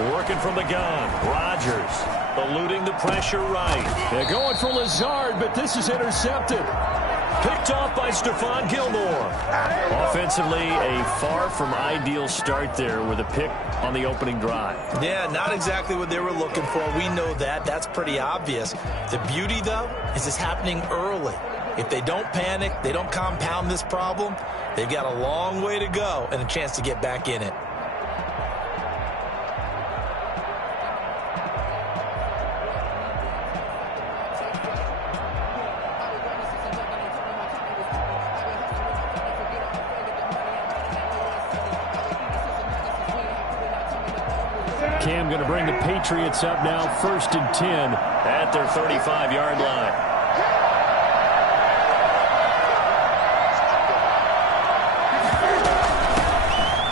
Working from the gun. Rodgers eluding the pressure right. They're going for Lazard, but this is intercepted. Picked off by Stephon Gilmore. Offensively, a far from ideal start there with a pick on the opening drive. Yeah, not exactly what they were looking for. We know that. That's pretty obvious. The beauty, though, is it's happening early. If they don't panic, they don't compound this problem, they've got a long way to go and a chance to get back in it. Cam going to bring the Patriots up now, 1st and 10 at their 35-yard line.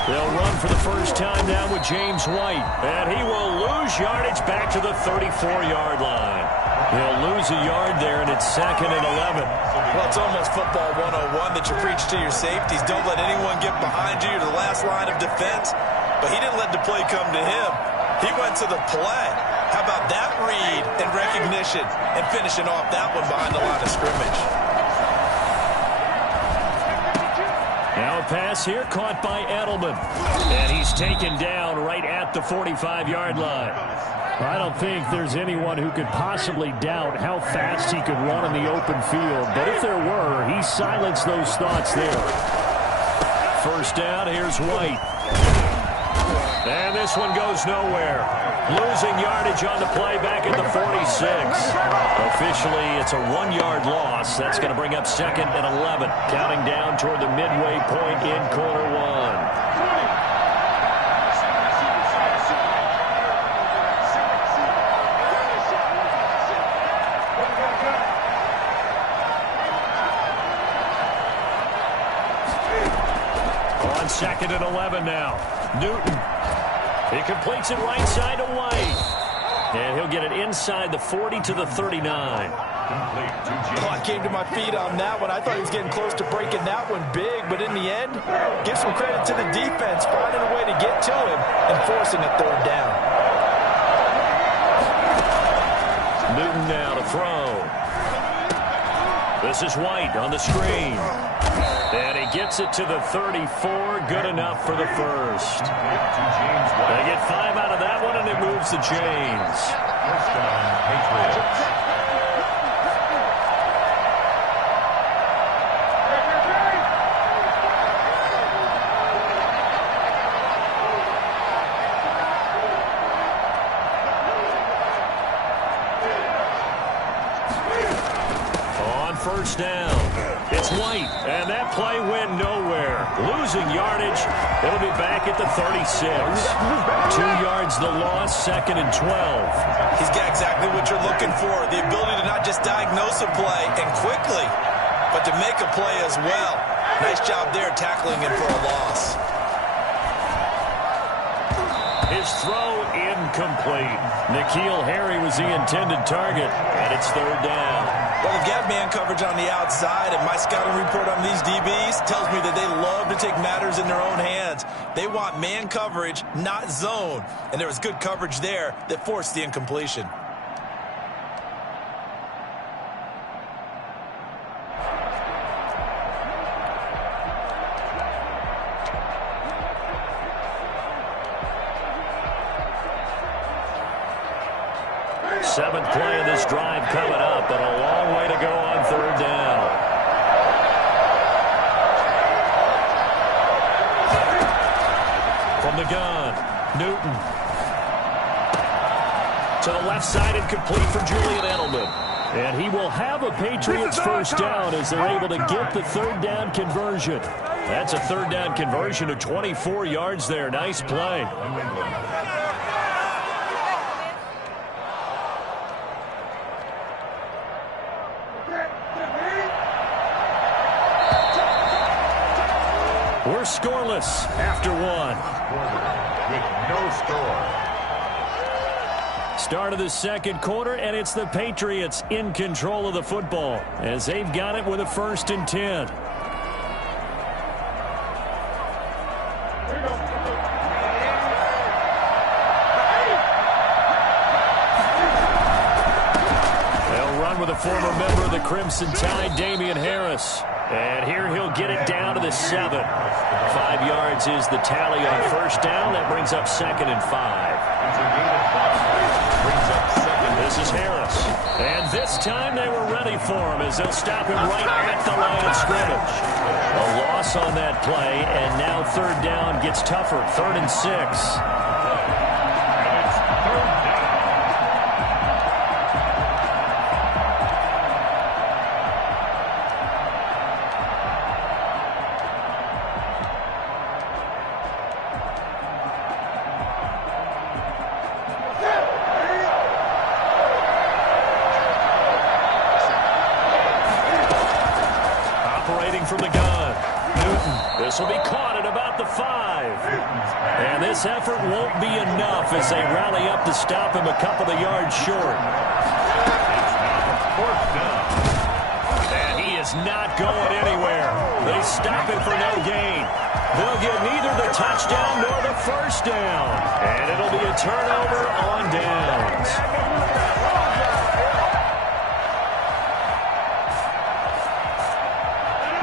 They'll run for the first time now with James White, and he will lose yardage back to the 34-yard line. He'll lose a yard there, and it's 2nd and 11. Well, it's almost football 101 that you preach to your safeties. Don't let anyone get behind you. You're the last line of defense. But he didn't let the play come to him. He went to the play. How about that read and recognition and finishing off that one behind the line of scrimmage? Now a pass here caught by Edelman. And he's taken down right at the 45-yard line. I don't think there's anyone who could possibly doubt how fast he could run in the open field. But if there were, he silenced those thoughts there. First down, here's White. And this one goes nowhere. Losing yardage on the play back at the 46. Officially, it's a 1-yard loss. That's going to bring up 2nd and 11. Counting down toward the midway point in quarter one. On 2nd and 11 now. Newton. He completes it right side to White. And he'll get it inside the 40 to the 39. Oh, I came to my feet on that one. I thought he was getting close to breaking that one big, but in the end, give some credit to the defense, finding a way to get to him and forcing a 3rd down. Newton now to throw. This is White on the screen. And he gets it to the 34. Good enough for the first. They get 5 out of that one, and it moves to James. First down, Patriots. On first down, it's White, and that play went nowhere. Losing yardage, it'll be back at the 36. 2 yards the loss, 2nd and 12. He's got exactly what you're looking for, the ability to not just diagnose a play and quickly, but to make a play as well. Nice job there tackling him for a loss. His throw incomplete. N'Keal Harry was the intended target, and it's 3rd down. Well, they've got man coverage on the outside, and my scouting report on these DBs tells me that they love to take matters in their own hands. They want man coverage, not zone. And there was good coverage there that forced the incompletion. Seventh play of this drive coming up, but a long way to go on 3rd down. From the gun, Newton. To the left side and complete for Julian Edelman. And he will have a Patriots first down as they're able to get the 3rd down conversion. That's a 3rd down conversion of 24 yards there. Nice play. We're scoreless after 1. With no score. Start of the 2nd quarter, and it's the Patriots in control of the football as they've got it with a 1st and 10. former member of the Crimson Tide, Damian Harris. And here he'll get it down to the 7. 5 yards is the tally on first down. That brings up 2nd and 5. This is Harris. And this time they were ready for him as they'll stop him right at the line of scrimmage. A loss on that play, and now 3rd down gets tougher. 3rd and 6. From the gun. Newton. This will be caught at about the 5. And this effort won't be enough as they rally up to stop him a couple of yards short. And he is not going anywhere. They stop him for no gain. They'll get neither the touchdown nor the first down. And it'll be a turnover on downs.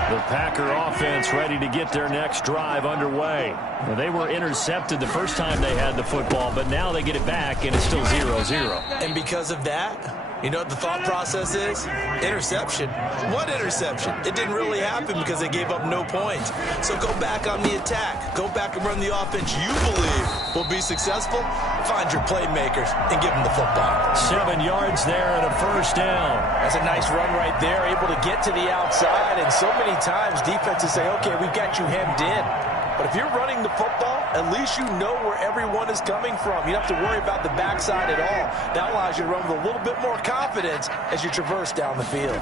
The Packer offense ready to get their next drive underway. Now, they were intercepted the first time they had the football, but now they get it back, and it's still 0-0. And because of that, you know what the thought process is? Interception. What interception? It didn't really happen because they gave up no points. So go back on the attack. Go back and run the offense you believe will be successful. Find your playmakers and give them the football. 7 yards there and a first down. That's a nice run right there, able to get to the outside. And so many times defenses say, okay, we've got you hemmed in. But if you're running the football, at least you know where everyone is coming from. You don't have to worry about the backside at all. That allows you to run with a little bit more confidence as you traverse down the field.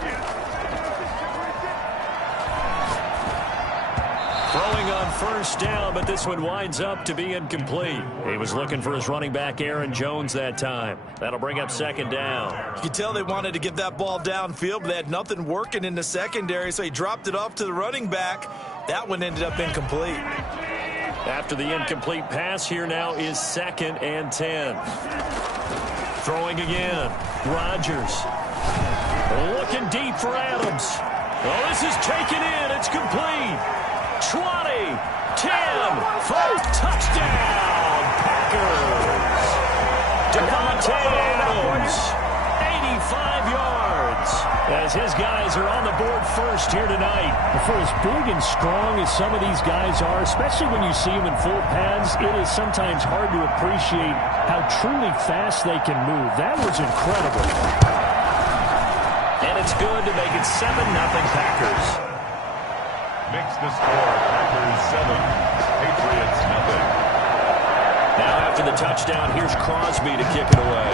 Throwing on first down, but this one winds up to be incomplete. He was looking for his running back, Aaron Jones, that time. That'll bring up 2nd down. You can tell they wanted to get that ball downfield, but they had nothing working in the secondary, so he dropped it off to the running back. That one ended up incomplete. After the incomplete pass, here now is 2nd and 10. Throwing again. Rodgers. Looking deep for Adams. Oh, this is taken in. It's complete. 20, 10, 5, touchdown, Packers. Devontae Adams, 85 yards, as his guys are on the board first here tonight. For as big and strong as some of these guys are, especially when you see them in full pads, it is sometimes hard to appreciate how truly fast they can move. That was incredible. And it's good to make it 7-0 Packers. Makes the score Packers 7, Patriots 0. Now after the touchdown, here's Crosby to kick it away.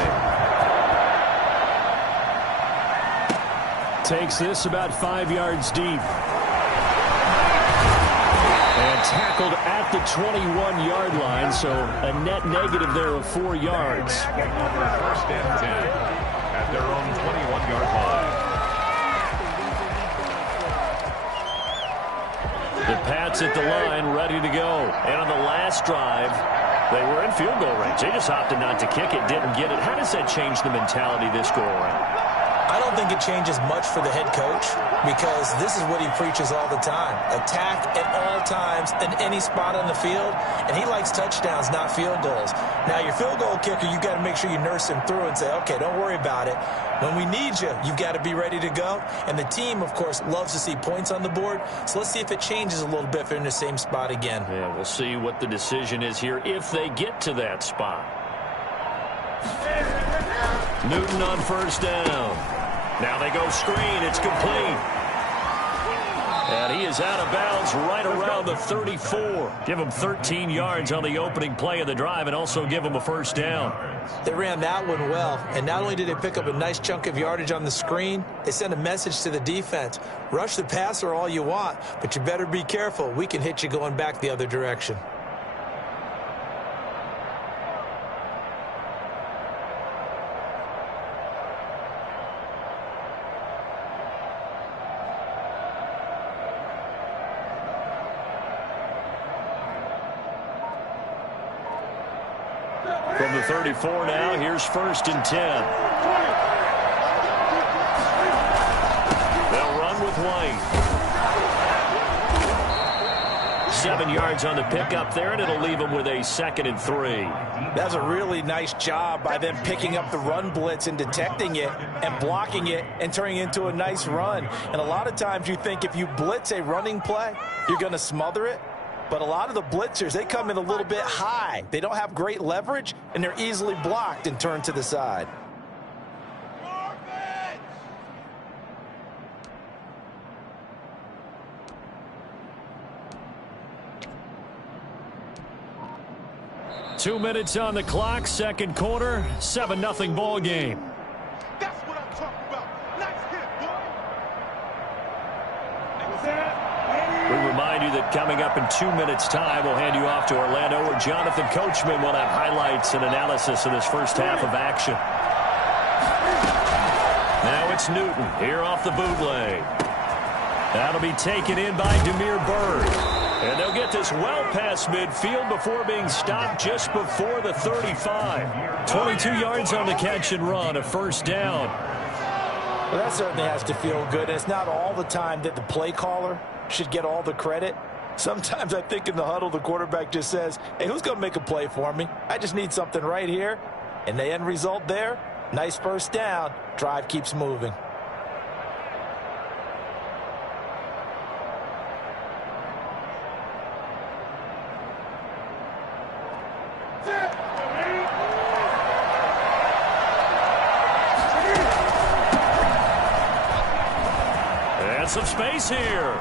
Takes this about 5 yards deep. And tackled at the 21-yard line, so a net negative there of 4 yards. 1st and 10 at their own 21-yard line. The Pats at the line, ready to go. And on the last drive, they were in field goal range. They just opted not to kick it, didn't get it. How does that change the mentality this go around? I don't think it changes much for the head coach because this is what he preaches all the time. Attack at all times in any spot on the field, and he likes touchdowns, not field goals. Now, your field goal kicker, you've got to make sure you nurse him through and say, okay, don't worry about it. When we need you, you've got to be ready to go. And the team, of course, loves to see points on the board. So let's see if it changes a little bit if they're in the same spot again. Yeah, we'll see what the decision is here if they get to that spot. Newton on first down. Now they go screen. It's complete. And he is out of bounds right around the 34. Give him 13 yards on the opening play of the drive and also give him a first down. They ran that one well, and not only did they pick up a nice chunk of yardage on the screen, they sent a message to the defense. Rush the passer all you want, but you better be careful. We can hit you going back the other direction. From the 34 now, here's 1st and 10. 7 yards on the pickup there, and it'll leave him with a 2nd and 3. That's a really nice job by them picking up the run blitz and detecting it and blocking it and turning it into a nice run. And a lot of times you think if you blitz a running play, you're going to smother it. But a lot of the blitzers, they come in a little bit high. They don't have great leverage, and they're easily blocked and turned to the side. Two minutes on the clock, second quarter, 7-0 ball game. That's what I'm talking about. Nice hit, boy. We remind you that coming up in 2 minutes' time, we'll hand you off to Orlando, where Jonathan Coachman will have highlights and analysis of this first half of action. Now it's Newton here off the bootleg. That'll be taken in by Demir Bird. And they'll get this well past midfield before being stopped just before the 35. 22 yards on the catch and run, a first down. Well, that certainly has to feel good. And it's not all the time that the play caller should get all the credit. Sometimes I think in the huddle, the quarterback just says, hey, who's going to make a play for me? I just need something right here. And the end result there, nice first down. Drive keeps moving. Some space here.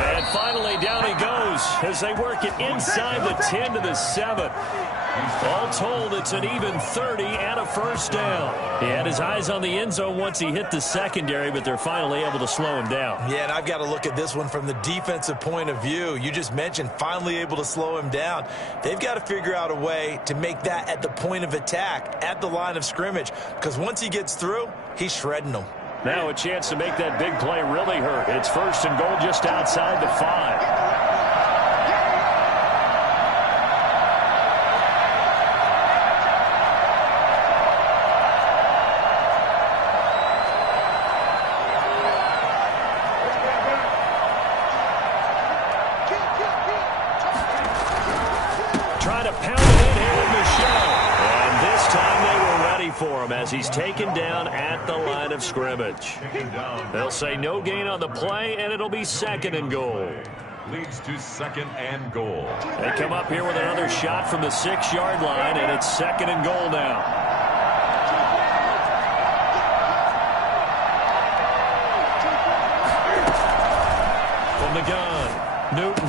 And finally down he goes as they work it inside the 10 to the 7. All told, it's an even 30 and a first down. He had his eyes on the end zone once he hit the secondary, but they're finally able to slow him down. Yeah, and I've got to look at this one from the defensive point of view. You just mentioned finally able to slow him down. They've got to figure out a way to make that at the point of attack, at the line of scrimmage, because once he gets through, he's shredding them. Now a chance to make that big play really hurt. It's 1st and goal just outside the 5. Trying to pound it in here with Michelle. And this time they were ready for him as he's taken down at the line of scrimmage. They'll say no gain on the play, and it'll be 2nd and goal. Leads to 2nd and goal. They come up here with another shot from the 6-yard line, and it's 2nd and goal now. From the gun, Newton.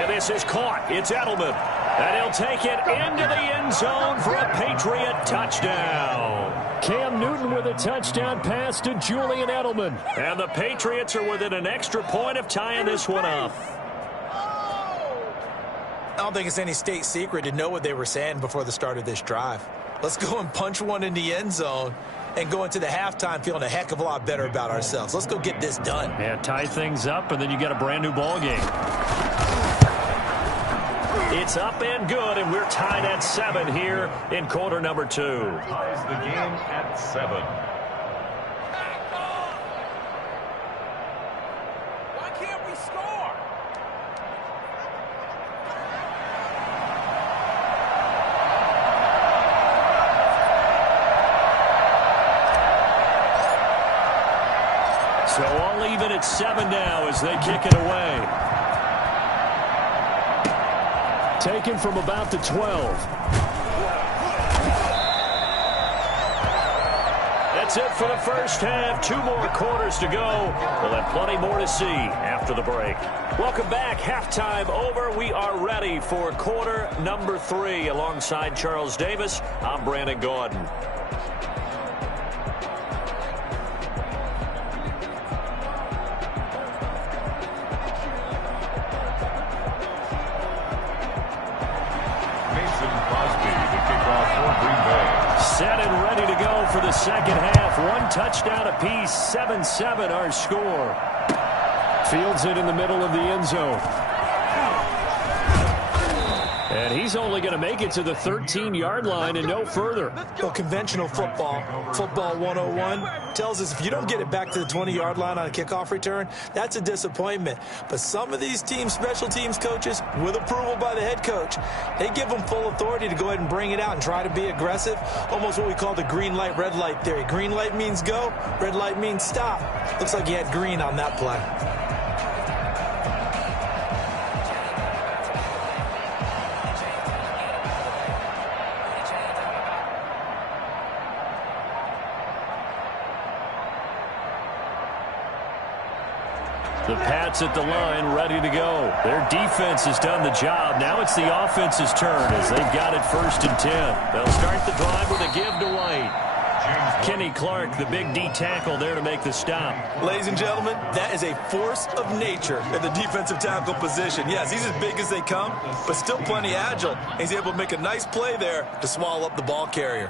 And this is caught. It's Edelman. And he'll take it into the end zone for a Patriot touchdown. Cam Newton with a touchdown pass to Julian Edelman. And the Patriots are within an extra point of tying this one up. I don't think it's any state secret to know what they were saying before the start of this drive. Let's go and punch one in the end zone and go into the halftime feeling a heck of a lot better about ourselves. Let's go get this done. Yeah, tie things up, and then you got a brand new ball game. It's up and good, and we're tied at 7 here in quarter number 2. Ties the game at 7. Why can't we score? So all even at 7 now as they kick it away. Taken from about the 12. That's it for the first half. 2 more quarters to go. We'll have plenty more to see after the break. Welcome back. Halftime over. We are ready for quarter number 3. Alongside Charles Davis, I'm Brandon Gaudin. Set and ready to go for the second half. 1 touchdown apiece, 7-7 our score. Fields it in the middle of the end zone. And he's only going to make it to the 13-yard line and no further. Well, conventional football, football 101, tells us if you don't get it back to the 20-yard line on a kickoff return, that's a disappointment. But some of these teams, special teams coaches, with approval by the head coach, they give them full authority to go ahead and bring it out and try to be aggressive, almost what we call the green light, red light theory. Green light means go, red light means stop. Looks like he had green on that play. The Pats at the line, ready to go. Their defense has done the job. Now it's the offense's turn as they've got it 1st and 10. They'll start the drive with a give to White. Kenny Clark, the big D tackle there to make the stop. Ladies and gentlemen, that is a force of nature at the defensive tackle position. Yes, he's as big as they come, but still plenty agile. He's able to make a nice play there to swallow up the ball carrier.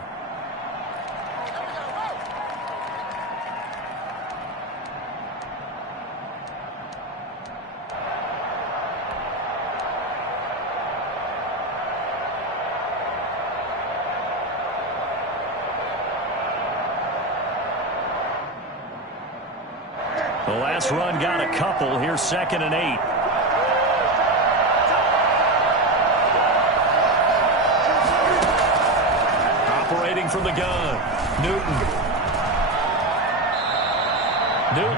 The last run got a couple. Here's 2nd and 8. Operating from the gun, Newton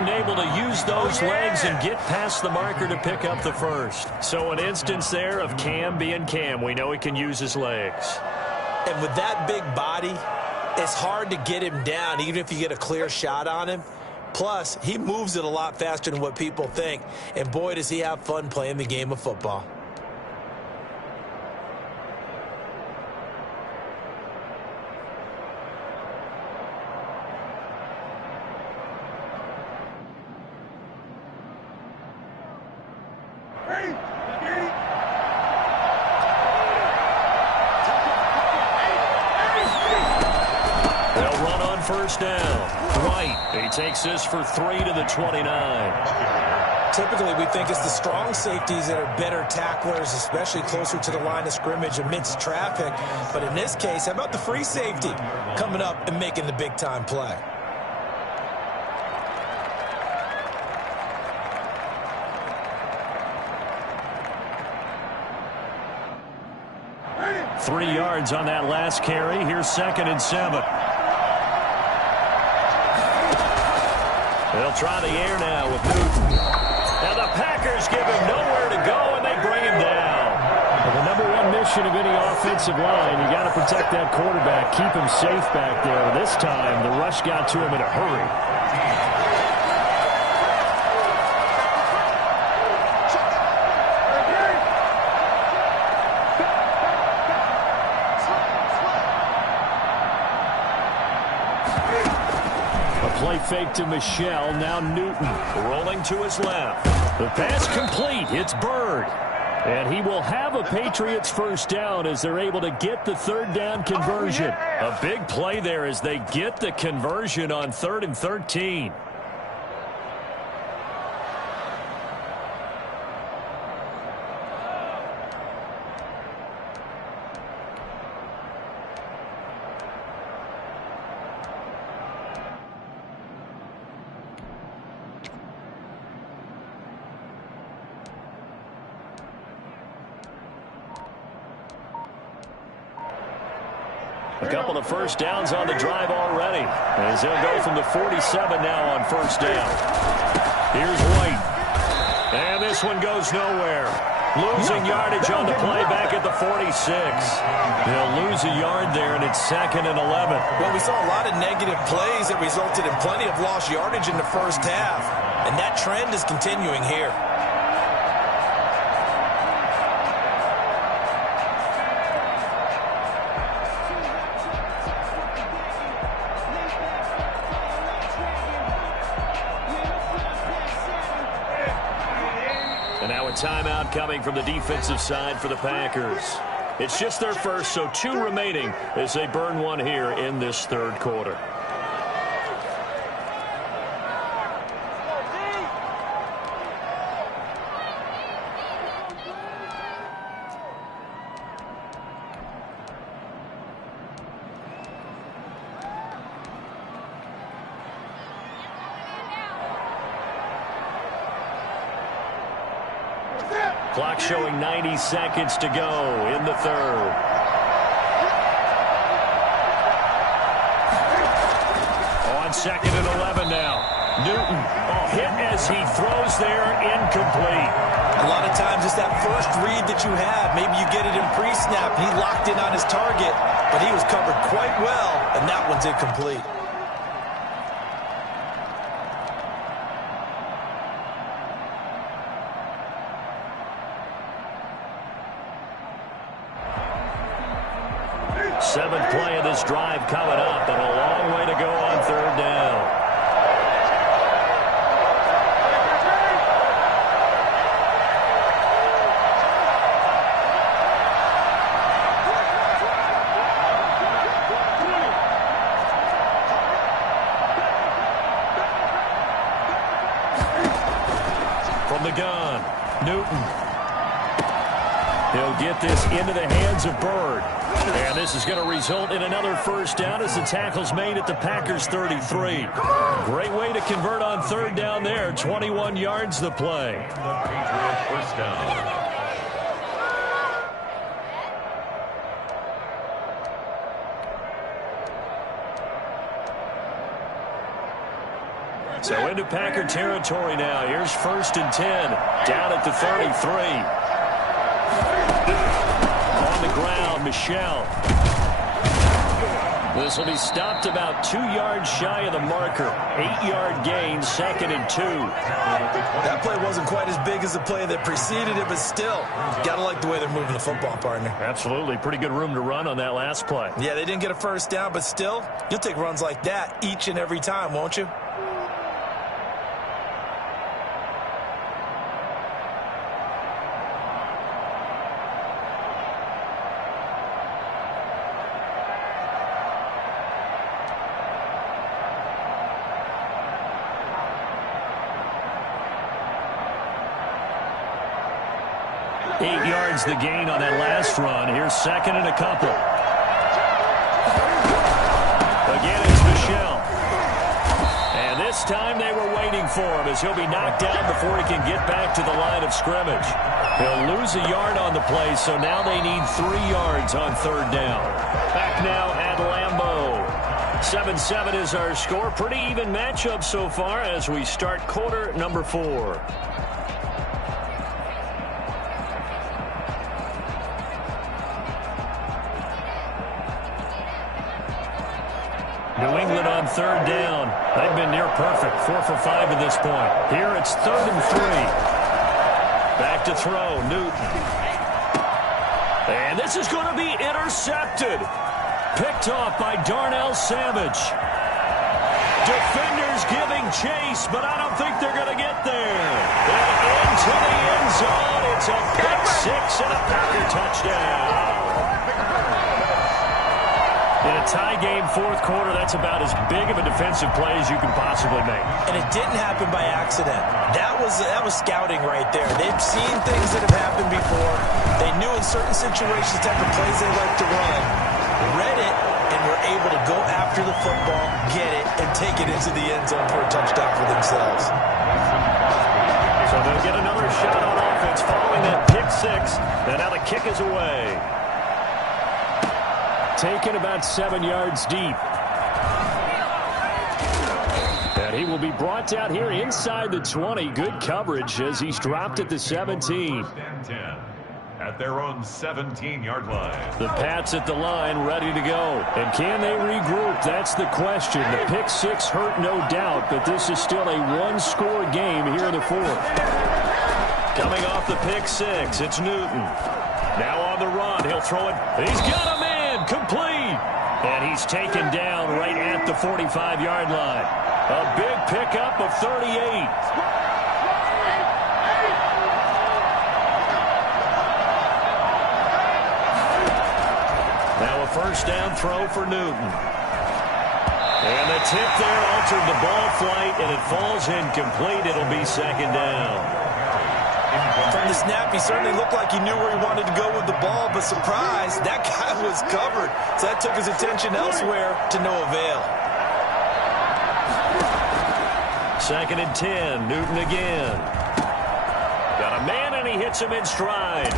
able to use those legs and get past the marker to pick up the first. So an instance there of Cam being Cam. We know he can use his legs. And with that big body, it's hard to get him down, even if you get a clear shot on him. Plus, he moves it a lot faster than what people think. And boy, does he have fun playing the game of football. They'll run on 1st down. White, he takes this for 3 to the 29. Typically, we think it's the strong safeties that are better tacklers, especially closer to the line of scrimmage amidst traffic. But in this case, how about the free safety coming up and making the big-time play? Three yards on that last carry. Here's 2nd and 7. They'll try the air now with Newton. Now the Packers give him nowhere to go, and they bring him down. Well, the number one mission of any offensive line, you got to protect that quarterback, keep him safe back there. This time, the rush got to him in a hurry. Play fake to Michelle. Now Newton rolling to his left. The pass complete. It's Bird. And he will have a Patriots 1st down as they're able to get the 3rd down conversion. A big play there as they get the conversion on 3rd and 13. A couple of 1st downs on the drive already, as they'll go from the 47 now on 1st down. Here's White. And this one goes nowhere. Losing yardage on the play back at the 46. They'll lose a yard there, and it's 2nd and 11. Well, we saw a lot of negative plays that resulted in plenty of lost yardage in the 1st half, and that trend is continuing here. Timeout coming from the defensive side for the Packers. It's just their first, so 2 remaining as they burn one here in this 3rd quarter. Clock showing 90 seconds to go in the third. On 2nd and 11 now. Newton, hit as he throws there, incomplete. A lot of times it's that first read that you have. Maybe you get it in pre-snap. He locked in on his target, but he was covered quite well, and that one's incomplete. Seventh play of this drive coming up, and a long way to go on third down. From the gun, Newton. He'll get this into the hands of Bird. And this is going to result in another first down as the tackle's made at the Packers' 33. Great way to convert on third down there. 21 yards the play. First down. So into Packer territory now. Here's 1st and 10. Down at the 33. On the ground, Michel. This will be stopped about 2 yards shy of the marker. 8-yard gain, 2nd and 2. That play wasn't quite as big as the play that preceded it, but still, gotta like the way they're moving the football, partner. Absolutely. Pretty good room to run on that last play. Yeah, they didn't get a first down, but still, you'll take runs like that each and every time, won't you? The gain on that last run. Here's 2nd and a couple. Again, it's Michel. And this time they were waiting for him as he'll be knocked down before he can get back to the line of scrimmage. He'll lose a yard on the play, so now they need 3 yards on third down. Back now at Lambeau. 7-7 is our score. Pretty even matchup so far as we start quarter number 4. New England on third down. They've been near perfect. 4 for 5 at this point. Here it's 3rd and 3. Back to throw. Newton. And this is going to be intercepted. Picked off by Darnell Savage. Defenders giving chase, but I don't think they're going to get there. And into the end zone. It's a pick 6 and a Packer touchdown. In a tie game, 4th quarter, that's about as big of a defensive play as you can possibly make. And it didn't happen by accident. That was scouting right there. They've seen things that have happened before. They knew in certain situations the type of plays they like to run. Read it, and were able to go after the football, get it, and take it into the end zone for a touchdown for themselves. So they'll get another shot on offense following that pick 6. And now the kick is away. Taken about 7 yards deep. And he will be brought down here inside the 20. Good coverage as he's dropped at the 17. At their own 17-yard line. The Pats at the line ready to go. And can they regroup? That's the question. The pick 6 hurt, no doubt, but this is still a one-score game here in the 4th. Coming off the pick 6, it's Newton. Now on the run, he'll throw it. He's got a man. Complete. And he's taken down right at the 45-yard line. A big pickup of 38. Now a first down throw for Newton. And the tip there altered the ball flight, and it falls incomplete. It'll be 2nd down. From the snap, he certainly looked like he knew where he wanted to go with the ball, but surprise, that guy was covered. So that took his attention elsewhere to no avail. 2nd and 10, Newton again. Got a man in he hits him in stride.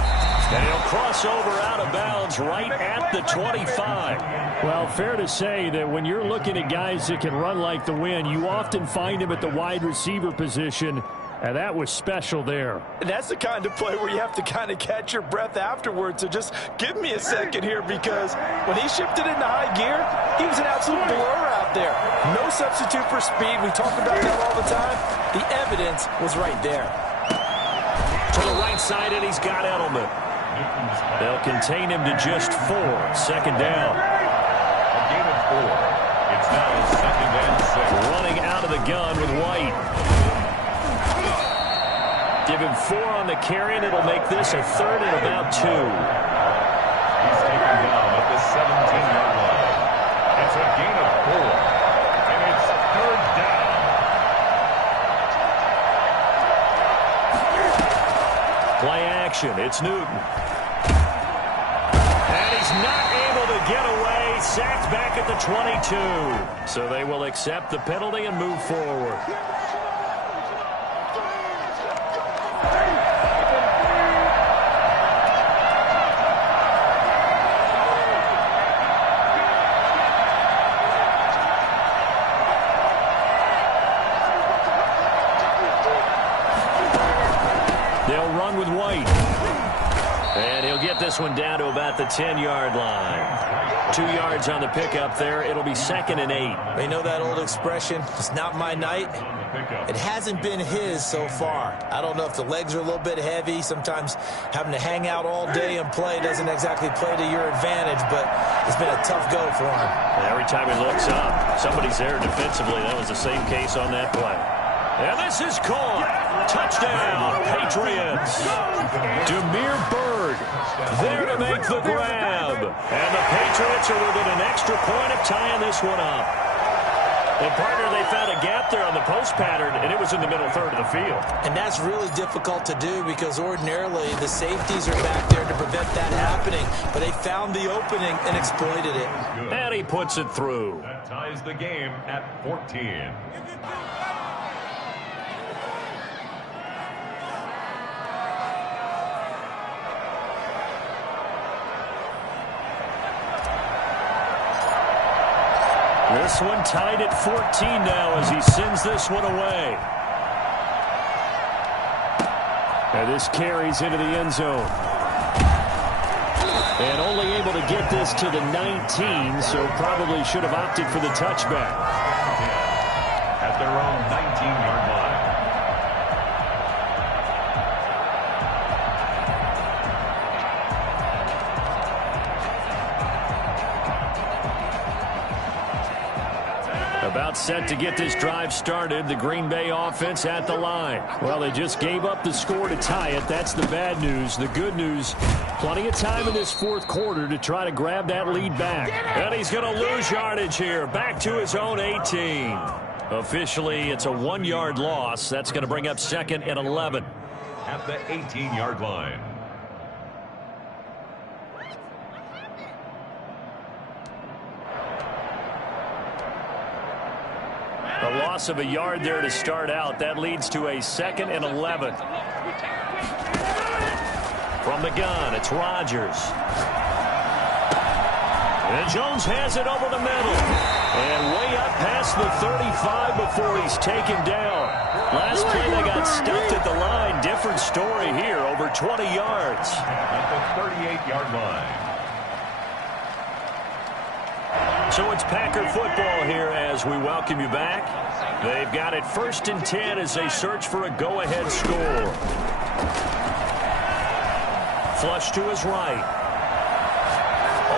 And he'll cross over out of bounds right at the 25. Well, fair to say that when you're looking at guys that can run like the wind, you often find him at the wide receiver position. And that was special there. And that's the kind of play where you have to kind of catch your breath afterwards. So just give me a second here, because when he shifted into high gear, he was an absolute blur out there. No substitute for speed. We talk about that all the time. The evidence was right there. To the right side, and he's got Edelman. They'll contain him to just 4. Second down. A gain of 4. It's now 2nd and 6. Running out of the gun with White. Give him 4 on the carry, and it'll make this a 3rd and about 2. He's taken down at the 17-yard line. It's a gain of 4. And it's 3rd down. Play action. It's Newton. And he's not able to get away. Sacked back at the 22. So they will accept the penalty and move forward. They'll run with White. And he'll get this one down to about the 10-yard line. 2 yards on the pickup there. It'll be 2nd and 8. They know that old expression, it's not my night. It hasn't been his so far. I don't know if the legs are a little bit heavy. Sometimes having to hang out all day and play doesn't exactly play to your advantage, but it's been a tough go for him. Every time he looks up, somebody's there defensively. That was the same case on that play. And this is caught. Touchdown, Patriots. Demir Bird there to make the grab. And the Patriots are within an extra point of tying this one up. And, partner, they found a gap there on the post pattern, and it was in the middle third of the field. And that's really difficult to do, because ordinarily the safeties are back there to prevent that happening. But they found the opening and exploited it. And he puts it through. That ties the game at 14. This one tied at 14 now as he sends this one away. And this carries into the end zone. And only able to get this to the 19, so probably should have opted for the touchback. At their own 19-yard line. About set to get this drive started. The Green Bay offense at the line. Well, they just gave up the score to tie it. That's the bad news. The good news, plenty of time in this fourth quarter to try to grab that lead back. And he's going to lose yardage here. Back to his own 18. Officially, it's a 1-yard loss. That's going to bring up 2nd and 11. At the 18-yard line. A loss of a yard there to start out. That leads to a 2nd and 11. From the gun, it's Rodgers. And Jones has it over the middle. And way up past the 35 before he's taken down. Last play they got stuffed at the line. Different story here, over 20 yards. At the 38-yard line. So it's Packer football here as we welcome you back. They've got it 1st and 10 as they search for a go-ahead score. Flush to his right.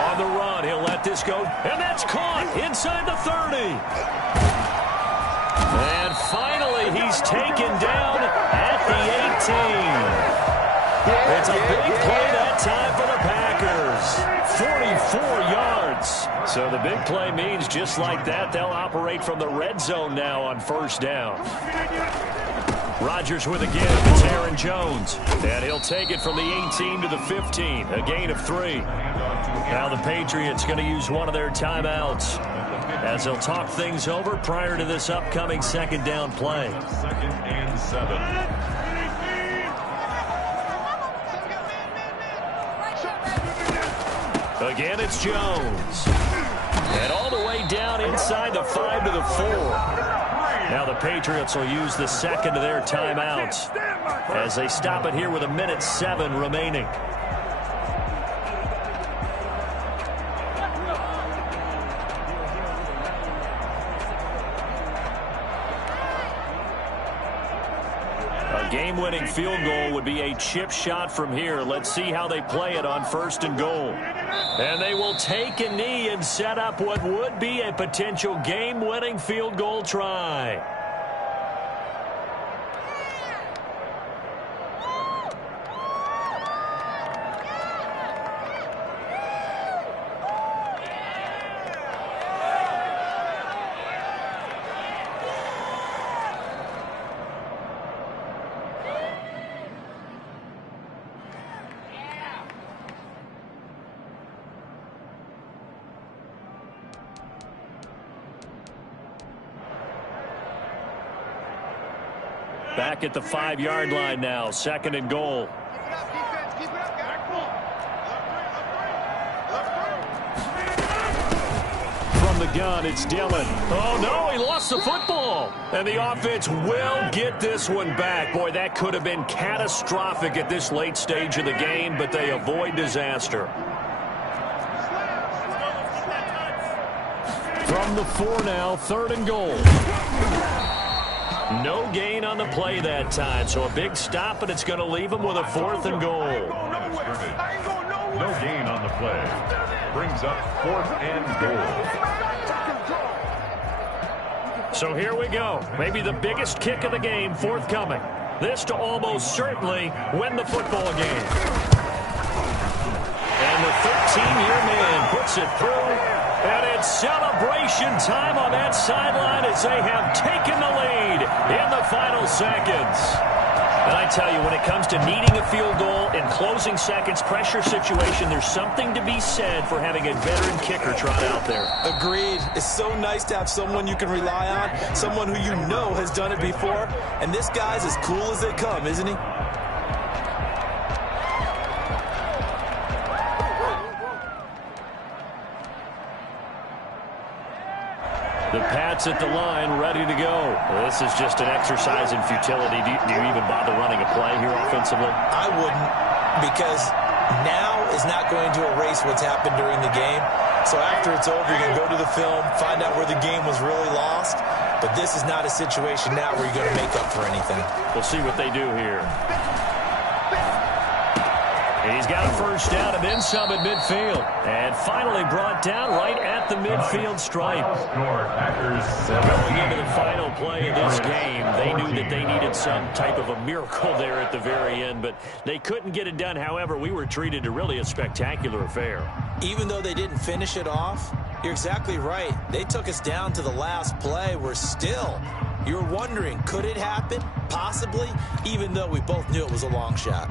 On the run, he'll let this go. And that's caught inside the 30. And finally, he's taken down at the 18. It's a big play that time for the Packers. 44 yards. So the big play means just like that, they'll operate from the red zone now on 1st down. Rodgers with a give. It's Aaron Jones. And he'll take it from the 18 to the 15. A gain of 3. Now the Patriots going to use one of their timeouts as they'll talk things over prior to this upcoming 2nd down play. 2nd and 7. Again, it's Jones. And all the way down inside the 5 to the 4. Now the Patriots will use the second of their timeouts as they stop it here with 1:07 remaining. A game-winning field goal would be a chip shot from here. Let's see how they play it on 1st and goal. And they will take a knee and set up what would be a potential game-winning field goal try. Back at the 5-yard line now, 2nd and goal. From the gun, it's Dillon. Oh, no, he lost the football. And the offense will get this one back. Boy, that could have been catastrophic at this late stage of the game, but they avoid disaster. From the 4 now, 3rd and goal. No gain on the play that time, so a big stop, and it's going to leave them with a 4th and goal. No gain on the play. Brings up 4th and goal. So here we go. Maybe the biggest kick of the game forthcoming. This to almost certainly win the football game. And the 13-year man puts it through. And it's celebration time on that sideline as they have taken the lead in the final seconds. And I tell you, when it comes to needing a field goal in closing seconds, pressure situation, there's something to be said for having a veteran kicker trot out there. Agreed. It's so nice to have someone you can rely on, someone who you know has done it before. And this guy's as cool as they come, isn't he? The Pats at the line, ready to go. Well, this is just an exercise in futility. Do you even bother running a play here offensively? I wouldn't, because now is not going to erase what's happened during the game. So after it's over, you're going to go to the film, find out where the game was really lost. But this is not a situation now where you're going to make up for anything. We'll see what they do here. He's got a first down and then some at midfield. And finally brought down right at the midfield stripe. Going into the final play of this game, they knew that they needed some type of a miracle there at the very end, but they couldn't get it done. However, we were treated to really a spectacular affair. Even though they didn't finish it off, you're exactly right. They took us down to the last play. We're still, you're wondering, could it happen? Possibly, even though we both knew it was a long shot.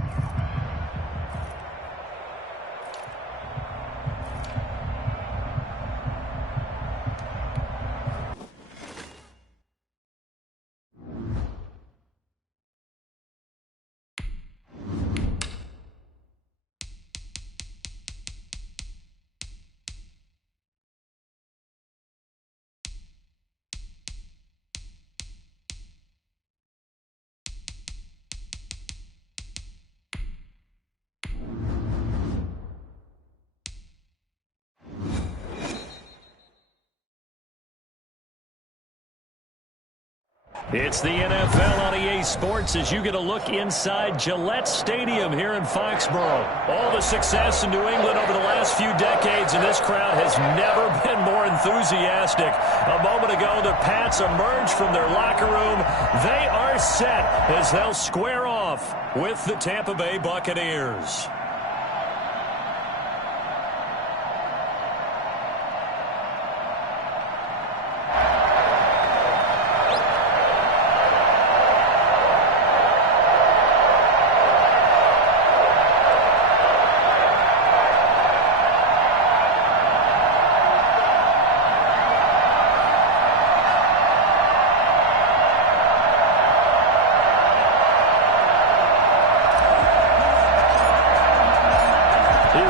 It's the NFL on EA Sports as you get a look inside Gillette Stadium here in Foxborough. All the success in New England over the last few decades, and this crowd has never been more enthusiastic. A moment ago, the Pats emerged from their locker room. They are set as they'll square off with the Tampa Bay Buccaneers.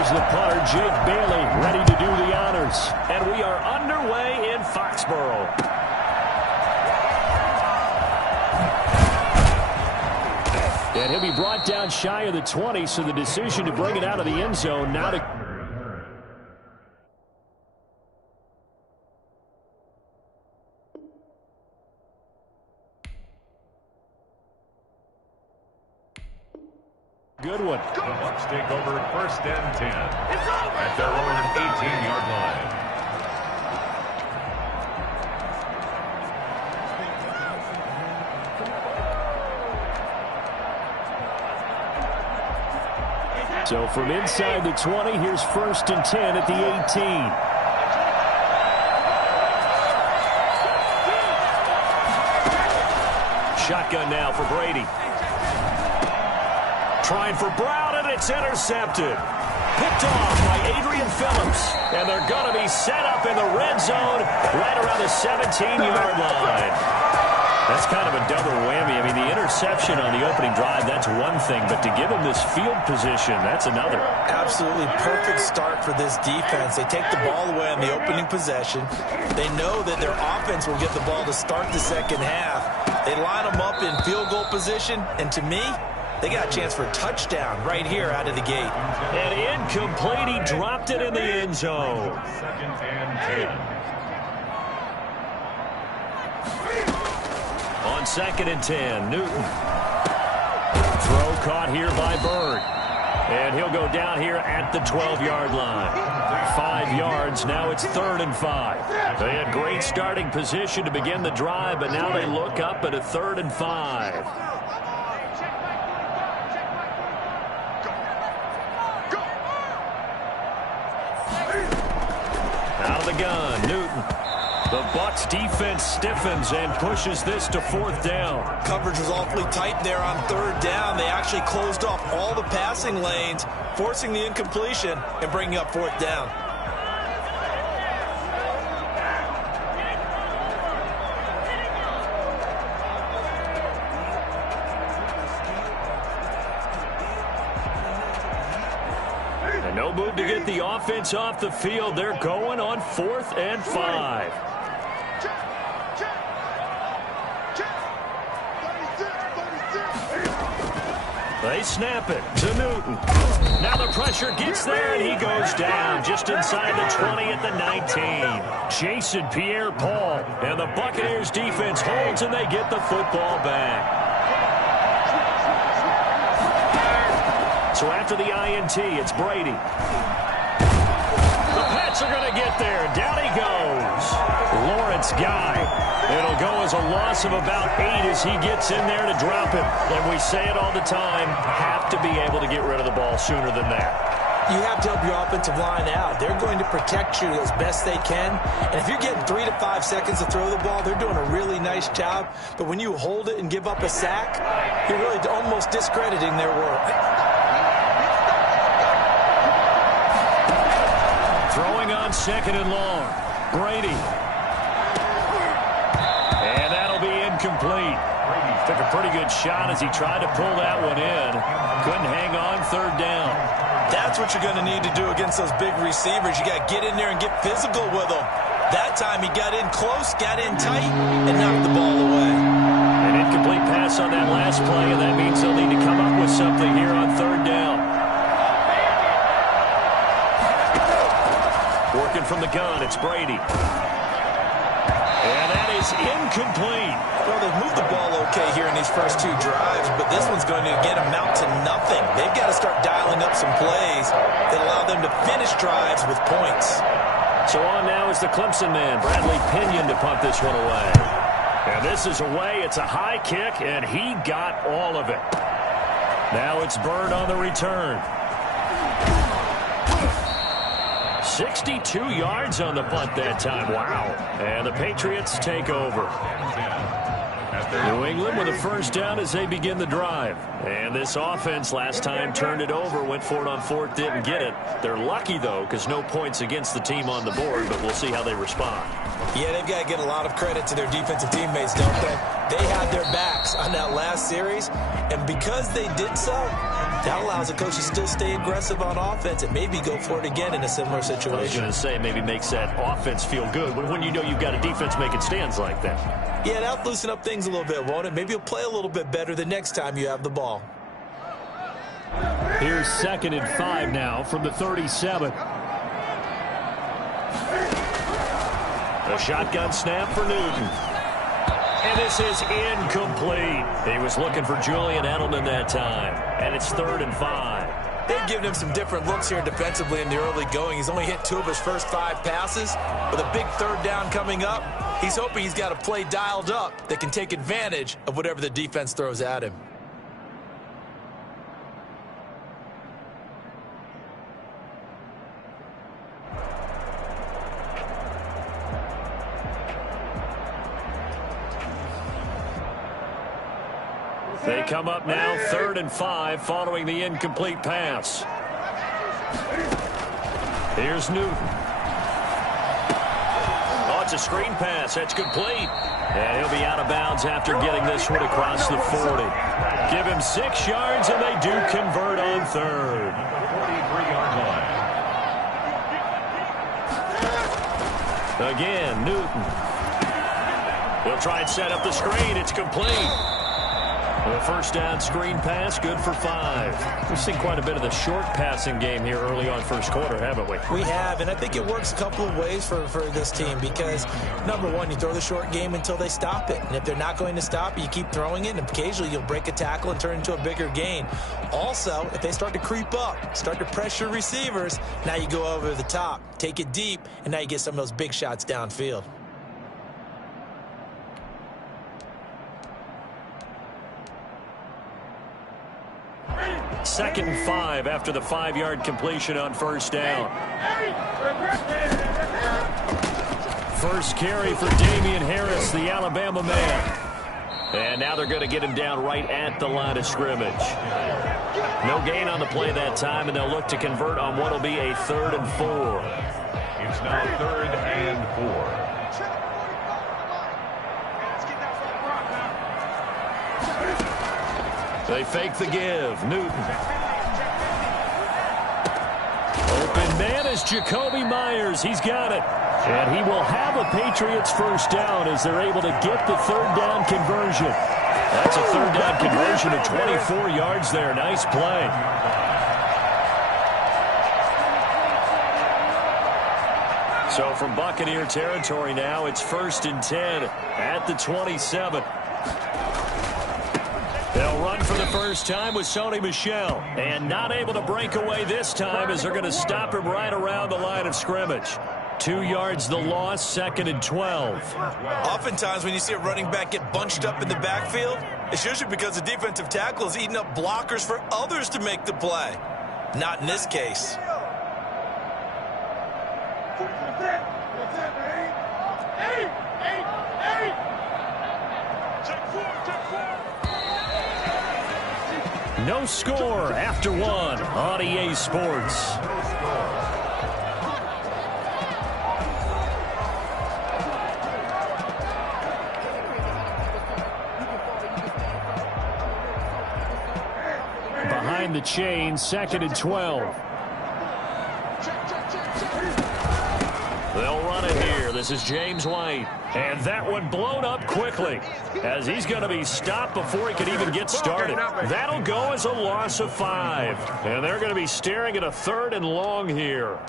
here's the punter, Jake Bailey, ready to do the honors. And we are underway in Foxborough. And he'll be brought down shy of the 20, so the decision to bring it out of the end zone now to... Good one. The Bucs take over 1st and 10 at their own 18-yard line. So from inside the 20, here's 1st and 10 at the 18. Shotgun now for Brady. Trying for Brown, and it's intercepted. Picked off by Adrian Phillips. And they're going to be set up in the red zone right around the 17-yard line. That's kind of a double whammy. I mean, the interception on the opening drive, that's one thing. But to give them this field position, that's another. Absolutely perfect start for this defense. They take the ball away on the opening possession. They know that their offense will get the ball to start the second half. They line them up in field goal position. And to me, they got a chance for a touchdown right here out of the gate. And incomplete. He dropped it in the end zone. 2nd and 10. On 2nd and 10, Newton. Throw caught here by Bird. And he'll go down here at the 12-yard line. 5 yards. Now it's 3rd and 5. They had great starting position to begin the drive, but now they look up at a 3rd and 5. Out of the gun, Newton. The Bucs defense stiffens and pushes this to 4th down. Coverage was awfully tight there on 3rd down. They actually closed off all the passing lanes, forcing the incompletion and bringing up 4th down. And no move to get the offense off the field. They're going on 4th and 5. They snap it to Newton. Now the pressure gets there, and he goes down just inside the 20 at the 19. Jason Pierre-Paul, and the Buccaneers defense holds, and they get the football back. So after the INT, it's Brady. The Pats are going to get there. Down he goes. Lawrence Guy. It'll go as a loss of about 8 as he gets in there to drop it. And we say it all the time, have to be able to get rid of the ball sooner than that. You have to help your offensive line out. They're going to protect you as best they can. And if you're getting 3 to 5 seconds to throw the ball, they're doing a really nice job. But when you hold it and give up a sack, you're really almost discrediting their work. Throwing on 2nd and long. Brady. And that'll be incomplete. Took a pretty good shot as he tried to pull that one in. Couldn't hang on 3rd down. That's what you're going to need to do against those big receivers. You got to get in there and get physical with them. That time he got in close, got in tight, and knocked the ball away. An incomplete pass on that last play, and that means they'll need to come up with something here on 3rd down. Working from the gun, it's Brady. And that is incomplete. Well, they've moved the ball okay here in these first 2 drives, but this one's going to again amount to nothing. They've got to start dialing up some plays that allow them to finish drives with points. So on now is the Clemson man, Bradley Pinion, to punt this one away. And this is away. It's a high kick, and he got all of it. Now it's Bird on the return. 62 yards on the punt that time. Wow. And the Patriots take over. New England with a 1st down as they begin the drive. And this offense last time turned it over, went for it on 4th, didn't get it. They're lucky, though, because no points against the team on the board, but we'll see how they respond. Yeah, they've got to get a lot of credit to their defensive teammates, don't they? They had their backs on that last series, and because they did so, That allows the coach to still stay aggressive on offense and maybe go for it again in a similar situation. I was going to say maybe makes that offense feel good when you know you've got a defense making stands like that. Yeah, that'll loosen up things a little bit, won't it? Maybe you'll play a little bit better the next time you have the ball. Here's 2nd and 5 now from the 37. A shotgun snap for Newton. And this is incomplete. He was looking for Julian Edelman that time. And it's 3rd and 5. They've given him some different looks here defensively in the early going. He's only hit 2 of his first 5 passes. With a big 3rd down coming up, he's hoping he's got a play dialed up that can take advantage of whatever the defense throws at him. They come up now 3rd and 5 following the incomplete pass. Here's Newton. Oh, it's a screen pass. That's complete. And he'll be out of bounds after getting this one across the 40. Give him 6 yards, and they do convert on 3rd. 43-yard line. Again, Newton. He'll try and set up the screen. It's complete. The first down screen pass, good for 5. We've seen quite a bit of the short passing game here early on first quarter, haven't we? We have, and I think it works a couple of ways for this team because, number one, you throw the short game until they stop it. And if they're not going to stop it, you keep throwing it, and occasionally you'll break a tackle and turn it into a bigger gain. Also, if they start to creep up, start to pressure receivers, now you go over the top, take it deep, and now you get some of those big shots downfield. Second and 5 after the 5-yard completion on first down. First carry for Damian Harris, the Alabama man. And now they're going to get him down right at the line of scrimmage. No gain on the play that time, and they'll look to convert on what will be a 3rd and 4. It's now 3rd and 4. They fake the give. Newton. Open man is Jacoby Myers. He's got it. And he will have a Patriots first down as they're able to get the 3rd down conversion. That's a 3rd down conversion of 24 yards there. Nice play. So from Buccaneer territory now, it's 1st and 10 at the 27. They'll run for the first time with Sony Michel. And not able to break away this time as they're going to stop him right around the line of scrimmage. 2 yards the loss, 2nd and 12. Oftentimes when you see a running back get bunched up in the backfield, it's usually because the defensive tackle is eating up blockers for others to make the play. Not in this case. No score after 1 on EA Sports. Behind the chain, 2nd and 12. They'll run it here. This is James White. And that one blown up quickly as he's going to be stopped before he can even get started. That'll go as a loss of 5. And they're going to be staring at a 3rd and long here.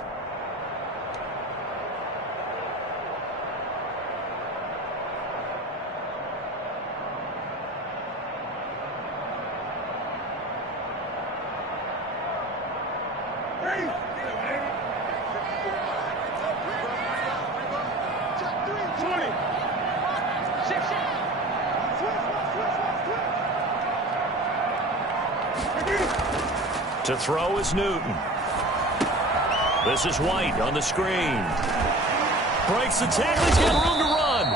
To throw is Newton. This is White on the screen. Breaks the tackle. He's got room to run.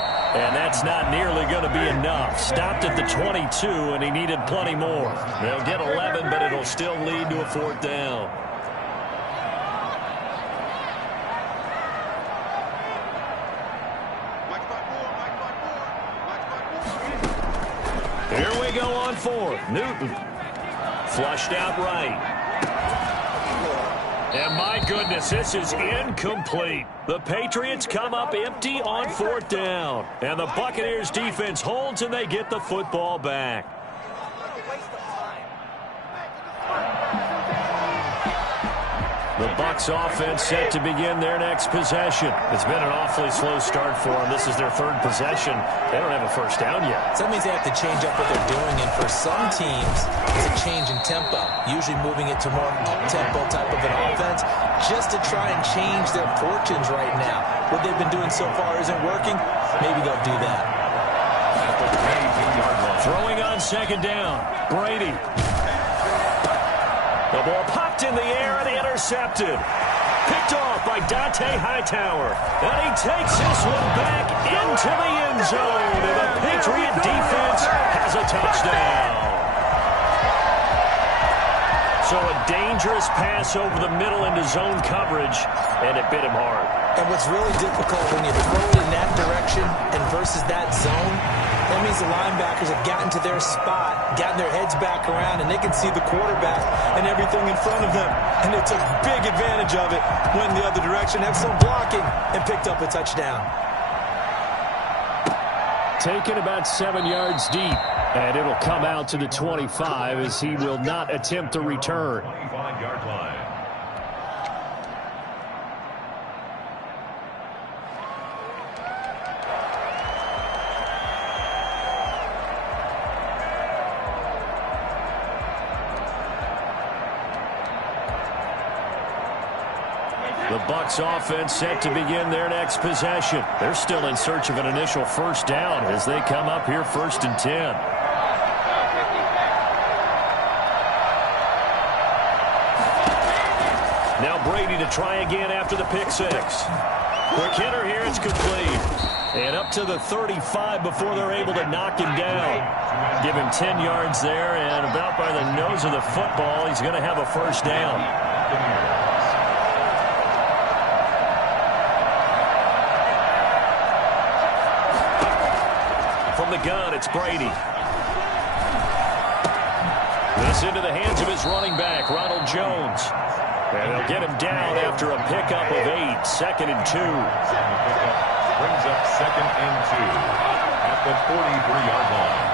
And that's not nearly going to be enough. Stopped at the 22, and he needed plenty more. They'll get 11, but it'll still lead to a 4th down. Here we go on 4th. Newton Flushed out right. And my goodness, this is incomplete. The Patriots come up empty on 4th down. And the Buccaneers defense holds and they get the football back. The Bucs offense set to begin their next possession. It's been an awfully slow start for them. This is their 3rd possession. They don't have a first down yet. So that means they have to change up what they're doing, and for some teams, it's a change in tempo, usually moving it to more up-tempo type of an offense, just to try and change their fortunes right now. What they've been doing so far isn't working. Maybe they'll do that. Throwing on 2nd down, Brady. The ball popped in the air and intercepted. Picked off by Dante Hightower. And he takes this one back into the end zone. And the Patriot defense has a touchdown. So a dangerous pass over the middle into zone coverage, and it bit him hard. And what's really difficult when you throw it in that direction and versus that zone, that means the linebackers have gotten to their spot, gotten their heads back around, and they can see the quarterback and everything in front of them. And they took big advantage of it, went in the other direction, excellent blocking, and picked up a touchdown. Taken about 7 yards deep, and it'll come out to the 25 as he will not attempt to return. 25-yard line. The Bucs offense set to begin their next possession. They're still in search of an initial first down as they come up here 1st and 10. Now Brady to try again after the pick 6. Quick hitter here, it's complete. And up to the 35 before they're able to knock him down. Give him 10 yards there, and about by the nose of the football, he's going to have a first down. From the gun, it's Brady. This into the hands of his running back, Ronald Jones. And they'll get him down after a pickup of 8, 2nd and 2. Brings up 2nd and 2 at the 43-yard line.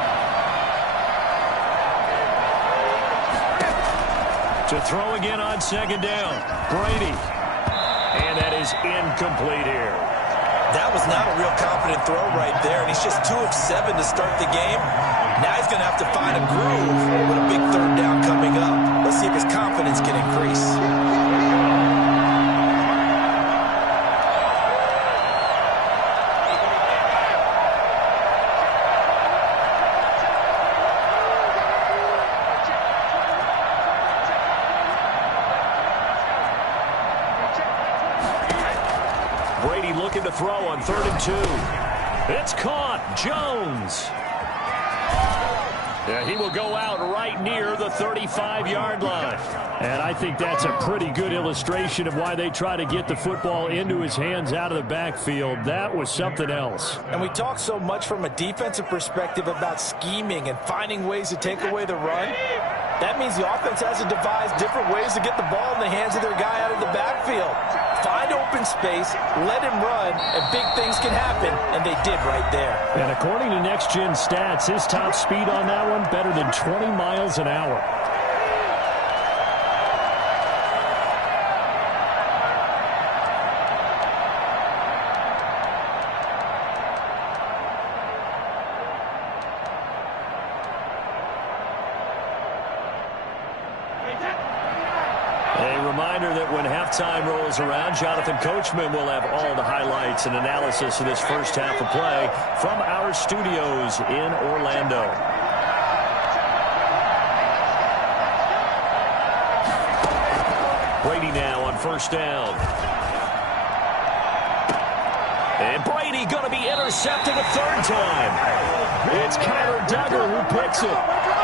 To throw again on 2nd down, Brady. And that is incomplete here. That was not a real confident throw right there, and he's just 2 of 7 to start the game. Now he's going to have to find a groove with a big 3rd down coming up. Let's see if his confidence can increase. Brady looking to throw on 3rd and 2. It's caught. Jones. Yeah, he will go out right near the 35-yard line. And I think that's a pretty good illustration of why they try to get the football into his hands out of the backfield. That was something else. And we talk so much from a defensive perspective about scheming and finding ways to take away the run. That means the offense has to devise different ways to get the ball in the hands of their guy out of the backfield. Find open space, let him run, and big things can happen, and they did right there. And according to Next Gen Stats, his top speed on that one, better than 20 miles an hour. A reminder that when halftime rolls around, Jonathan Coachman will have all the highlights and analysis of this first half of play from our studios in Orlando. Brady now on 1st down. And Brady going to be intercepted a 3rd time. It's Kyler Duggar who picks it.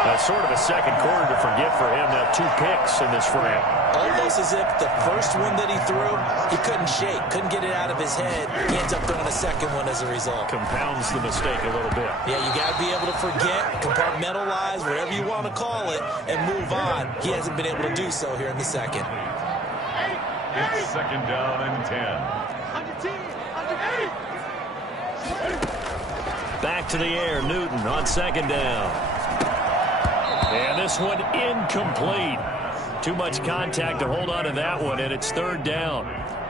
That's sort of a second quarter to forget for him. Now 2 picks in this frame. Almost as if the first one that he threw, he couldn't shake, couldn't get it out of his head. He ends up throwing a second one as a result. Compounds the mistake a little bit. Yeah, you got to be able to forget, compartmentalize, whatever you want to call it, and move on. He hasn't been able to do so here in the second. It's second down and 10. Back to the air, Newton on second down. And this one incomplete. Too much contact to hold on to that one, and it's third down.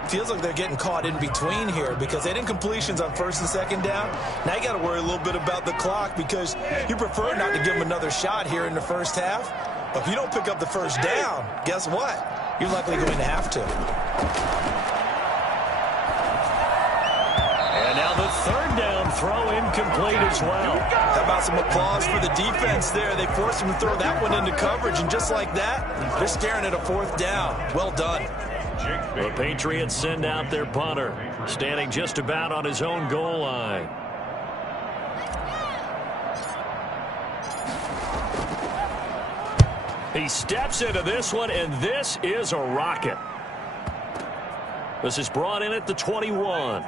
Feels like they're getting caught in between here because they didn't completions on first and second down. Now you got to worry a little bit about the clock because you prefer not to give them another shot here in the first half. But if you don't pick up the first down, guess what? You're likely going to have to. And now the third down throw incomplete as well. How about some applause for the defense there? They forced him to throw that one into coverage, and just like that, they're staring at a fourth down. Well done. The Patriots send out their punter, standing just about on his own goal line. He steps into this one, and this is a rocket. This is brought in at the 21.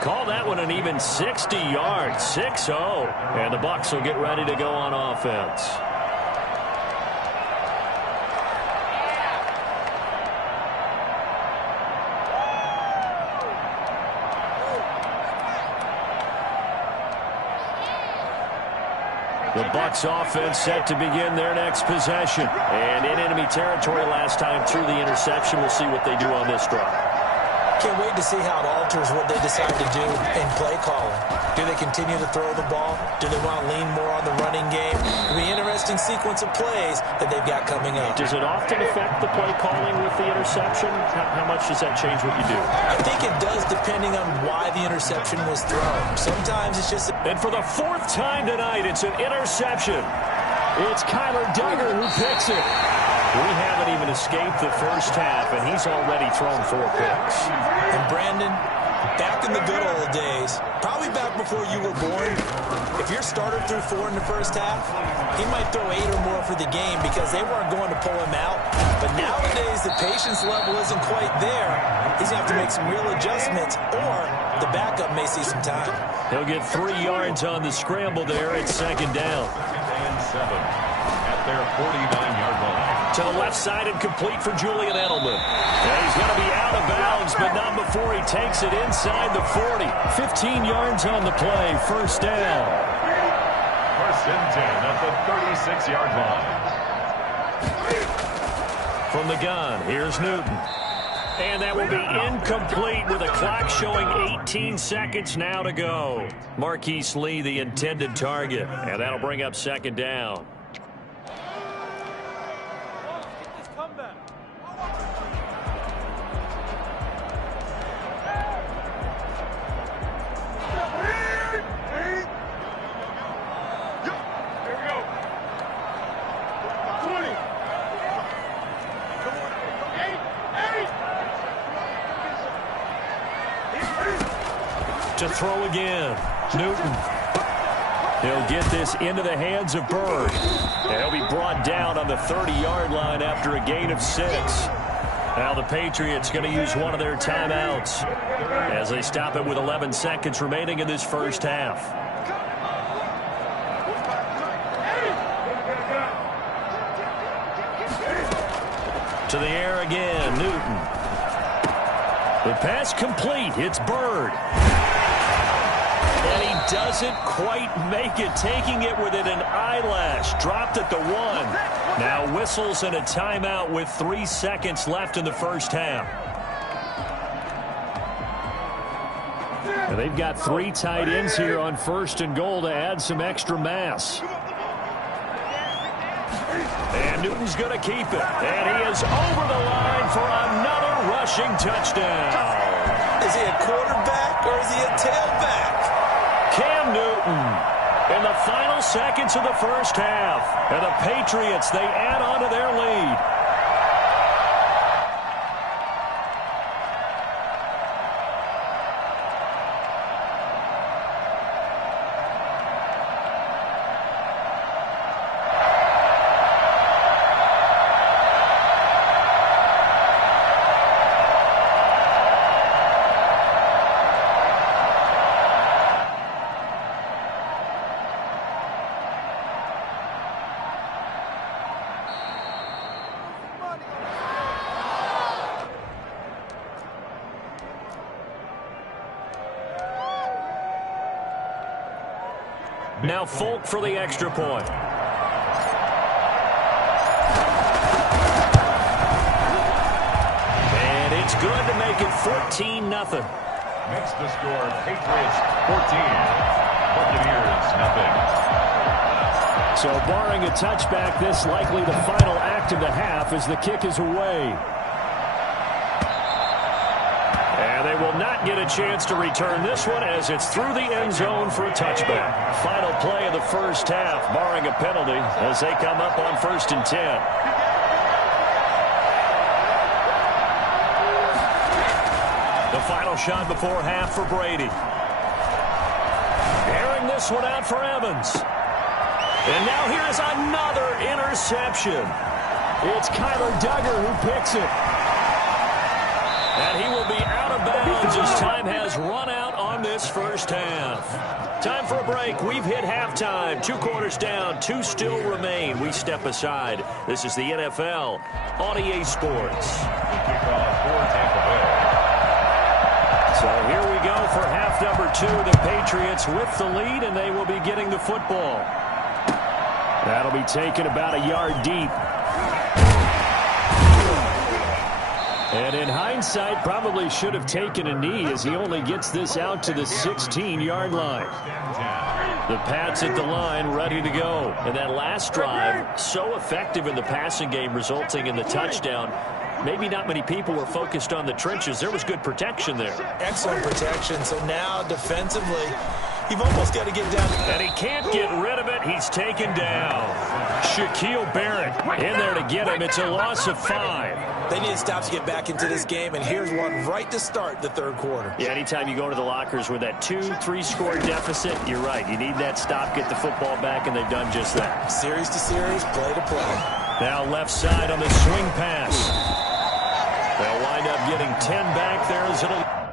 Call that one an even 60 yards, 6-0. And the Bucs will get ready to go on offense. The Bucs offense set to begin their next possession. And in enemy territory last time through the interception. We'll see what they do on this drive. Can't wait to see how it alters what they decide to do in play calling. Do they continue to throw the ball? Do they want to lean more on the running game? It'll be an interesting sequence of plays that they've got coming up. Does it often affect the play calling with the interception? How much does that change what you do? I think it does depending on why the interception was thrown. Sometimes it's just... And for the 4th time tonight, it's an interception. It's Kyler Duggar who picks it. We haven't even escaped the first half, and he's already thrown 4 picks. And Brandon, back in the good old days, probably back before you were born, if your starter threw 4 in the first half, he might throw 8 or more for the game because they weren't going to pull him out. But nowadays, the patience level isn't quite there. He's going to have to make some real adjustments, or the backup may see some time. He'll get 3 yards on the scramble there at second down. And 7 at their 49-yard line. To the left side and complete for Julian Edelman. And he's going to be out of bounds, but not before he takes it inside the 40. 15 yards on the play, first down. First and 10 at the 36-yard line. From the gun, here's Newton. And that will be incomplete with a clock showing 18 seconds now to go. Marquise Lee, the intended target. And that'll bring up second down. To throw again. Newton. He'll get this into the hands of Bird. And he'll be brought down on the 30-yard line after a gain of 6. Now the Patriots going to use one of their timeouts as they stop it with 11 seconds remaining in this first half. To the air again, Newton. The pass complete. It's Bird. And he doesn't quite make it, taking it within an eyelash. Dropped at the 1. Now whistles and a timeout with 3 seconds left in the first half. And they've got 3 tight ends here on first and goal to add some extra mass. And Newton's going to keep it. And he is over the line for another rushing touchdown. Is he a quarterback or is he a tailback? Cam Newton in the final seconds of the first half. And the Patriots, they add on to their lead. Now Folk for the extra point. And it's good to make it 14-0. Makes the score Patriots 14, Buccaneers nothing. So barring a touchback, this likely the final act of the half as the kick is away. And they will not get a chance to return this one as it's through the end zone for a touchback. Final play of the first half, barring a penalty, as they come up on 1st and 10. The final shot before half for Brady. Airing this one out for Evans. And now here's another interception. It's Kyler Duggar who picks it. And he will be out of bounds as time has run out on this first half. Time for a break. We've hit halftime. 2 quarters down. 2 still remain. We step aside. This is the NFL on EA Sports. Kickoff for Tampa Bay. So here we go for half number 2. The Patriots with the lead, and they will be getting the football. That'll be taken about a yard deep. And in hindsight, probably should have taken a knee as he only gets this out to the 16-yard line. The Pats at the line, ready to go. And that last drive, so effective in the passing game, resulting in the touchdown. Maybe not many people were focused on the trenches. There was good protection there. Excellent protection. So now defensively, you've almost got to get down. And he can't get rid of it. He's taken down. Shaquille Barrett in there to get him. It's a loss of 5. They need to stop to get back into this game, and here's one right to start the 3rd quarter. Yeah, anytime you go to the lockers with that 2-3 score deficit, you're right. You need that stop, get the football back, and they've done just that. Series to series, play to play. Now left side on the swing pass. They'll wind up getting 10 back there as it'll...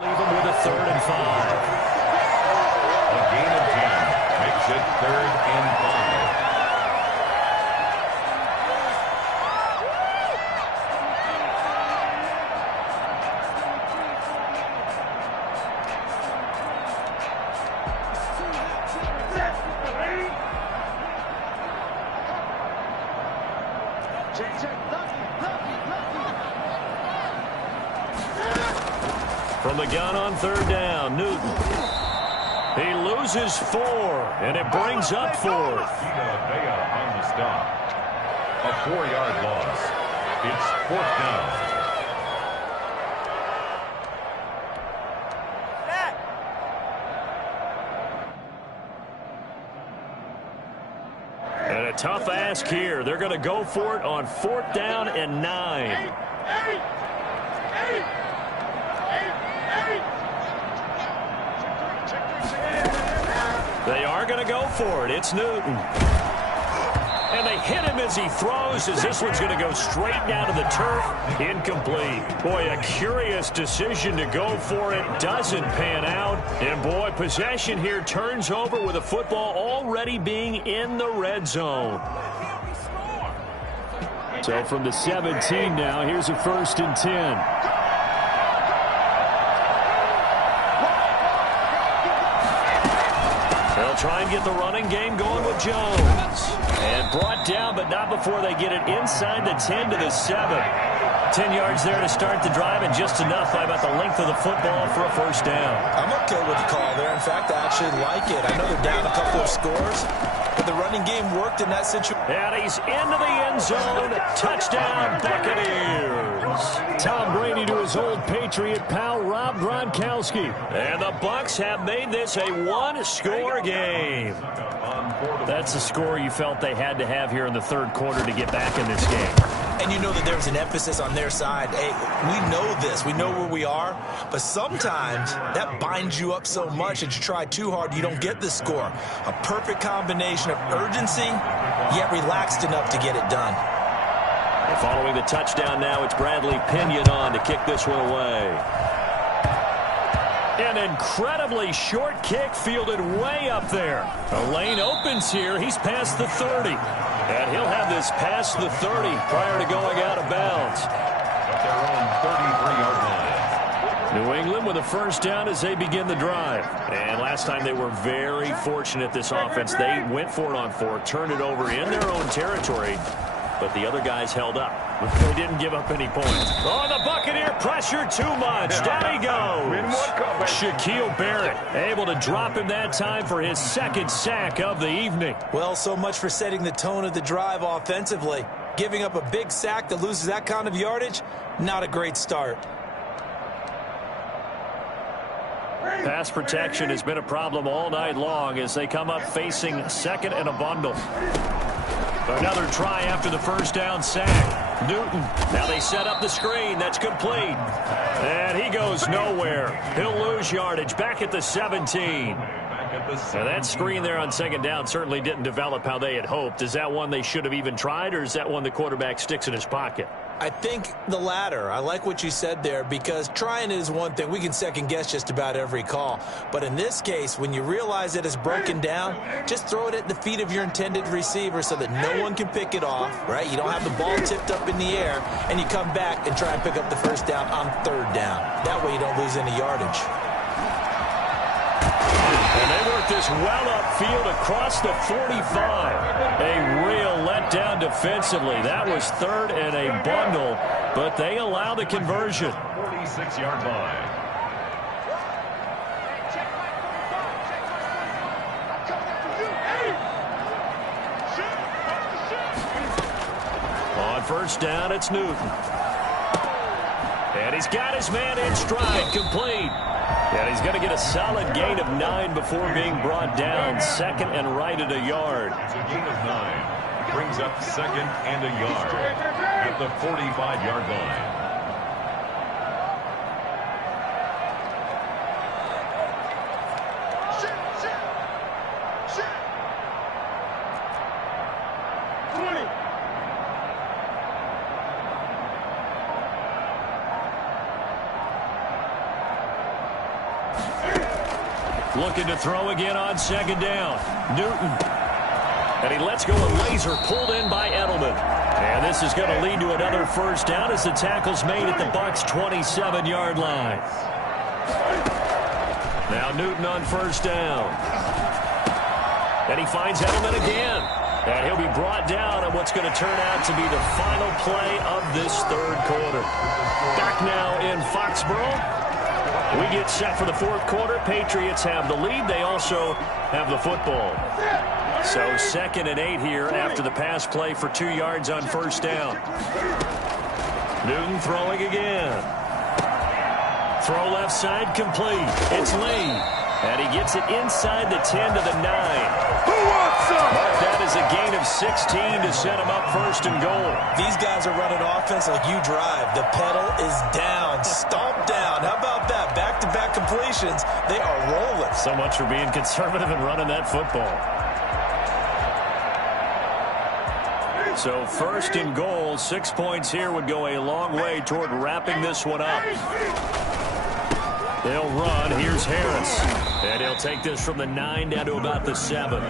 Leave them with a 3rd and 5. A gain of 10 makes it 3rd and 5. From the gun on 3rd down, Newton. He loses 4, and it brings up 4th. on the stop. A 4-yard loss. It's 4th down. And a tough ask here. They're going to go for it on 4th down and 9. They are going to go for it. It's Newton. And they hit him as he throws, as this one's going to go straight down to the turf. Incomplete. Boy, a curious decision to go for it. Doesn't pan out. And, boy, possession here turns over with a football already being in the red zone. So from the 17 now, here's a 1st and 10. They'll try and get the running game going with Jones. And brought down, but not before they get it inside the 10 to the 7. 10 yards there to start the drive, and just enough by about the length of the football for a 1st down. I'm okay with the call there. In fact, I actually like it. I know they're down a couple of scores, but the running game worked in that situation. And he's into the end zone. Touchdown, Buccaneers. Tom Brady to his old Patriot pal, Rob Gronkowski. And the Bucs have made this a 1-score game. That's the score you felt they had to have here in the 3rd quarter to get back in this game. And you know that there's an emphasis on their side. Hey, we know this. We know where we are. But sometimes that binds you up so much that you try too hard, you don't get the score. A perfect combination of urgency, yet relaxed enough to get it done. And following the touchdown now, it's Bradley Pinion on to kick this one away. An incredibly short kick fielded way up there. A lane opens here. He's past the 30. And he'll have this past the 30 prior to going out of bounds. At their own 33-yard line. New England with a first down as they begin the drive. And last time they were very fortunate, this offense. They went for it on 4, turned it over in their own territory. But the other guys held up. They didn't give up any points. Oh, the Buccaneer pressure too much. Down he goes. Shaquille Barrett able to drop him that time for his second sack of the evening. Well, so much for setting the tone of the drive offensively. Giving up a big sack that loses that kind of yardage, not a great start. Pass protection has been a problem all night long as they come up facing second and a bundle. Another try after the first down sack. Newton. Now they set up the screen. That's complete. And he goes nowhere. He'll lose yardage back at the 17. Now that screen there on second down certainly didn't develop how they had hoped. Is that one they should have even tried, or is that one the quarterback sticks in his pocket? I think the latter. I like what you said there, because trying is one thing. We can second guess just about every call. But in this case, when you realize that it's broken down, just throw it at the feet of your intended receiver so that no one can pick it off, right? You don't have the ball tipped up in the air, and you come back and try and pick up the first down on third down. That way you don't lose any yardage. And they work this well upfield across the 45. A real letdown defensively. That was third and a bundle, but they allow the conversion. 46-yard line. On first down, it's Newton. And he's got his man in stride, complete. And he's going to get a solid gain of 9 before being brought down. Second and right at a yard. It's a gain of 9. Brings up second and a yard at the 45-yard line. Looking to throw again on second down. Newton. And he lets go a laser pulled in by Edelman. And this is going to lead to another first down as the tackle's made at the Bucs' 27-yard line. Now Newton on first down. And he finds Edelman again. And he'll be brought down on what's going to turn out to be the final play of this third quarter. Back now in Foxborough. We get set for the fourth quarter. Patriots have the lead. They also have the football. So 2nd and 8 here after the pass play for 2 yards on first down. Newton throwing again. Throw left side complete. It's Lee. And he gets it inside the 10 to the 9. Who wants some? Mark that as a gain of 16 to set him up first and goal. These guys are running offense like you drive. The pedal is down. Stomp down. How about that? Back-to-back completions. They are rolling. So much for being conservative and running that football. So first and goal, 6 points here would go a long way toward wrapping this one up. They'll run. Here's Harris. And he'll take this from the 9 down to about the 7.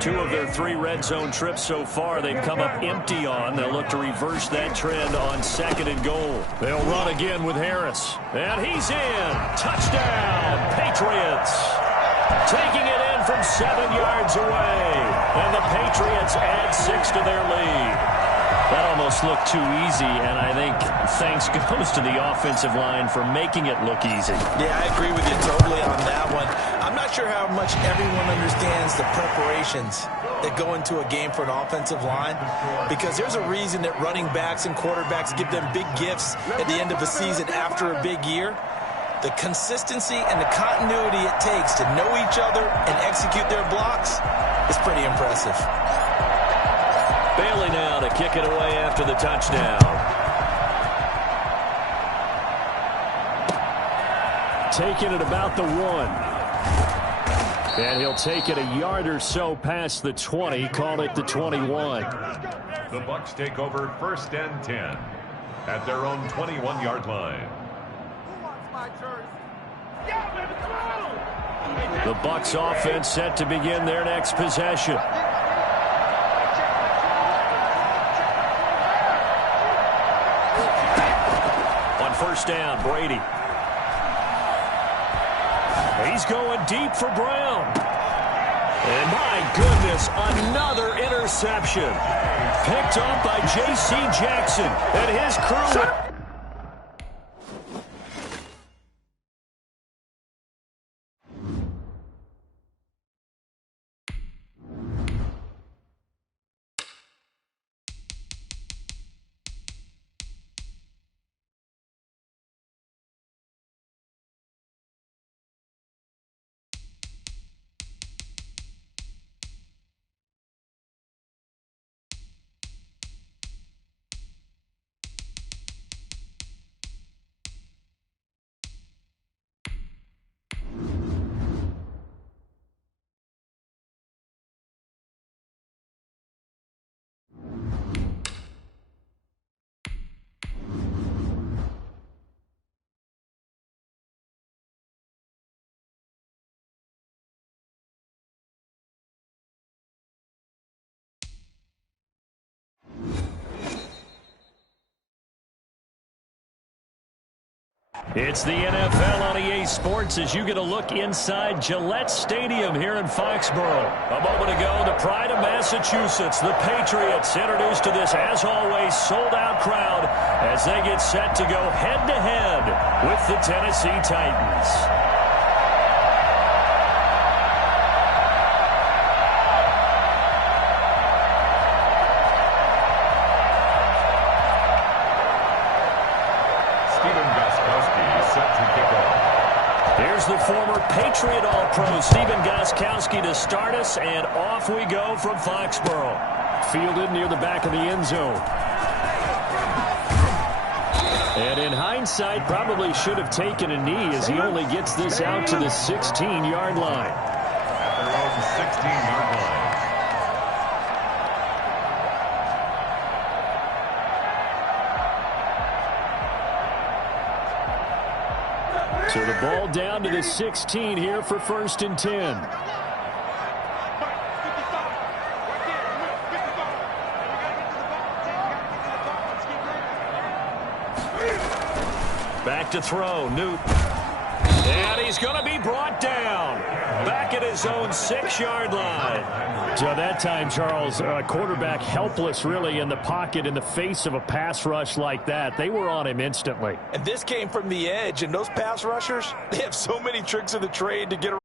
2 of their 3 red zone trips so far they've come up empty on. They'll look to reverse that trend on 2nd and goal. They'll run again with Harris. And he's in. Touchdown, Patriots. Taking it in from 7 yards away. And the Patriots add 6 to their lead. That almost looked too easy, and I think thanks goes to the offensive line for making it look easy. Yeah, I agree with you totally on that one. I'm not sure how much everyone understands the preparations that go into a game for an offensive line, because there's a reason that running backs and quarterbacks give them big gifts at the end of the season after a big year. The consistency and the continuity it takes to know each other and execute their blocks is pretty impressive. Bailey now to kick it away after the touchdown. Taking it about the 1. And he'll take it a yard or so past the 20, call it the 21. The Bucs take over 1st and 10 at their own 21-yard line. The Bucs offense set to begin their next possession. On 1st down, Brady. He's going deep for Brown. And my goodness, another interception. Picked up by J.C. Jackson and his crew. It's the NFL on EA Sports as you get a look inside Gillette Stadium here in Foxborough. A moment ago, the pride of Massachusetts, the Patriots, introduced to this, as always, sold-out crowd as they get set to go head-to-head with the Tennessee Titans. Here's the former Patriot All-Pro Stephen Gostkowski to start us, and off we go from Foxborough. Fielded near the back of the end zone. And in hindsight, probably should have taken a knee as he only gets this out to the 16-yard line. At their own 16-yard line. So the ball down to the 16 here for 1st and 10. Back to throw, Newt. And he's going to be brought down. Back at his own 6-yard line. So that time, Charles, quarterback helpless really in the pocket in the face of a pass rush like that. They were on him instantly. And this came from the edge, and those pass rushers, they have so many tricks of the trade to get around.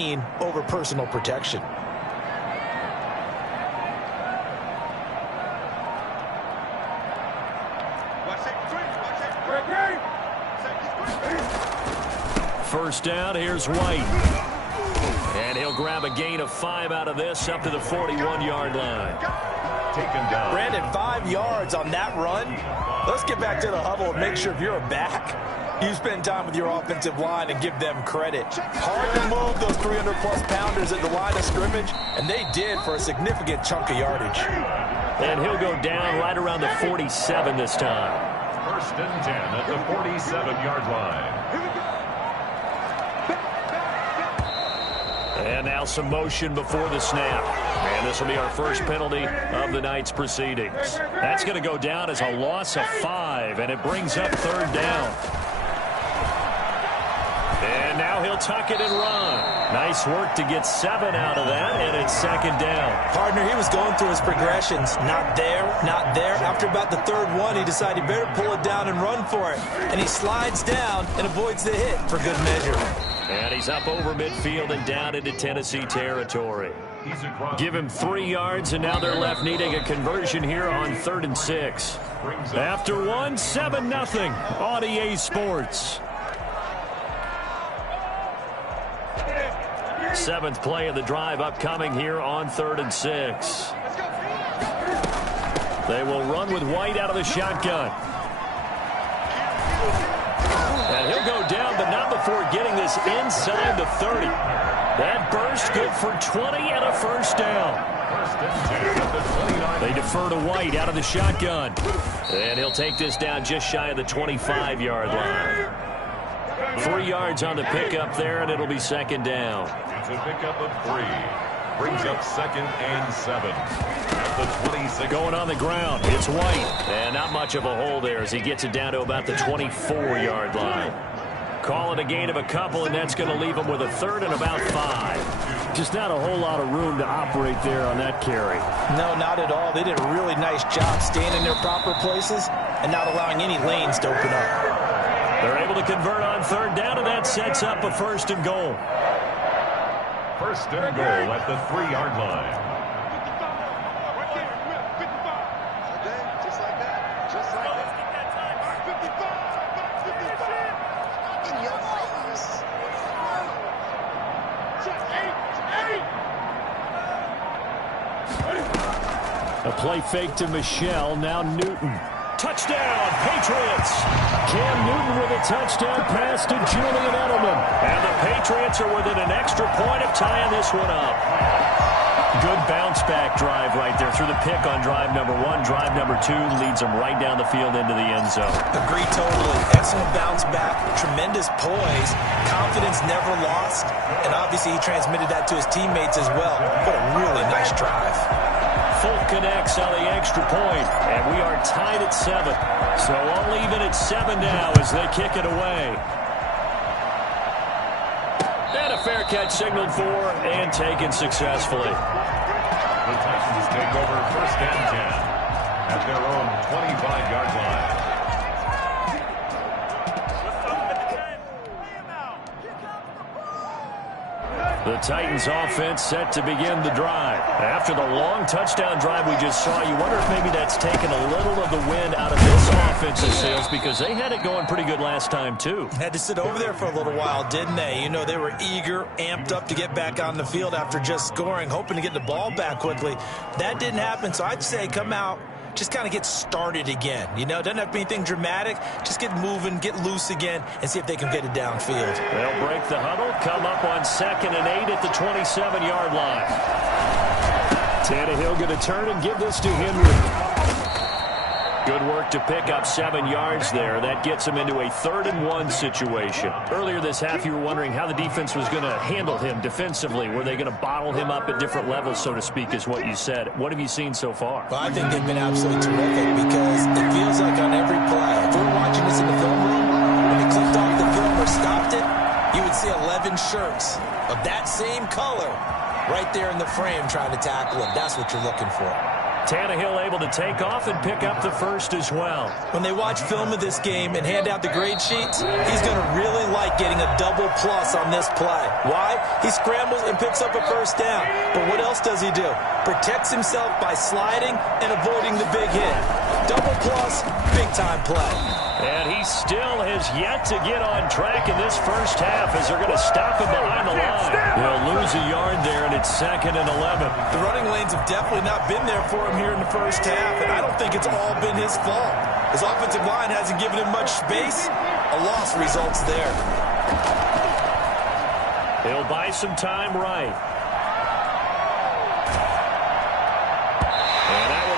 over personal protection. First down, here's White. And he'll grab a gain of 5 out of this up to the 41-yard line. Taken down. Brandon, 5 yards on that run. Let's get back to the huddle and make sure if you're a back, you spend time with your offensive line and give them credit. Hard to move those 300-plus pounders at the line of scrimmage, and they did for a significant chunk of yardage. And he'll go down right around the 47 this time. First and 10 at the 47-yard line. And now some motion before the snap. And this will be our first penalty of the night's proceedings. That's going to go down as a loss of 5, and it brings up third down. And now he'll tuck it and run. Nice work to get 7 out of that, and it's second down. Partner, he was going through his progressions. Not there, not there. After about the third one, he decided he better pull it down and run for it. And he slides down and avoids the hit for good measure. And he's up over midfield and down into Tennessee territory. Give him 3 yards, and now they're left needing a conversion here on 3rd and 6. After one, 7-0 on EA Sports. 7th play of the drive upcoming here on 3rd and 6. They will run with White out of the shotgun. And he'll go down, but not before getting this inside the 30. That burst good for 20 and a first down. They defer to White out of the shotgun. And he'll take this down just shy of the 25-yard line. 3 yards on the pickup there, and it'll be second down. It's a pickup of 3. Brings up 2nd and 7. At the 26. Going on the ground, it's White. And not much of a hole there as he gets it down to about the 24-yard line. Call it a gain of a couple, and that's going to leave him with a 3rd and about 5. Just not a whole lot of room to operate there on that carry. No, not at all. They did a really nice job staying in their proper places and not allowing any lanes to open up. They're able to convert on 3rd down, and that sets up a 1st and goal. 1st and goal at the 3-yard line. A play fake to Michelle, now Newton. Touchdown, Patriots! Cam Newton with a touchdown pass to Julian Edelman. And the Patriots are within an extra point of tying this one up. Good bounce-back drive right there through the pick on drive number 1. Drive number 2 leads them right down the field into the end zone. Agree totally. Excellent bounce back, tremendous poise, confidence never lost, and obviously he transmitted that to his teammates as well. What a really nice drive. Folk connects on the extra point, and we are tied at 7. So all even at 7 now as they kick it away. And a fair catch signaled for and taken successfully. The Titans take over 1st and 10 at their own 25-yard line. The Titans offense set to begin the drive. After the long touchdown drive we just saw, you wonder if maybe that's taken a little of the wind out of this offensive sails because they had it going pretty good last time too. Had to sit over there for a little while, didn't they? You know, they were eager, amped up to get back on the field after just scoring, hoping to get the ball back quickly. That didn't happen, so I'd say come out, just kind of get started again. You know, doesn't have to be anything dramatic. Just get moving, get loose again, and see if they can get it downfield. They'll break the huddle, come up on 2nd and 8 at the 27-yard line. Tannehill going to turn and give this to Henry. Good work to pick up 7 yards there. That gets him into a 3rd and 1 situation. Earlier this half, you were wondering how the defense was going to handle him defensively. Were they going to bottle him up at different levels, so to speak, is what you said. What have you seen so far? Well, I think they've been absolutely terrific because it feels like on every play, if we were watching this in the film room, when he clicked off the film or stopped it, you would see 11 shirts of that same color right there in the frame trying to tackle him. That's what you're looking for. Tannehill able to take off and pick up the first as well. When they watch film of this game and hand out the grade sheets, he's going to really like getting a double plus on this play. Why? He scrambles and picks up a first down. But what else does he do? Protects himself by sliding and avoiding the big hit. Double plus, big-time play. And he still has yet to get on track in this first half as they're going to stop him behind the line. They'll lose a yard there, and it's 2nd and 11. The running lanes have definitely not been there for him here in the first half, and I don't think it's all been his fault. His offensive line hasn't given him much space. A loss results there. He'll buy some time right.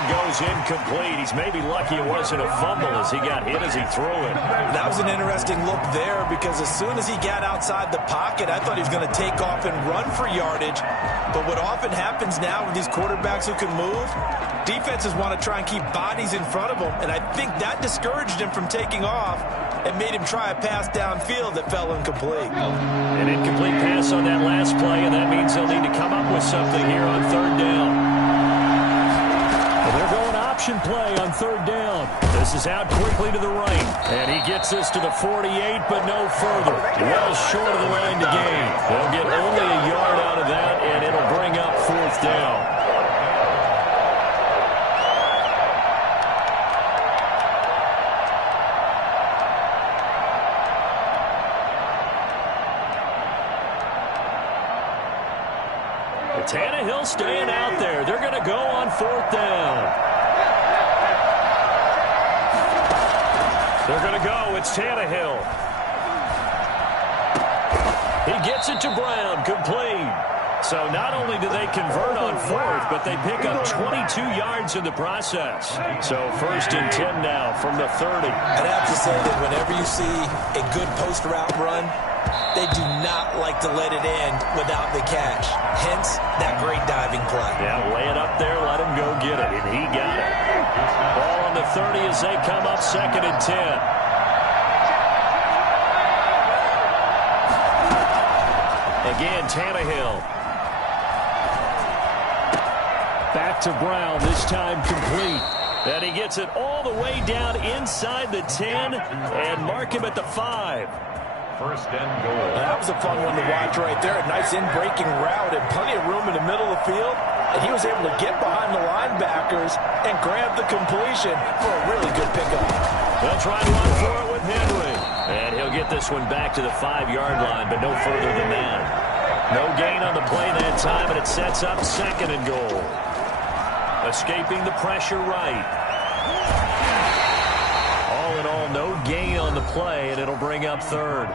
Goes incomplete. He's maybe lucky it wasn't a fumble as he got hit as he threw it. That was an interesting look there because as soon as he got outside the pocket, I thought he was going to take off and run for yardage. But what often happens now with these quarterbacks who can move, defenses want to try and keep bodies in front of them, and I think that discouraged him from taking off and made him try a pass downfield that fell incomplete. An incomplete pass on that last play, and that means they'll need to come up with something here on 3rd down. They're going option play on 3rd down. This is out quickly to the right. And he gets this to the 48, but no further. Well short of the line to gain. They'll get only a yard out of that, and it'll bring up 4th down. Tannehill staying out there. They're going to go on 4th down. They're going to go. It's Tannehill. He gets it to Brown. Complete. So not only do they convert on 4th, but they pick up 22 yards in the process. So 1st and 10 now from the 30. I'd have to say that whenever you see a good post route run, they do not like to let it in without the catch. Hence, that great diving play. Yeah, lay it up there, let him go get it, and he got it. Ball on the 30 as they come up 2nd and 10. Again, Tannehill. Back to Brown, this time complete. And he gets it all the way down inside the 10 and mark him at the 5. 1st and goal. That was a fun one to watch right there. A nice in-breaking route and plenty of room in the middle of the field. And he was able to get behind the linebackers and grab the completion for a really good pickup. They'll try to run for it with Henry. And he'll get this one back to the 5-yard line, but no further than that. No gain on the play that time, and it sets up 2nd and goal. Escaping the pressure right. All in all, no gain on the play, and it'll bring up 3rd.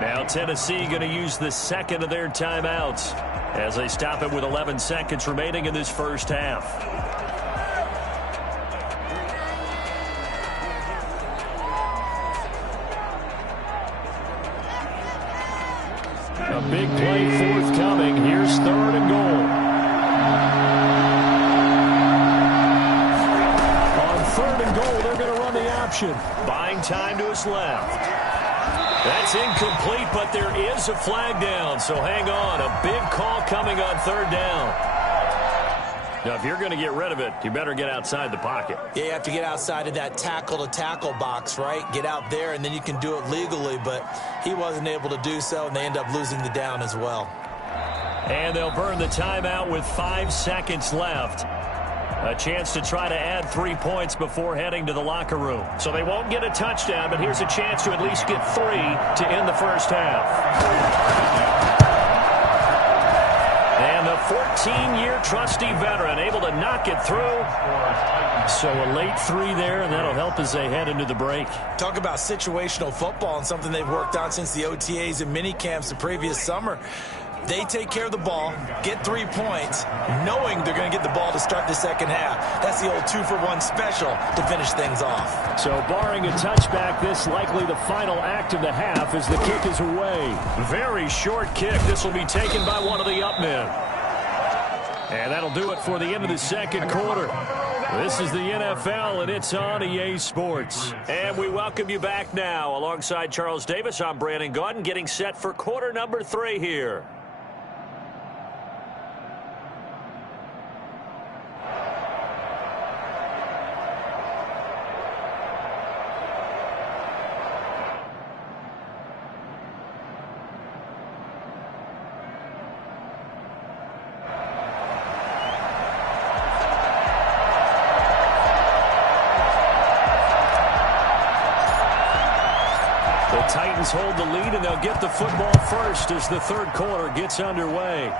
Now Tennessee going to use the 2nd of their timeouts as they stop it with 11 seconds remaining in this first half. A big play forthcoming. Here's 3rd and goal. On 3rd and goal, they're going to run the option. Buying time to his left. That's incomplete, but there is a flag down, so hang on. A big call coming on 3rd down. Now, if you're going to get rid of it, you better get outside the pocket. Yeah, you have to get outside of that tackle-to-tackle box, right? Get out there, and then you can do it legally, but he wasn't able to do so, and they end up losing the down as well. And they'll burn the timeout with 5 seconds left. A chance to try to add 3 points before heading to the locker room. So they won't get a touchdown, but here's a chance to at least get 3 to end the first half. And the 14-year trusty veteran able to knock it through. So a late 3 there, and that'll help as they head into the break. Talk about situational football and something they've worked on since the OTAs and mini camps the previous summer. They take care of the ball, get 3 points, knowing they're going to get the ball to start the second half. That's the old 2-for-1 special to finish things off. So barring a touchback, this likely the final act of the half as the kick is away. Very short kick. This will be taken by one of the up men. And that'll do it for the end of the second quarter. This is the NFL, and it's on EA Sports. And we welcome you back now. Alongside Charles Davis, I'm Brandon Gaudin, getting set for quarter number 3 here. Titans hold the lead, and they'll get the football first as the third quarter gets underway.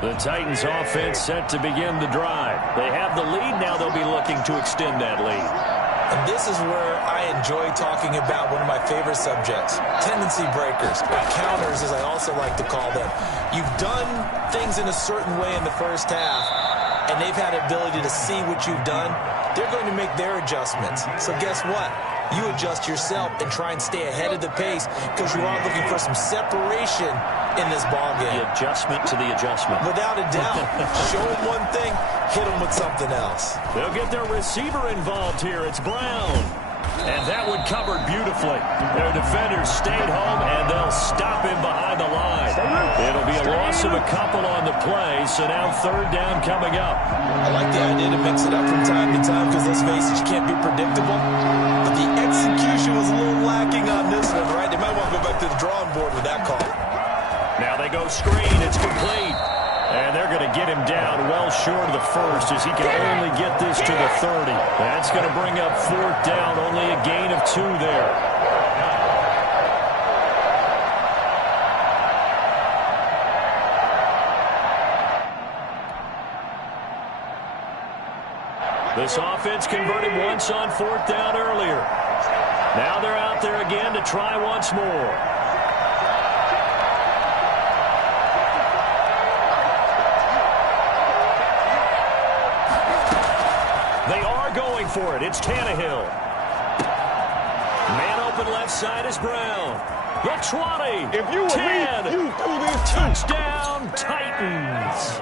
The Titans offense set to begin the drive. They have the lead. Now they'll be looking to extend that lead. And this is where I enjoy talking about one of my favorite subjects, tendency breakers, or counters as I also like to call them. You've done things in a certain way in the first half, and they've had the ability to see what you've done. They're going to make their adjustments. So guess what? You adjust yourself and try and stay ahead of the pace because you are looking for some separation in this ball game. The adjustment to the adjustment. Without a doubt. Show them one thing, hit them with something else. They'll get their receiver involved here. It's Brown. And that one covered beautifully. Their defenders stayed home, and they'll stop him behind the line. It'll be a loss of a couple on the play, so now third down coming up. I like the idea to mix it up from time to time because, let's face it, you can't be predictable. But the execution was a little lacking on this one, right? They might want to go back to the drawing board with that call. Now they go screen. It's complete. And they're going to get him down well short of the first as he can only get this to the 30. That's going to bring up fourth down. Only a gain of 2 there. This offense converted once on fourth down earlier. Now they're out there again to try once more. They are going for it. It's Tannehill. Man open left side is Brown. The 20. If you 10. Me, you do this Touchdown, Titans.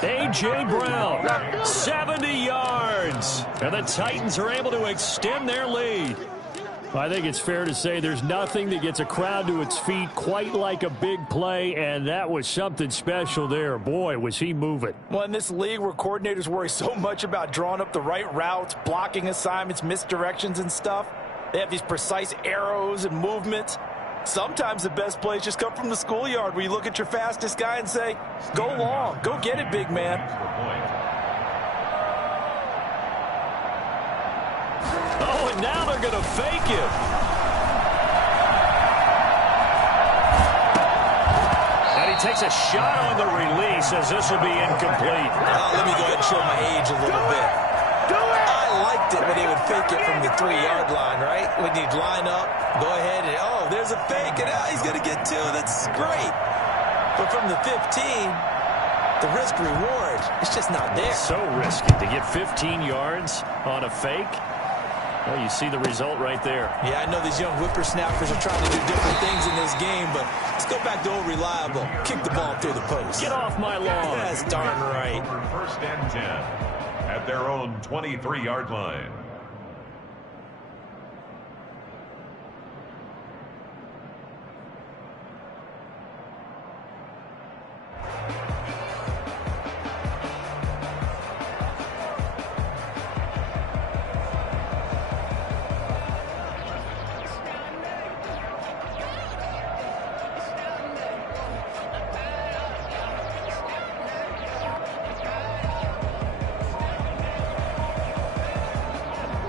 A.J. Brown, 70 yards. And the Titans are able to extend their lead. I think it's fair to say there's nothing that gets a crowd to its feet quite like a big play, and that was something special there. Boy, was he moving. Well, in this league where coordinators worry so much about drawing up the right routes, blocking assignments, misdirections and stuff, they have these precise arrows and movements. Sometimes the best plays just come from the schoolyard where you look at your fastest guy and say, go long, go get it, big man. Oh, and now they're going to fake it. And he takes a shot on the release as this will be incomplete. Let me go ahead and show my age a little bit. I liked it when they would fake it from the 3-yard line, right? When you'd line up, go ahead and, oh, there's a fake, and he's going to get 2. That's great. But from the 15, the risk-reward, it's just not there. So risky to get 15 yards on a fake. Well, you see the result right there. Yeah, I know these young whippersnappers are trying to do different things in this game, but let's go back to old reliable. Kick the ball through the post. Get off my lawn. That's darn right. First and 10 at their own 23-yard line.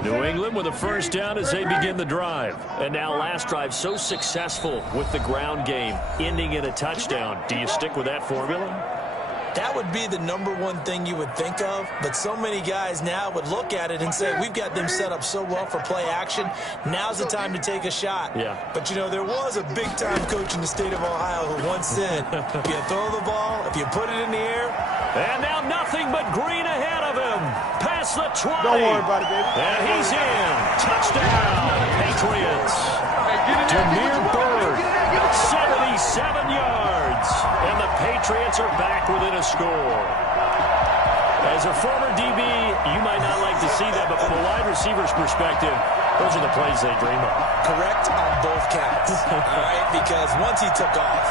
New England with a first down as they begin the drive. And now last drive so successful with the ground game, ending in a touchdown. Do you stick with that formula? That would be the #1 thing you would think of, but so many guys now would look at it and say, we've got them set up so well for play action. Now's the time to take a shot. Yeah. But, you know, there was a big-time coach in the state of Ohio who once said, if you throw the ball, if you put it in the air. And now nothing but green ahead of him. Past the 20. Don't worry about it, baby. And he's in. Touchdown, Patriots. Demir Bird, 77 yards. And the Patriots are back within a score. As a former DB, you might not like to see that, but from a wide receiver's perspective, those are the plays they dream of. Correct on both counts. All right, because once he took off,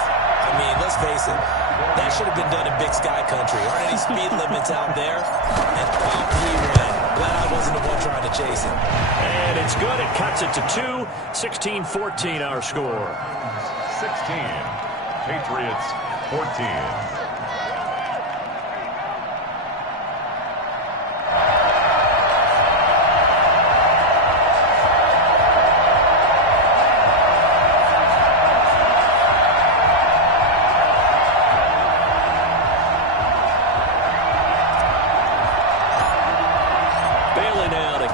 I mean, let's face it, that should have been done in Big Sky Country. Aren't any speed limits out there? And off we went. Glad I wasn't the one trying to chase him. And it's good. It cuts it to 2. 16-14 our score. 16. Patriots 14.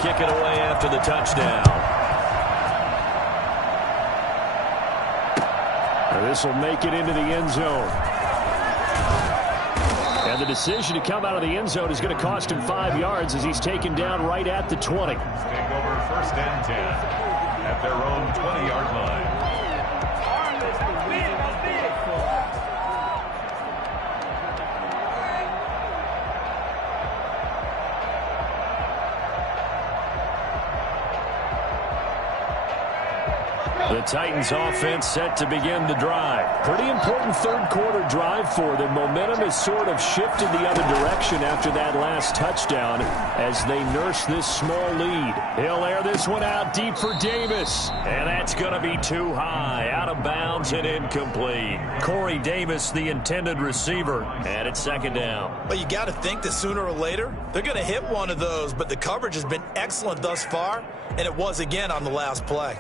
Kick it away after the touchdown. This will make it into the end zone. And the decision to come out of the end zone is going to cost him 5 yards as he's taken down right at the 20. Take over 1st and 10 at their own 20-yard line. The Titans offense set to begin the drive. Pretty important third quarter drive for them. Momentum has sort of shifted the other direction after that last touchdown as they nurse this small lead. He'll air this one out deep for Davis. And that's going to be too high. Out of bounds and incomplete. Corey Davis, the intended receiver. And it's 2nd down. Well, you got to think that sooner or later they're going to hit one of those, but the coverage has been excellent thus far, and it was again on the last play.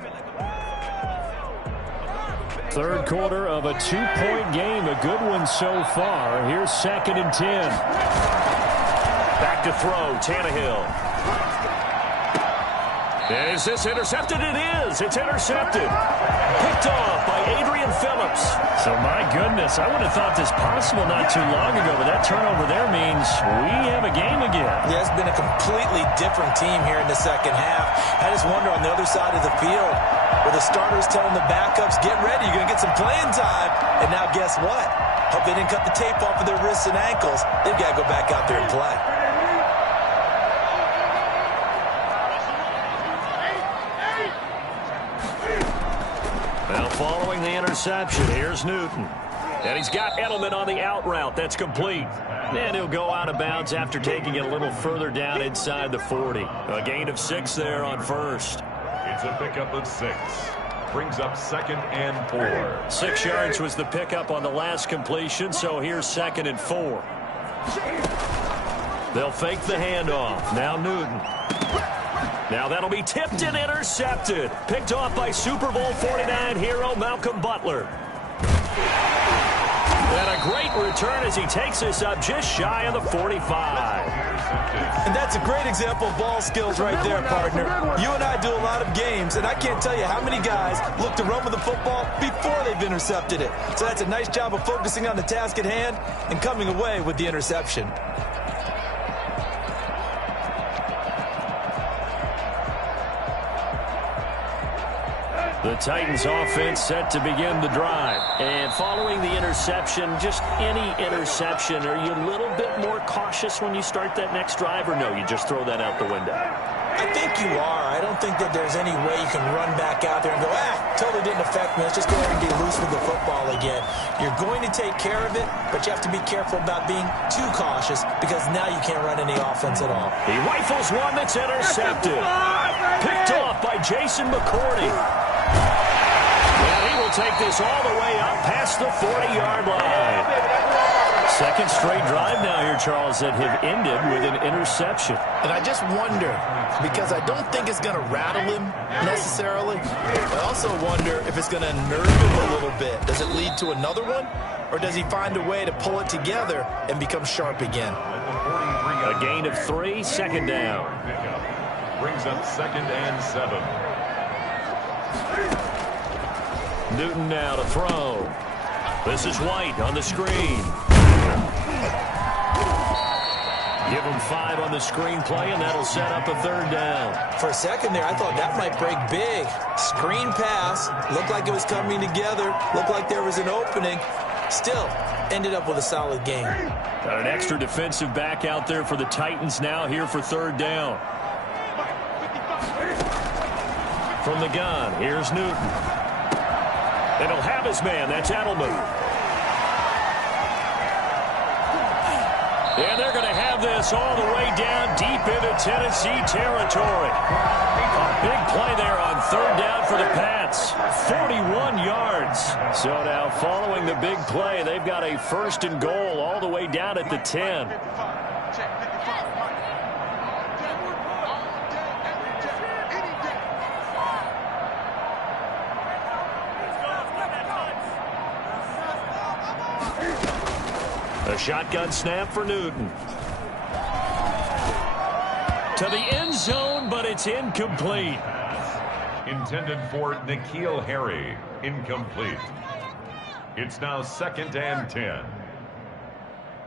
Third quarter of a 2-point game. A good one so far. Here's 2nd and 10. Back to throw. Tannehill. Is this intercepted? It is. It's intercepted. Picked off by Adrian Phillips. So, my goodness, I would have thought this possible not too long ago, but that turnover there means we have a game again. Yeah, it's been a completely different team here in the second half. I just wonder on the other side of the field, where the starters telling the backups, get ready, you're going to get some playing time. And now guess what? Hope they didn't cut the tape off of their wrists and ankles. They've got to go back out there and play. Now following the interception, here's Newton. And he's got Edelman on the out route. That's complete. And he'll go out of bounds after taking it a little further down inside the 40. A gain of 6 there on 1st. It's a pickup of 6. Brings up 2nd and 4. 6 yards was the pickup on the last completion, so here's 2nd and 4. They'll fake the handoff. Now Newton. Now that'll be tipped and intercepted. Picked off by Super Bowl 49 hero Malcolm Butler. And a great return as he takes this up just shy of the 45. And that's a great example of ball skills right there, partner. You and I do a lot of games, and I can't tell you how many guys look to run with the football before they've intercepted it. So that's a nice job of focusing on the task at hand and coming away with the interception. The Titans offense set to begin the drive. And following the interception, just any interception, are you a little bit more cautious when you start that next drive, or no, you just throw that out the window? I think you are. I don't think that there's any way you can run back out there and go, totally didn't affect me. Let's just go ahead and be loose with the football again. You're going to take care of it, but you have to be careful about being too cautious because now you can't run any offense at all. He rifles one that's intercepted. Picked off by Jason McCourty. And he will take this all the way up past the 40-yard line. Second straight drive now here, Charles, that have ended with an interception. And I just wonder, because I don't think it's going to rattle him necessarily, I also wonder if it's going to nerve him a little bit. Does it lead to another one? Or does he find a way to pull it together and become sharp again? A gain of 3, 2nd down. Brings up 2nd and 7. Newton now to throw. This is White on the screen. Give him 5 on the screen play, and that'll set up a 3rd down. For a second there, I thought that might break big. Screen pass. Looked like it was coming together. Looked like there was an opening. Still, ended up with a solid game. Got an extra defensive back out there for the Titans now here for 3rd down. From the gun, here's Newton. And he'll have his man. That's Edelman. And they're going to have this all the way down deep into Tennessee territory. A big play there on third down for the Pats. 41 yards. So now following the big play, they've got a first and goal all the way down at the 10. A shotgun snap for Newton. To the end zone, but it's incomplete. Intended for N'Keal Harry. Incomplete. It's now 2nd and 10.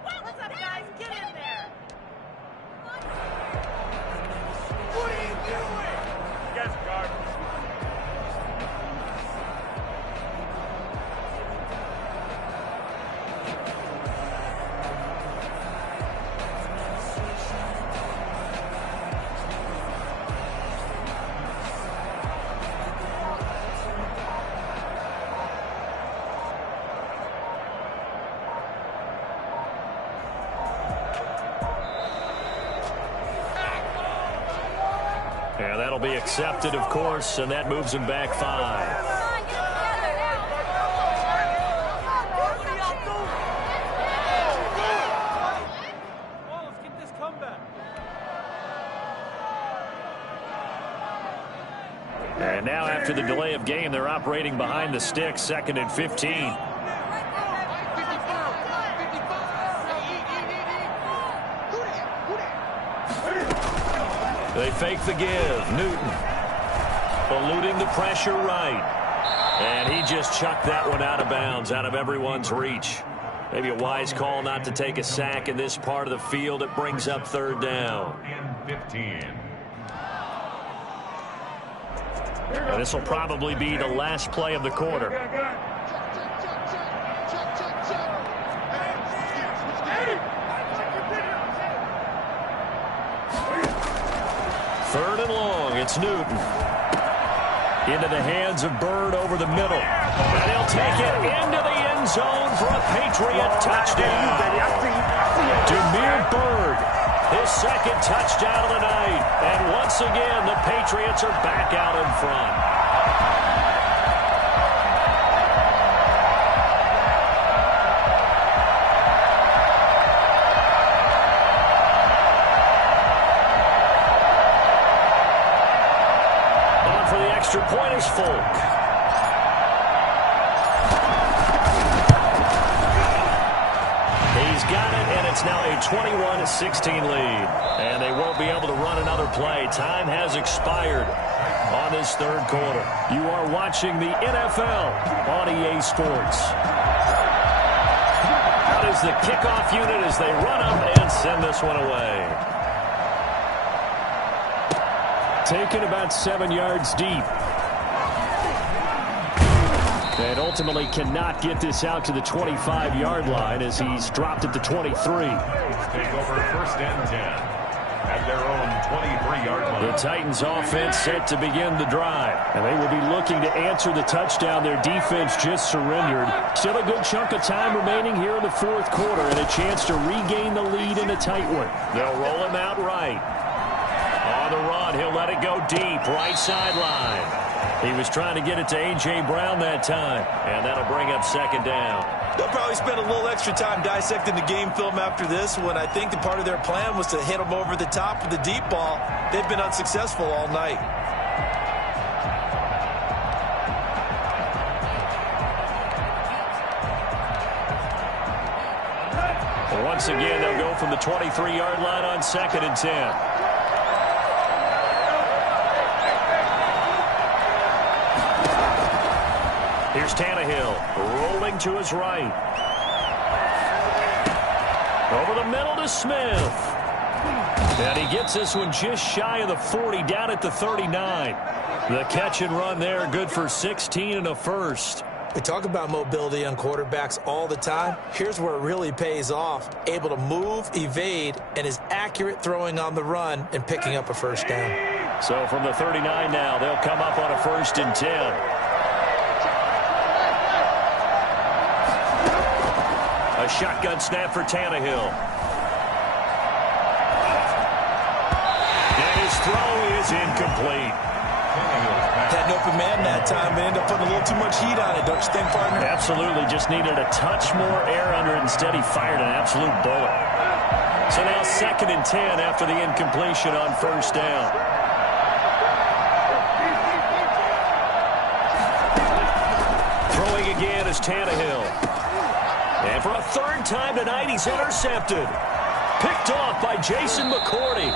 What's up, guys? Get in there. What are you doing? You guys are garbage. And that'll be accepted, of course, and that moves him back 5. Let's get this comeback. And now after the delay of game, they're operating behind the sticks, 2nd and 15. They fake the give. Newton eluding the pressure right. And he just chucked that one out of bounds, out of everyone's reach. Maybe a wise call not to take a sack in this part of the field. It brings up third down. And 15. And this will probably be the last play of the quarter. Third and long, it's Newton. Into the hands of Bird over the middle. And he'll take it into the end zone for a Patriot touchdown. Demir Bird, his 2nd touchdown of the night. And once again, the Patriots are back out in front. Extra point is Folk. He's got it, and it's now a 21-16 lead. And they won't be able to run another play. Time has expired on this third quarter. You are watching the NFL on EA Sports. Out is the kickoff unit as they run up and send this one away. Taken about 7 yards deep. And ultimately cannot get this out to the 25-yard line as he's dropped at the 23. Take over 1st and 10 at their own 23-yard line. The Titans offense set to begin the drive. And they will be looking to answer the touchdown their defense just surrendered. Still a good chunk of time remaining here in the fourth quarter and a chance to regain the lead in a tight one. They'll roll him out right. On the run, he'll let it go deep, right sideline. He was trying to get it to A.J. Brown that time, and that'll bring up 2nd down. They'll probably spend a little extra time dissecting the game film after this when I think the part of their plan was to hit them over the top with the deep ball. They've been unsuccessful all night. Once again, they'll go from the 23-yard line on 2nd and 10. Here's Tannehill rolling to his right. Over the middle to Smith. And he gets this one just shy of the 40, down at the 39. The catch and run there, good for 16 and a first. We talk about mobility on quarterbacks all the time. Here's where it really pays off. Able to move, evade, and is accurate throwing on the run and picking up a first down. So from the 39 now, they'll come up on a 1st and 10. A shotgun snap for Tannehill. throw is incomplete. Had an open man that time, but ended up putting a little too much heat on it, don't you think, partner? Absolutely. Just needed a touch more air under it. Instead, he fired an absolute bullet. So now 2nd and 10 after the incompletion on 1st down. Throwing again is Tannehill. And for a 3rd time tonight, he's intercepted. Picked off by Jason McCourty.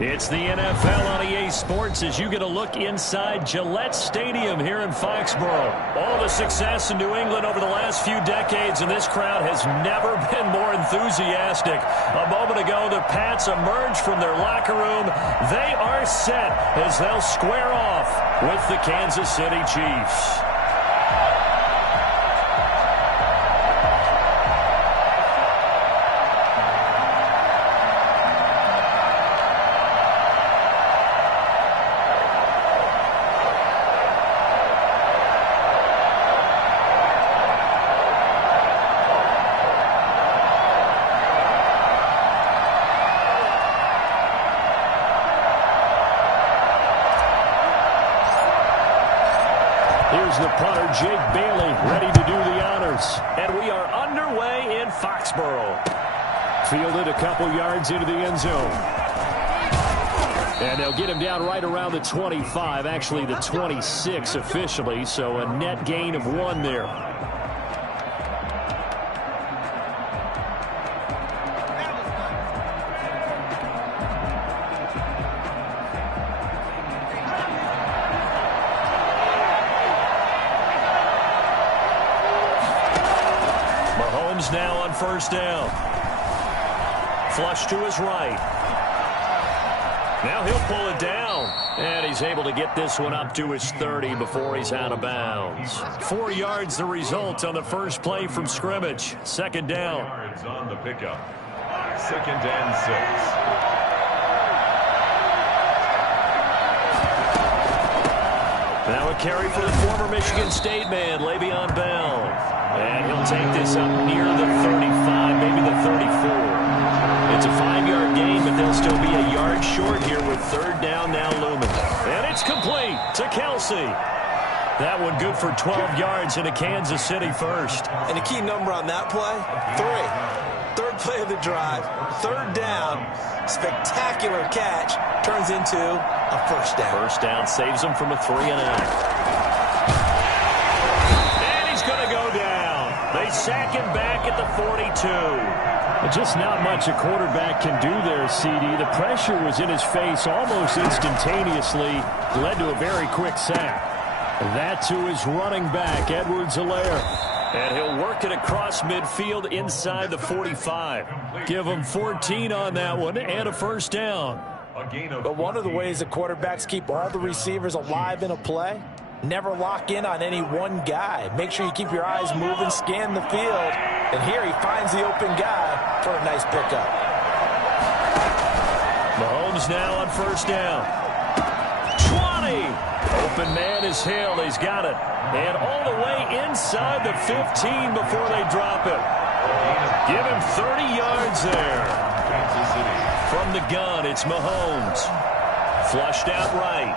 It's the NFL on EA Sports as you get a look inside Gillette Stadium here in Foxborough. All the success in New England over the last few decades, and this crowd has never been more enthusiastic. A moment ago, the Pats emerged from their locker room. They are set as they'll square off with the Kansas City Chiefs. Here's the punter, Jake Bailey, ready to do the honors. And we are underway in Foxborough. Fielded a couple yards into the end zone. And they'll get him down right around the 25, actually the 26 officially, so a net gain of 1 there. Now on 1st down. Flush to his right. Now he'll pull it down. And he's able to get this one up to his 30 before he's out of bounds. 4 yards the result on the first play from scrimmage. 2nd down. Yards on the pickup. 2nd and 6. Now a carry for the former Michigan State man, Le'Veon Bell. And he'll take this up near the 35, maybe the 34. It's a 5-yard gain, but they'll still be a yard short here with 3rd down now looming. And it's complete to Kelsey. That one good for 12 yards into Kansas City first. And the key number on that play, 3. 3rd play of the drive, 3rd down, spectacular catch, turns into a 1st down. 1st down saves him from a 3-and-out. And he's going to go down. They sack him back at the 42. Just not much a quarterback can do there, CD. The pressure was in his face almost instantaneously. Led to a very quick sack. That to his running back, Edwards-Helaire. And he'll work it across midfield inside the 45. Give him 14 on that one and a 1st down. But one of the ways that quarterbacks keep all the receivers alive in a play, never lock in on any one guy. Make sure you keep your eyes moving, scan the field. And here he finds the open guy for a nice pickup. Mahomes now on 1st down. 20. Open man is Hill. He's got it. And all the way inside the 15 before they drop it. Give him 30 yards there. From the shotgun. It's Mahomes. Flushed out right.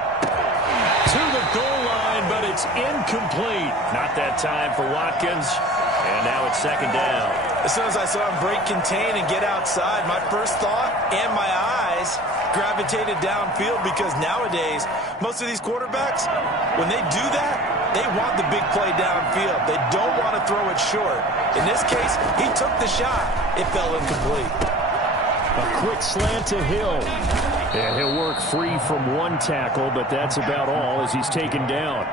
To the goal line, but it's incomplete. Not that time for Watkins. And now it's second down. As soon as I saw him break contain and get outside, my first thought and my eyes gravitated downfield, because nowadays, most of these quarterbacks, when they do that, they want the big play downfield. They don't want to throw it short. In this case, he took the shot. It fell incomplete. A quick slant to Hill. And he'll work free from one tackle, but that's about all as he's taken down.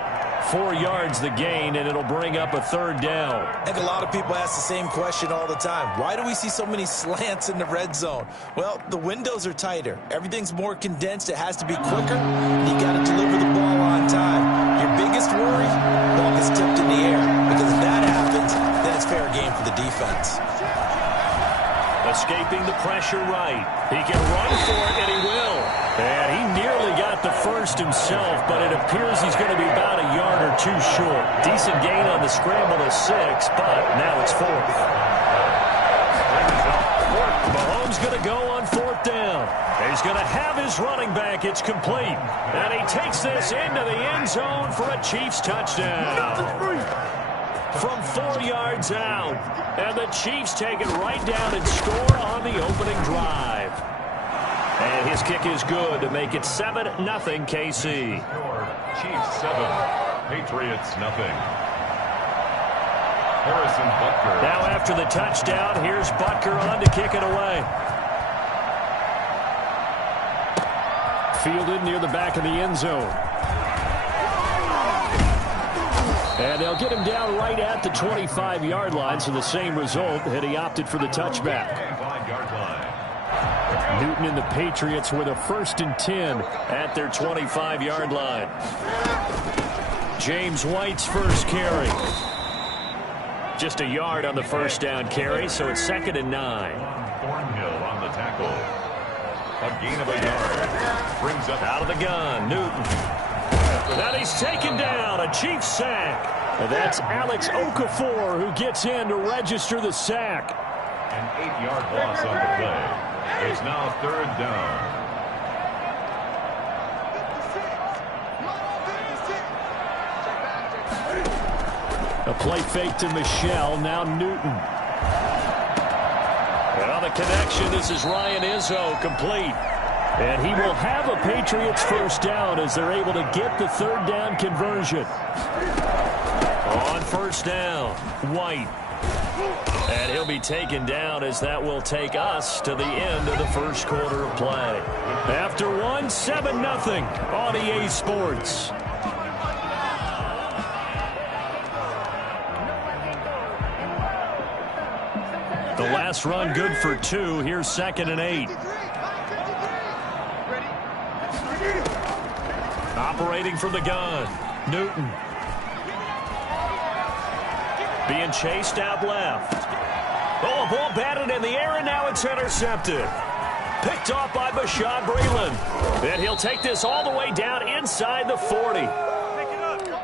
4 yards the gain, and it'll bring up a third down. I think a lot of people ask the same question all the time. Why do we see so many slants in the red zone? Well, the windows are tighter. Everything's more condensed. It has to be quicker, and you got to deliver the ball on time. Your biggest worry, ball gets tipped in the air, because if that happens, then it's fair game for the defense. Escaping the pressure right. He can run for it, and he will. And he nearly got the first himself, but it appears he's going to be about a yard or two short. Decent gain on the scramble to 6, but now it's 4th. Mahomes going to go on 4th down. He's going to have his running back. It's complete. And he takes this into the end zone for a Chiefs touchdown. From 4 yards out. And the Chiefs take it right down and score on the opening drive. And his kick is good to make it 7-0 KC. Chiefs 7, Patriots nothing. Harrison Butker. Now after the touchdown, here's Butker on to kick it away. Fielded near the back of the end zone. And they'll get him down right at the 25-yard line, so the same result had he opted for the touchback. 25-yard line. Newton and the Patriots with a 1st and 10 at their 25-yard line. James White's first carry. Just a yard on the first down carry, so it's 2nd and 9. Thornhill on the tackle. A gain of a yard. Brings up out of the gun, Newton. And he's taken down, a Chiefs sack. And that's Alex Okafor who gets in to register the sack. An 8-yard loss on the play. It's now 3rd down. A play fake to Michelle, now Newton. And on the connection, this is Ryan Izzo, complete. And he will have a Patriots first down as they're able to get the 3rd down conversion. On first down, White. And he'll be taken down as that will take us to the end of the first quarter of play. After 1, 7-0 on EA Sports. The last run good for 2. Here's 2nd and 8. Operating from the gun, Newton. Being chased out left. Oh, a ball batted in the air, and now it's intercepted. Picked off by Bashaud Breeland. And he'll take this all the way down inside the 40.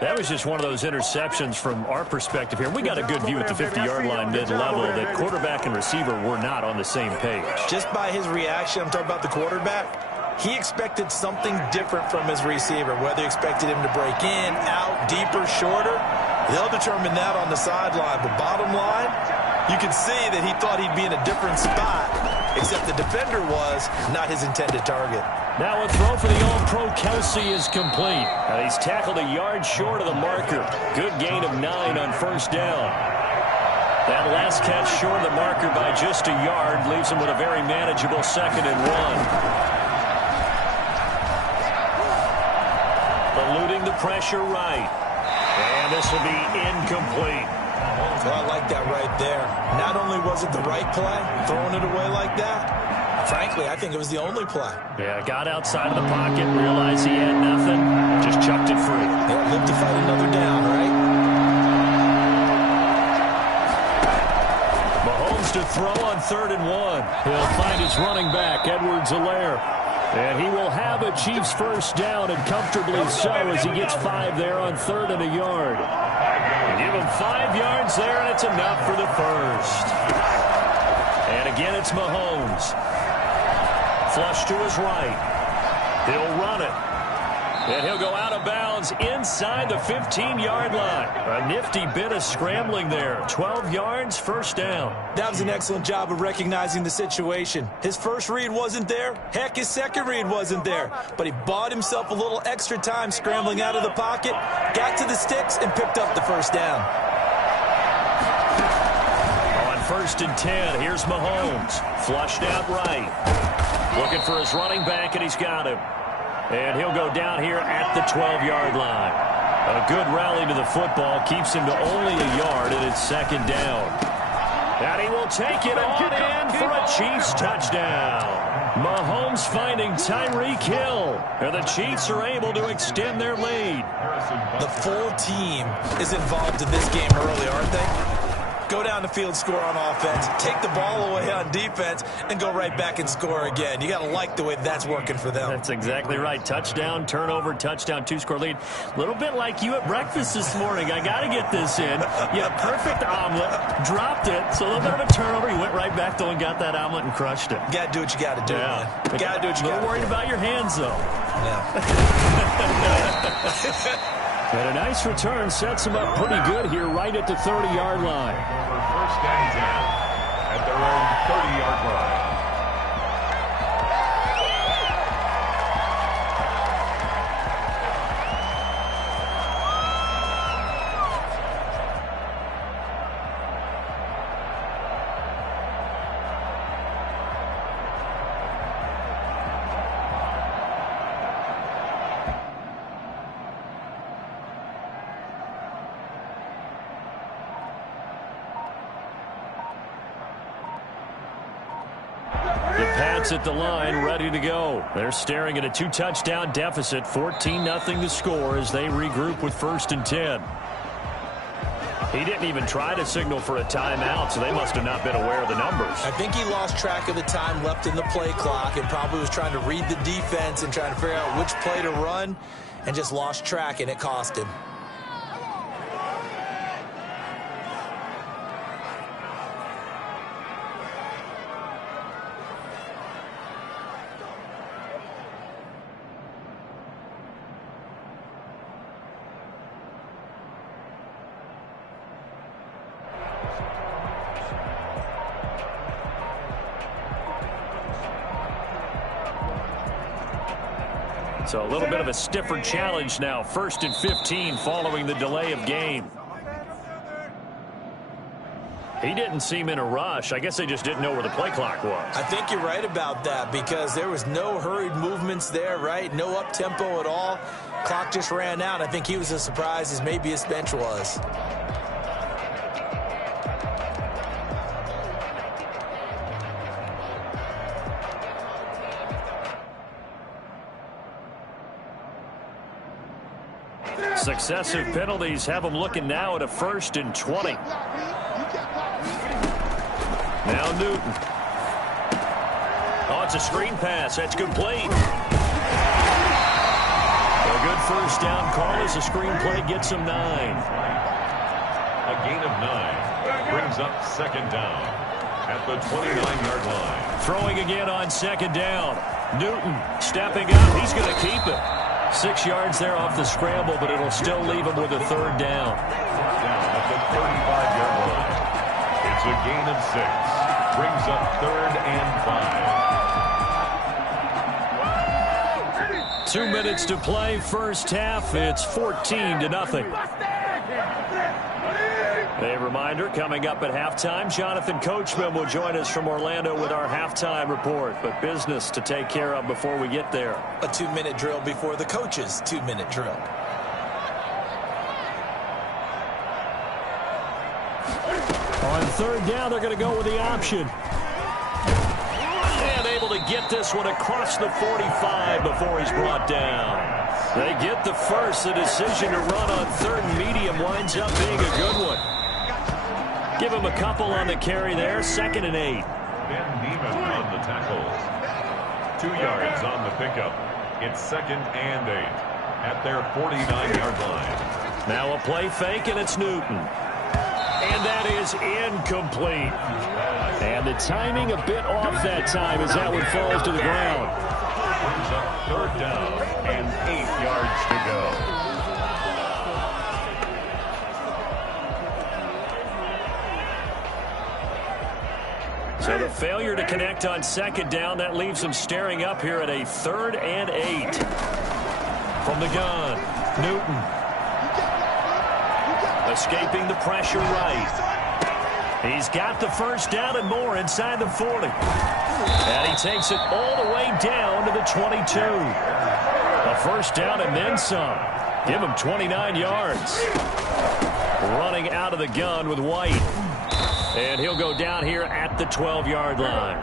That was just one of those interceptions from our perspective here. We got a good view at the 50-yard line mid-level that quarterback and receiver were not on the same page. Just by his reaction, I'm talking about the quarterback, he expected something different from his receiver, whether he expected him to break in, out, deeper, shorter. They'll determine that on the sideline. But bottom line, you can see that he thought he'd be in a different spot, except the defender was not his intended target. Now a throw for the All-Pro Kelsey is complete. And he's tackled a yard short of the marker. Good gain of 9 on first down. That last catch short of the marker by just a yard leaves him with a very manageable 2nd and 1. Eluding the pressure right. And this will be incomplete. Well, I like that right there. Not only was it the right play, throwing it away like that, frankly, I think it was the only play. Yeah, got outside of the pocket, realized he had nothing, just chucked it free. They'll live to fight another down, right? Mahomes to throw on 3rd and 1. He'll find his running back, Edwards-Helaire. And he will have a Chiefs first down, and comfortably so, as he gets 5 there on 3rd and a yard. Give him 5 yards there, and it's enough for the first. And again, it's Mahomes. Flush to his right. He'll run it. And he'll go out of bounds inside the 15-yard line. A nifty bit of scrambling there. 12 yards, first down. That was an excellent job of recognizing the situation. His first read wasn't there. Heck, his second read wasn't there. But he bought himself a little extra time scrambling out of the pocket, got to the sticks, and picked up the first down. On 1st and 10, here's Mahomes. Flushed out right. Looking for his running back, and he's got him. And he'll go down here at the 12-yard line. A good rally to the football keeps him to only a yard, and it's second down. And he will take it on in for a Chiefs touchdown. Mahomes finding Tyreek Hill. And the Chiefs are able to extend their lead. The full team is involved in this game early, aren't they? Go down the field, score on offense, take the ball away on defense, and go right back and score again. You got to like the way that's working for them. That's exactly right. Touchdown, turnover, touchdown, 2-score lead. A little bit like you at breakfast this morning. I got to get this in. You had a perfect omelet, dropped it, so a little bit of a turnover. You went right back though and got that omelet and crushed it. You got to do what you got to do, man. You got to do what you got to do. A little worried about your hands, though. Yeah. And a nice return sets him up pretty good here right at the 30-yard line. First and 10 at their own 30-yard line. At the line, ready to go. They're staring at a 2-touchdown deficit, 14-0 to score as they regroup with 1st and 10. He didn't even try to signal for a timeout, so they must have not been aware of the numbers. I think he lost track of the time left in the play clock and probably was trying to read the defense and trying to figure out which play to run and just lost track, and it cost him. So a little bit of a stiffer challenge now. 1st and 15 following the delay of game. He didn't seem in a rush. I guess they just didn't know where the play clock was. I think you're right about that because there was no hurried movements there, right? No up-tempo at all. Clock just ran out. I think he was as surprised as maybe his bench was. Successive penalties have them looking now at a 1st and 20. Now Newton. Oh, it's a screen pass. That's complete. A good first down call as the screen play gets him 9. A gain of 9 brings up 2nd down at the 29-yard line. Throwing again on 2nd down. Newton stepping up. He's going to keep it. 6 yards there off the scramble, but it'll still leave him with a 3rd down. Down at the 35-yard line. It's a gain of 6. Brings up 3rd and 5. 2 minutes to play, first half. It's 14-0. A reminder, coming up at halftime, Jonathan Coachman will join us from Orlando with our halftime report. But business to take care of before we get there. A 2-minute drill before the coach's 2-minute drill. On 3rd down, they're going to go with the option. And able to get this one across the 45 before he's brought down. They get the first. The decision to run on 3rd and medium winds up being a good one. Give him a couple on the carry there. 2nd and 8. Ben Neiman on the tackles. 2 yards on the pickup. It's 2nd and 8 at their 49-yard line. Now a play fake, and it's Newton. And And that is incomplete. And the timing a bit off that time as that one falls to the ground. Brings up 3rd down and 8 yards to go. So the failure to connect on 2nd down, that leaves them staring up here at a 3rd and 8. From the gun, Newton. Escaping the pressure right. He's got the 1st down and more inside the 40. And he takes it all the way down to the 22. A 1st down and then some. Give him 29 yards. Running out of the gun with White. And he'll go down here at the 12-yard line.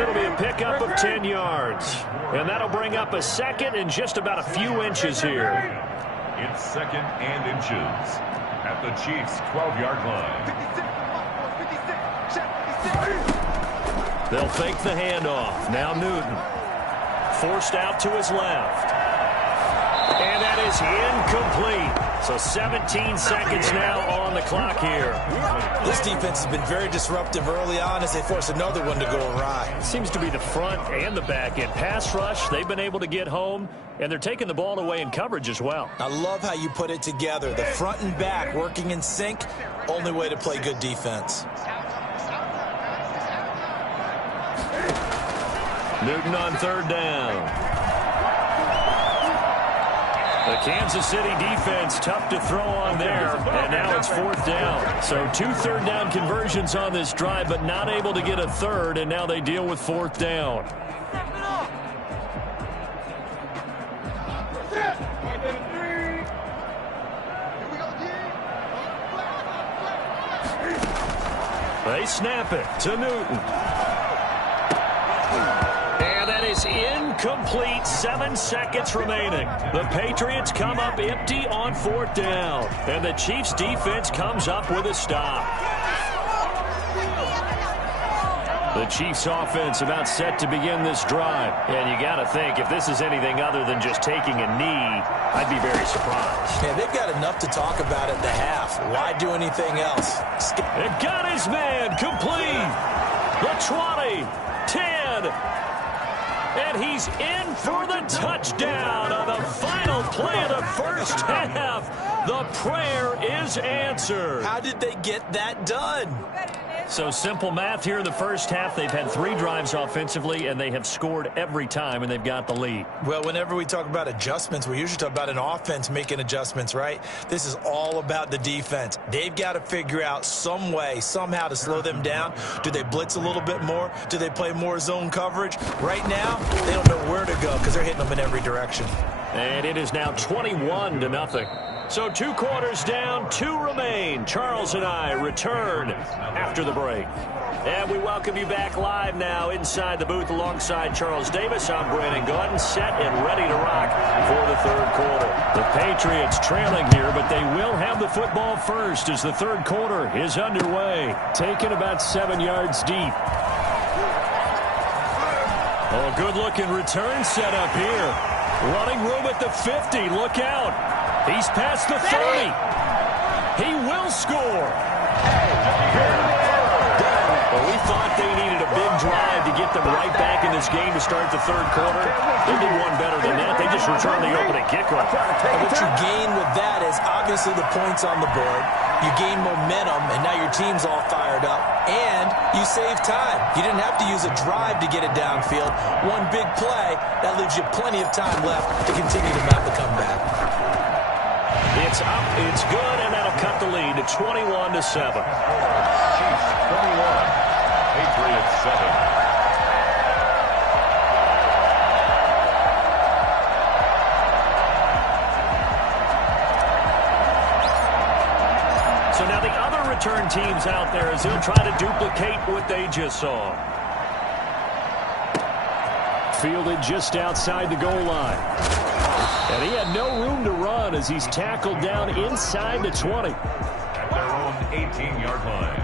It'll be a pickup of 10 yards. And that'll bring up a 2nd and just about a few inches here. It's 2nd and inches at the Chiefs' 12-yard line. They'll fake the handoff. Now Newton. Forced out to his left. And that is incomplete. So 17 seconds now on the clock here. This defense has been very disruptive early on as they force another one to go awry. Seems to be the front and the back end. Pass rush, they've been able to get home, and they're taking the ball away in coverage as well. I love how you put it together. The front and back working in sync. Only way to play good defense. Newton on 3rd down. The Kansas City defense tough to throw on there, and now it's 4th down. So 2 3rd down conversions on this drive, but not able to get a 3rd, and now they deal with 4th down. They snap it to Newton. And that is incomplete. 7 seconds remaining. The Patriots come up empty on 4th down. And the Chiefs defense comes up with a stop. The Chiefs offense about set to begin this drive. And you got to think, if this is anything other than just taking a knee, I'd be very surprised. Yeah, they've got enough to talk about at the half. Why do anything else? It got his man complete. The 20, 10, and he's in for the touchdown on the final play of the first half. The prayer is answered. How did they get that done? So simple math here in the first half. They've had 3 drives offensively, and they have scored every time, and they've got the lead. Well, whenever we talk about adjustments, we usually talk about an offense making adjustments, right? This is all about the defense. They've got to figure out some way, somehow to slow them down. Do they blitz a little bit more? Do they play more zone coverage? Right now, they don't know where to go because they're hitting them in every direction. And it is now 21-0. So 2 quarters down, 2 remain. Charles and I return after the break. And we welcome you back live now inside the booth alongside Charles Davis. I'm Brandon Gordon, set and ready to rock for the 3rd quarter. The Patriots trailing here, but they will have the football first as the 3rd quarter is underway. Taken about 7 yards deep. Oh, good-looking return set up here. Running room at the 50. Look out. He's past the 30. He will score. Well, we thought they needed a big drive to get them right back in this game to start the 3rd quarter. They did one better than that. They just returned the opening kickoff. And what you gain with that is obviously the points on the board. You gain momentum, and now your team's all fired up. And you save time. You didn't have to use a drive to get it downfield. One big play, that leaves you plenty of time left to continue to mount the comeback. It's up, it's good, and that'll cut the lead to 21-7. Chiefs 21, Patriots 7. So now the other return teams out there as they'll try to duplicate what they just saw. Fielded just outside the goal line. And he had no room to run as he's tackled down inside the 20. At their own 18-yard line.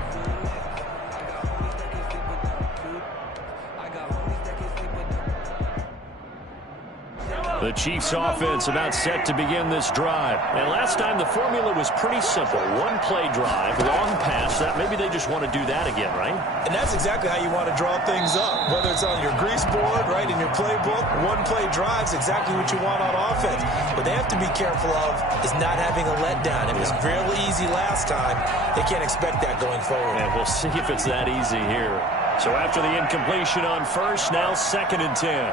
The Chiefs offense about set to begin this drive. And last time the formula was pretty simple. One play drive, long pass. That maybe they just want to do that again, right? And that's exactly how you want to draw things up. Whether it's on your grease board, right, in your playbook, one play drive's exactly what you want on offense. What they have to be careful of is not having a letdown. It was fairly easy last time. They can't expect that going forward. And we'll see if it's that easy here. So after the incompletion on first, now 2nd and 10.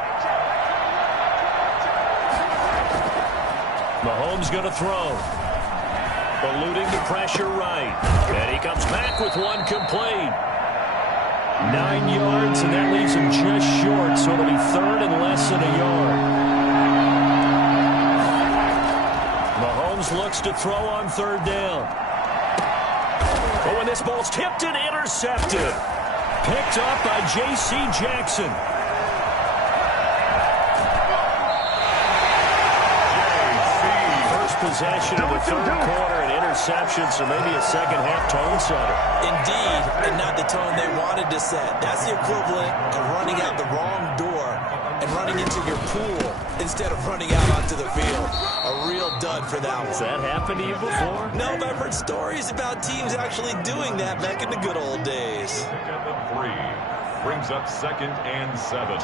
Mahomes going to throw. Eluding the pressure right. And he comes back with one complete. 9 yards, and that leaves him just short, so it'll be 3rd and less than a yard. Mahomes looks to throw on 3rd down. Oh, and this ball's tipped and intercepted. Picked up by J.C. Jackson. Possession of the 3rd quarter and interception, so maybe a second-half tone setter. Indeed, and not the tone they wanted to set. That's the equivalent of running out the wrong door and running into your pool instead of running out onto the field. A real dud for that one. Has that happened to you before? No, but I've heard stories about teams actually doing that back in the good old days. Pick up at 3. Brings up 2nd and 7.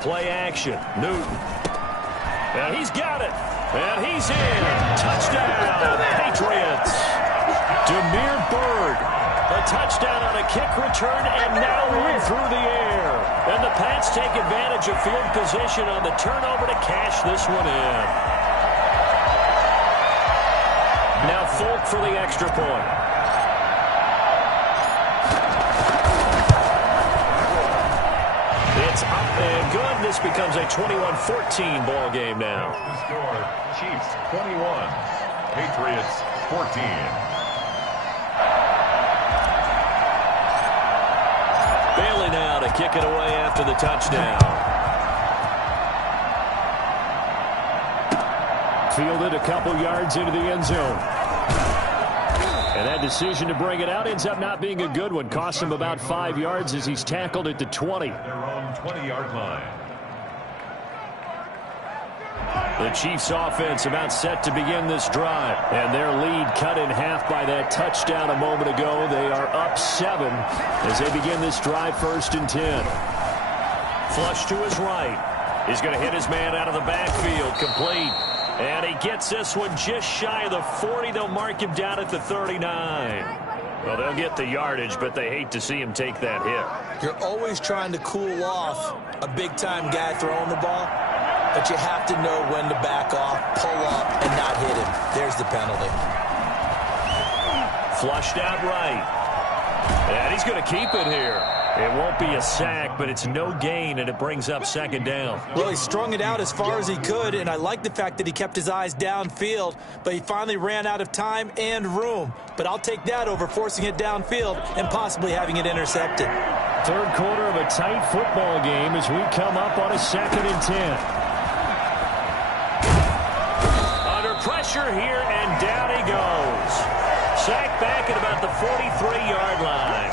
Play action. Newton. And he's got it. And he's in. Touchdown, Patriots. Demir Bird. A touchdown on a kick return and now in through the air. And the Pats take advantage of field position on the turnover to cash this one in. Now Folk for the extra point. It's up and good. This becomes a 21-14 ball game now. The score, Chiefs 21, Patriots 14. Bailey now to kick it away after the touchdown. Fielded a couple yards into the end zone. And that decision to bring it out ends up not being a good one. Cost him about 5 yards as he's tackled at the 20. Their own 20-yard line. The Chiefs offense about set to begin this drive. And their lead cut in half by that touchdown a moment ago. They are up 7 as they begin this drive 1st and 10. Flush to his right. He's going to hit his man out of the backfield. Complete. And he gets this one just shy of the 40. They'll mark him down at the 39. Well, they'll get the yardage, but they hate to see him take that hit. You're always trying to cool off a big-time guy throwing the ball, but you have to know when to back off, pull up, and not hit him. There's the penalty. Flushed out right. And he's going to keep it here. It won't be a sack, but it's no gain, and it brings up 2nd down. Well, he strung it out as far as he could, and I like the fact that he kept his eyes downfield, but he finally ran out of time and room. But I'll take that over forcing it downfield and possibly having it intercepted. 3rd quarter of a tight football game as we come up on a 2nd and 10. Under pressure here, and down he goes. Sacked back at about the 43-yard line.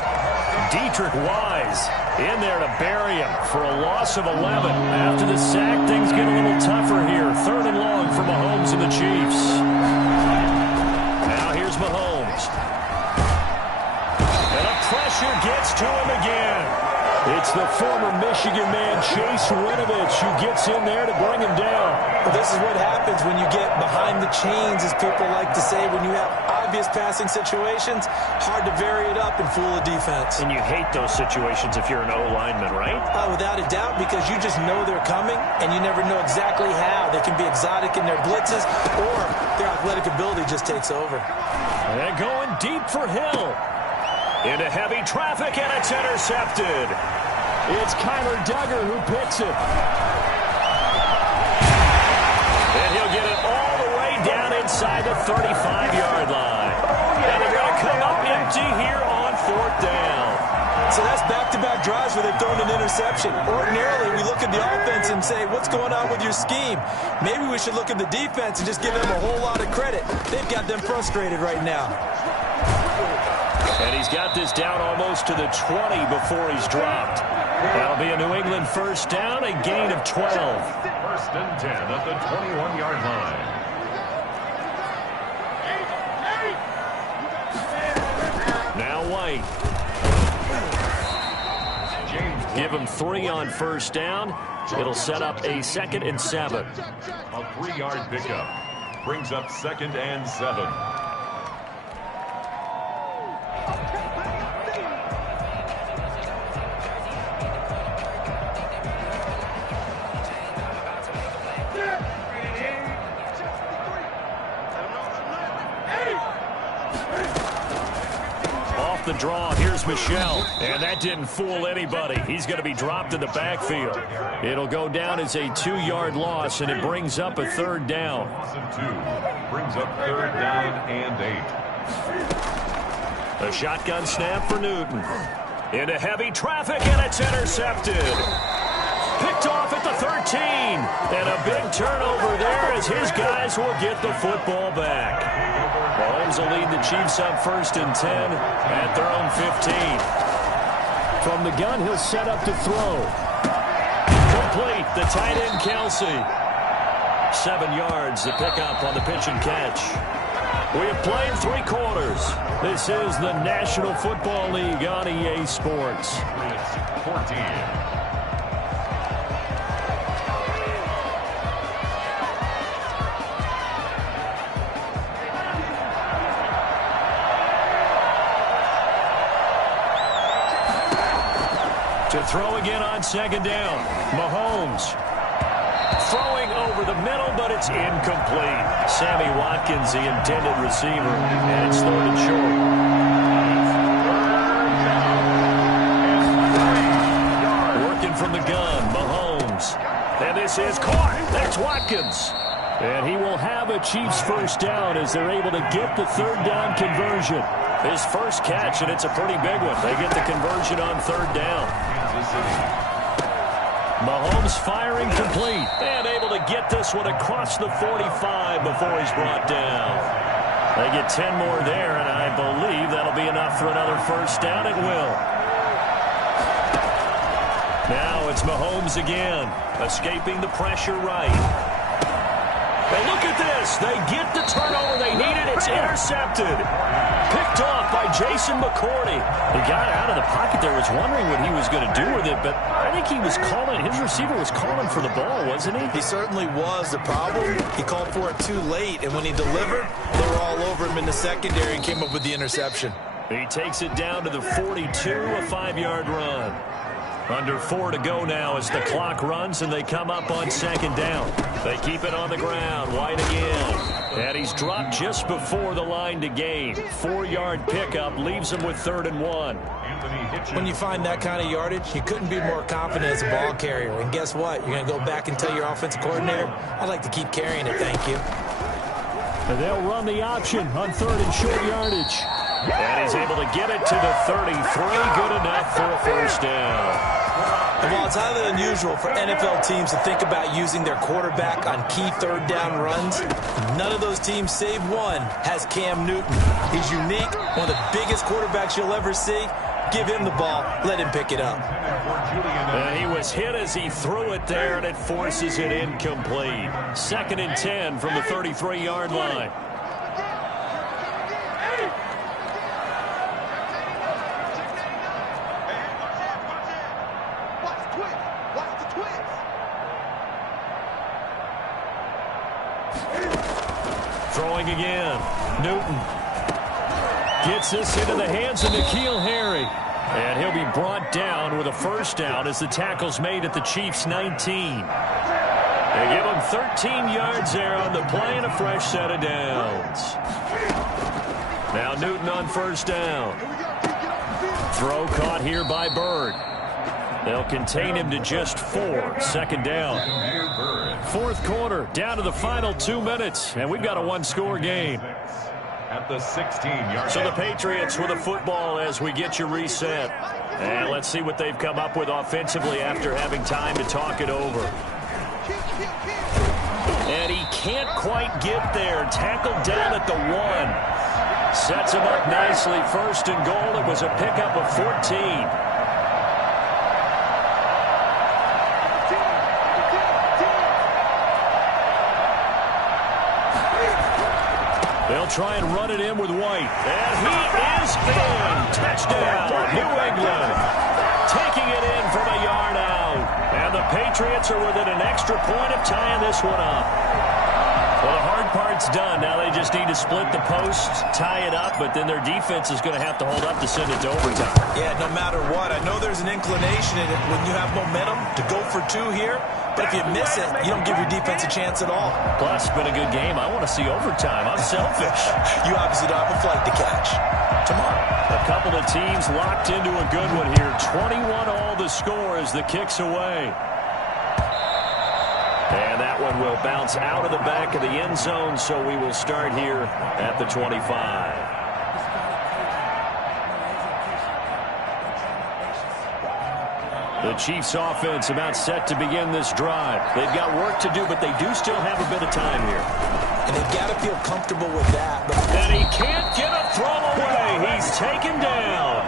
Dietrich Wise in there to bury him for a loss of 11. After the sack, things get a little tougher here. 3rd and long for Mahomes and the Chiefs. Now here's Mahomes. And the pressure gets to him again. It's the former Michigan man, Chase Winovich, who gets in there to bring him down. Well, this is what happens when you get behind the chains, as people like to say, when you have obvious passing situations. Hard to vary it up and fool the defense. And you hate those situations if you're an O-lineman, right? Without a doubt, because you just know they're coming, and you never know exactly how. They can be exotic in their blitzes, or their athletic ability just takes over. And going deep for Hill. Into heavy traffic, and it's intercepted. It's Kyler Duggar who picks it. And he'll get it all the way down inside the 35-yard line. And they're going to come up empty here on 4th down. So that's back-to-back drives where they've thrown an interception. Ordinarily, we look at the offense and say, what's going on with your scheme? Maybe we should look at the defense and just give them a whole lot of credit. They've got them frustrated right now. And he's got this down almost to the 20 before he's dropped. That'll be a New England first down, a gain of 12. First and 10 at the 21-yard line. Now White. Give him 3 on first down. It'll set up a 2nd and 7. A 3-yard pickup brings up 2nd and 7. The draw, here's Michel, and that didn't fool anybody. He's going to be dropped in the backfield. It'll go down as a 2-yard loss, and it brings up a 3rd down. Loss of 2 brings up 3rd down and 8. A shotgun snap for Newton. Into heavy traffic, and it's intercepted. Picked off at the 13, and a big turnover there as his guys will get the football back. Mahomes will lead the Chiefs up 1st and 10 at their own 15. From the gun, he'll set up to throw. Complete, the tight end Kelsey. 7 yards, the pickup on the pitch and catch. We have played 3 quarters. This is the National Football League on EA Sports. It's 14. To throw again on 2nd down. Mahomes throwing over the middle, but it's incomplete. Sammy Watkins, the intended receiver, and it's 3rd and short. Working from the gun, Mahomes. And this is caught. That's Watkins. And he will have a Chiefs first down as they're able to get the 3rd down conversion. His first catch, and it's a pretty big one. They get the conversion on 3rd down. Mahomes firing complete and able to get this one across the 45 before he's brought down. They get 10 more there, and I believe that'll be enough for another first down. It will. Now it's Mahomes again, escaping the pressure right. And look at this. They get the turnover they needed. It's intercepted. Picked off by Jason McCourty. He got out of the pocket there, was wondering what he was going to do with it, but I think he was calling, his receiver was calling for the ball, wasn't he? He certainly was. The problem, he called for it too late, and when he delivered, they were all over him in the secondary and came up with the interception. He takes it down to the 42, a 5-yard run. Under 4 to go now as the clock runs, and they come up on 2nd down. They keep it on the ground. White again. And he's dropped just before the line to gain. 4-yard pickup leaves him with 3rd and 1. When you find that kind of yardage, you couldn't be more confident as a ball carrier. And guess what? You're going to go back and tell your offensive coordinator, I'd like to keep carrying it, thank you. And they'll run the option on 3rd and short yardage. And he's able to get it to the 33. Good enough for a first down. And while it's highly unusual for NFL teams to think about using their quarterback on key 3rd down runs, none of those teams, save one, has Cam Newton. He's unique, one of the biggest quarterbacks you'll ever see. Give him the ball. Let him pick it up. And he was hit as he threw it there, and it forces it incomplete. 2nd and 10 from the 33-yard line. Throwing again. Newton gets this into the hands of N'Keal Harry. And he'll be brought down with a first down as the tackle's made at the Chiefs' 19. They give him 13 yards there on the play and a fresh set of downs. Now Newton on first down. Throw caught here by Bird. They'll contain him to just 4. 2nd down. 4th quarter, down to the final 2 minutes, and we've got a 1-score game. At the 16-yard. So the Patriots with the football as we get you reset. And let's see what they've come up with offensively after having time to talk it over. And he can't quite get there. Tackled down at the 1. Sets him up nicely. First and goal. It was a pickup of 14. They'll try and run it in with White. And he is in. Touchdown, New England. Taking it in from a yard out. And the Patriots are within an extra point of tying this one up. Well, the hard part's done. Now they just need to split the post, tie it up, but then their defense is going to have to hold up to send it to overtime. Yeah, no matter what. I know there's an inclination in it when you have momentum to go for 2 here. But if you miss it, you don't give your defense a chance at all. Plus, it's been a good game. I want to see overtime. I'm selfish. You obviously don't have a flight to catch. Tomorrow. A couple of teams locked into a good one here. 21-all the score as the kick's away. And that one will bounce out of the back of the end zone, so we will start here at the 25. The Chiefs offense about set to begin this drive. They've got work to do, but they do still have a bit of time here. And they've got to feel comfortable with that. And he can't get a throw away. He's taken down.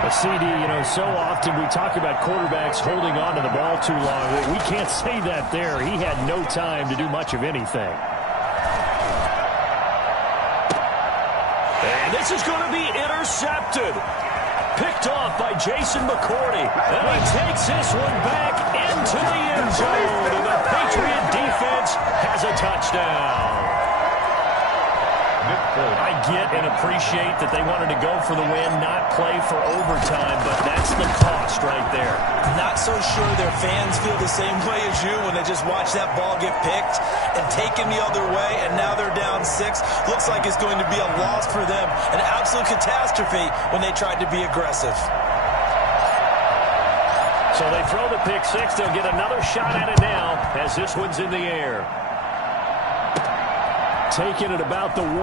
A CD, so often we talk about quarterbacks holding on to the ball too long. We can't say that there. He had no time to do much of anything. And this is going to be intercepted. Picked off by Jason McCourty. And he takes this one back into the end zone. And the Patriot defense has a touchdown. I get and appreciate that they wanted to go for the win, not play for overtime, but that's the cost right there. Not so sure their fans feel the same way as you when they just watch that ball get picked and taken the other way, and now they're down 6. Looks like it's going to be a loss for them, an absolute catastrophe when they tried to be aggressive. So they throw the pick 6. They'll get another shot at it now as this one's in the air. Taking it about the 1.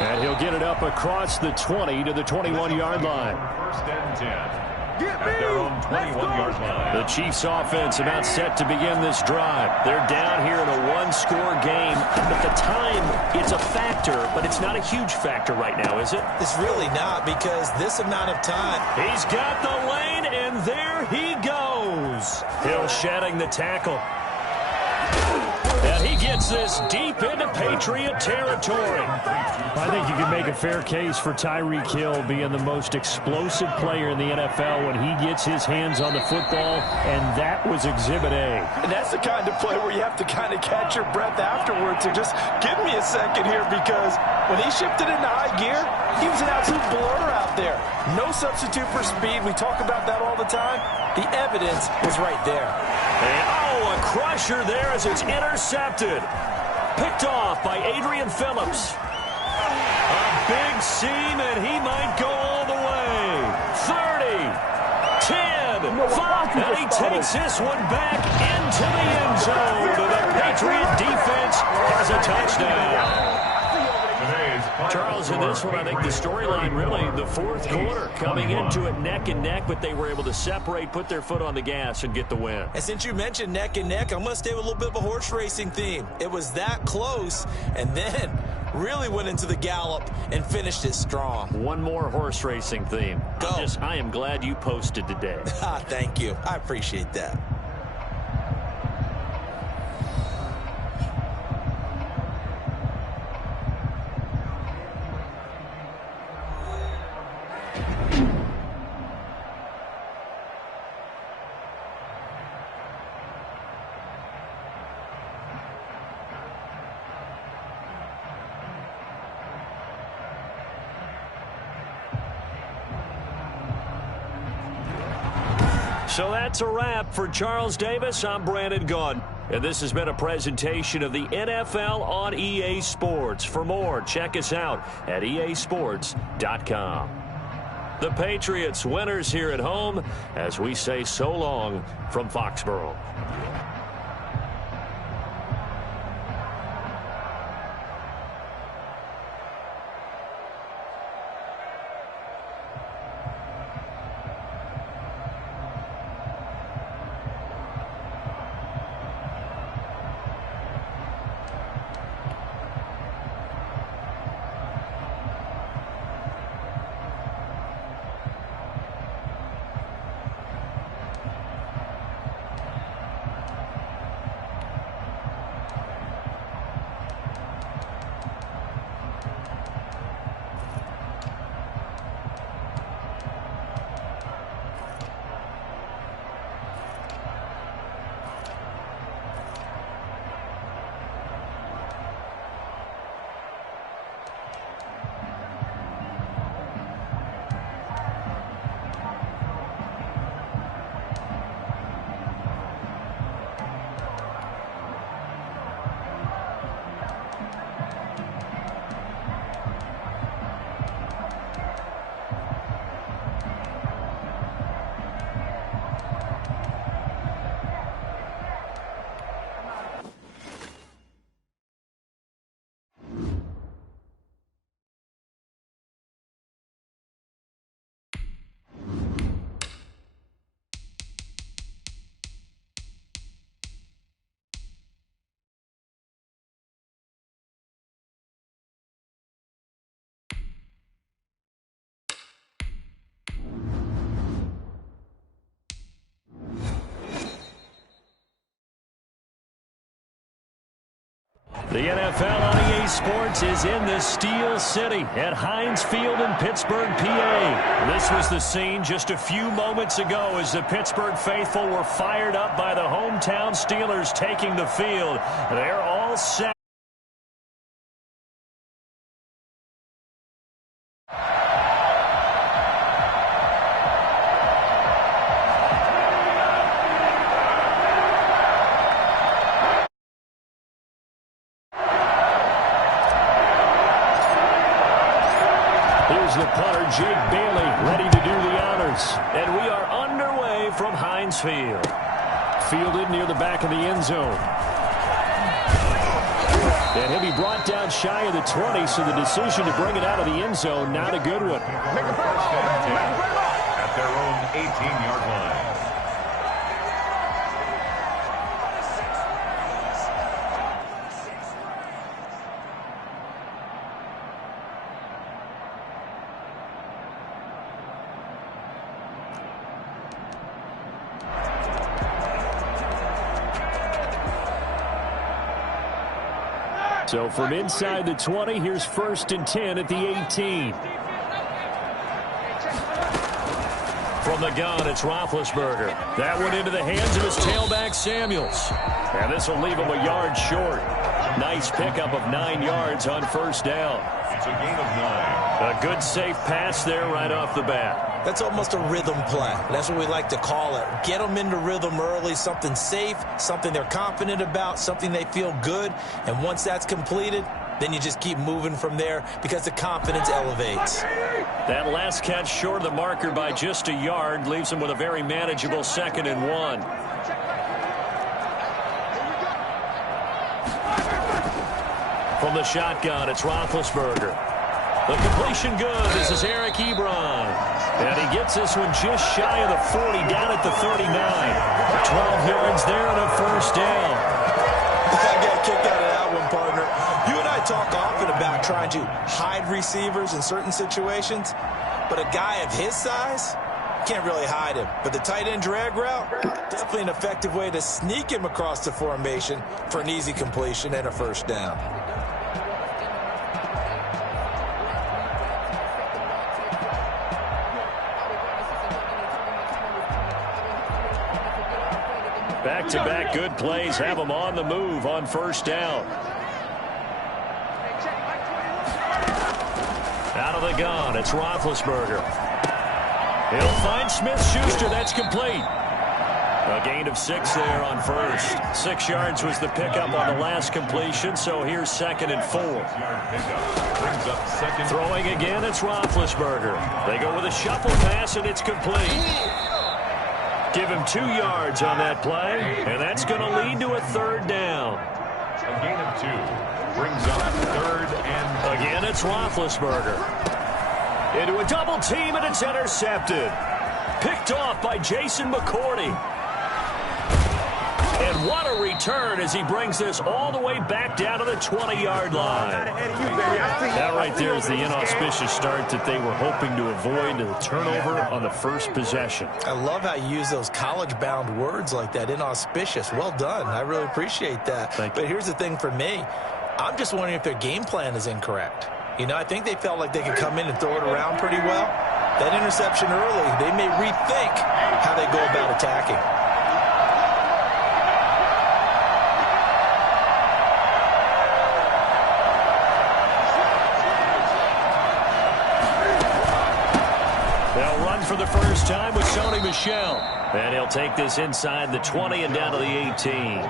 And he'll get it up across the 20 to the 21-yard line. First and 10. At their own 21-yard line. The Chiefs offense about set to begin this drive. They're down here in a 1-score game. At the time, it's a factor, but it's not a huge factor right now, is it? It's really not, because this amount of time. He's got the lane, and there he goes. Hill shedding the tackle. And he gets this deep into Patriot territory. I think you can make a fair case for Tyreek Hill being the most explosive player in the NFL when he gets his hands on the football, and that was Exhibit A. And that's the kind of play where you have to kind of catch your breath afterwards and just give me a second here, because when he shifted into high gear, he was an absolute blur out there. No substitute for speed. We talk about that all the time. The evidence was right there. And, a crusher there as it's intercepted. Picked off by Adrian Phillips. A big seam, and he might go all the way. 30, 10, 5, and he takes this one back into the end zone. The Patriot defense has a touchdown. Charles, in this one, I think the storyline really, the fourth quarter, coming into it neck and neck, but they were able to separate, put their foot on the gas, and get the win. And since you mentioned neck and neck, I'm going to stay with a little bit of a horse racing theme. It was that close, and then really went into the gallop and finished it strong. One more horse racing theme. Go. I am glad you posted today. Thank you. I appreciate that. So that's a wrap for Charles Davis. I'm Brandon Gunn. And this has been a presentation of the NFL on EA Sports. For more, check us out at easports.com. The Patriots winners here at home as we say so long from Foxborough. The NFL on EA Sports is in the Steel City at Heinz Field in Pittsburgh, PA. This was the scene just a few moments ago as the Pittsburgh faithful were fired up by the hometown Steelers taking the field. They're all set. Here's the punter, Jake Bailey, ready to do the honors. And we are underway from Heinz Field. Fielded near the back of the end zone. And he'll be brought down shy of the 20, so the decision to bring it out of the end zone, not a good one. First and 10 at their own 18-yard line. So from inside the 20, here's 1st and 10 at the 18. From the gun, it's Roethlisberger. That one into the hands of his tailback, Samuels. And this will leave him a yard short. Nice pickup of 9 yards on 1st down. It's a gain of 9. A good, safe pass there right off the bat. That's almost a rhythm play. That's what we like to call it. Get them into rhythm early, something safe, something they're confident about, something they feel good. And once that's completed, then you just keep moving from there because the confidence elevates. That last catch short of the marker by just a yard leaves him with a very manageable 2nd and 1. From the shotgun, it's Roethlisberger. The completion good. This is Eric Ebron. And he gets this one just shy of the 40, down at the 39. 12 yards there and a 1st down. I got a kick out of that one, partner. You and I talk often about trying to hide receivers in certain situations, but a guy of his size can't really hide him. But the tight end drag route, definitely an effective way to sneak him across the formation for an easy completion and a 1st down. Back-to-back good plays have them on the move on 1st down. Out of the gun, it's Roethlisberger. He'll find Smith-Schuster. That's complete. A gain of 6 there on 1st. 6 yards was the pickup on the last completion, so here's 2nd and 4. Throwing again, it's Roethlisberger. They go with a shuffle pass, and it's complete. Give him 2 yards on that play, and that's going to lead to a 3rd down. A gain of 2 brings up 3rd and... Again, it's Roethlisberger. Into a double team, and it's intercepted. Picked off by Jason McCourty. And what a return as he brings this all the way back down to the 20-yard line. That right there is the inauspicious start that they were hoping to avoid, the turnover on the 1st possession. I love how you use those college-bound words like that, inauspicious. Well done. I really appreciate that. But here's the thing for me. I'm just wondering if their game plan is incorrect. You know, I think they felt like they could come in and throw it around pretty well. That interception early, they may rethink how they go about attacking. They'll run for the first time with Sony Michel. And he'll take this inside the 20 and down to the 18.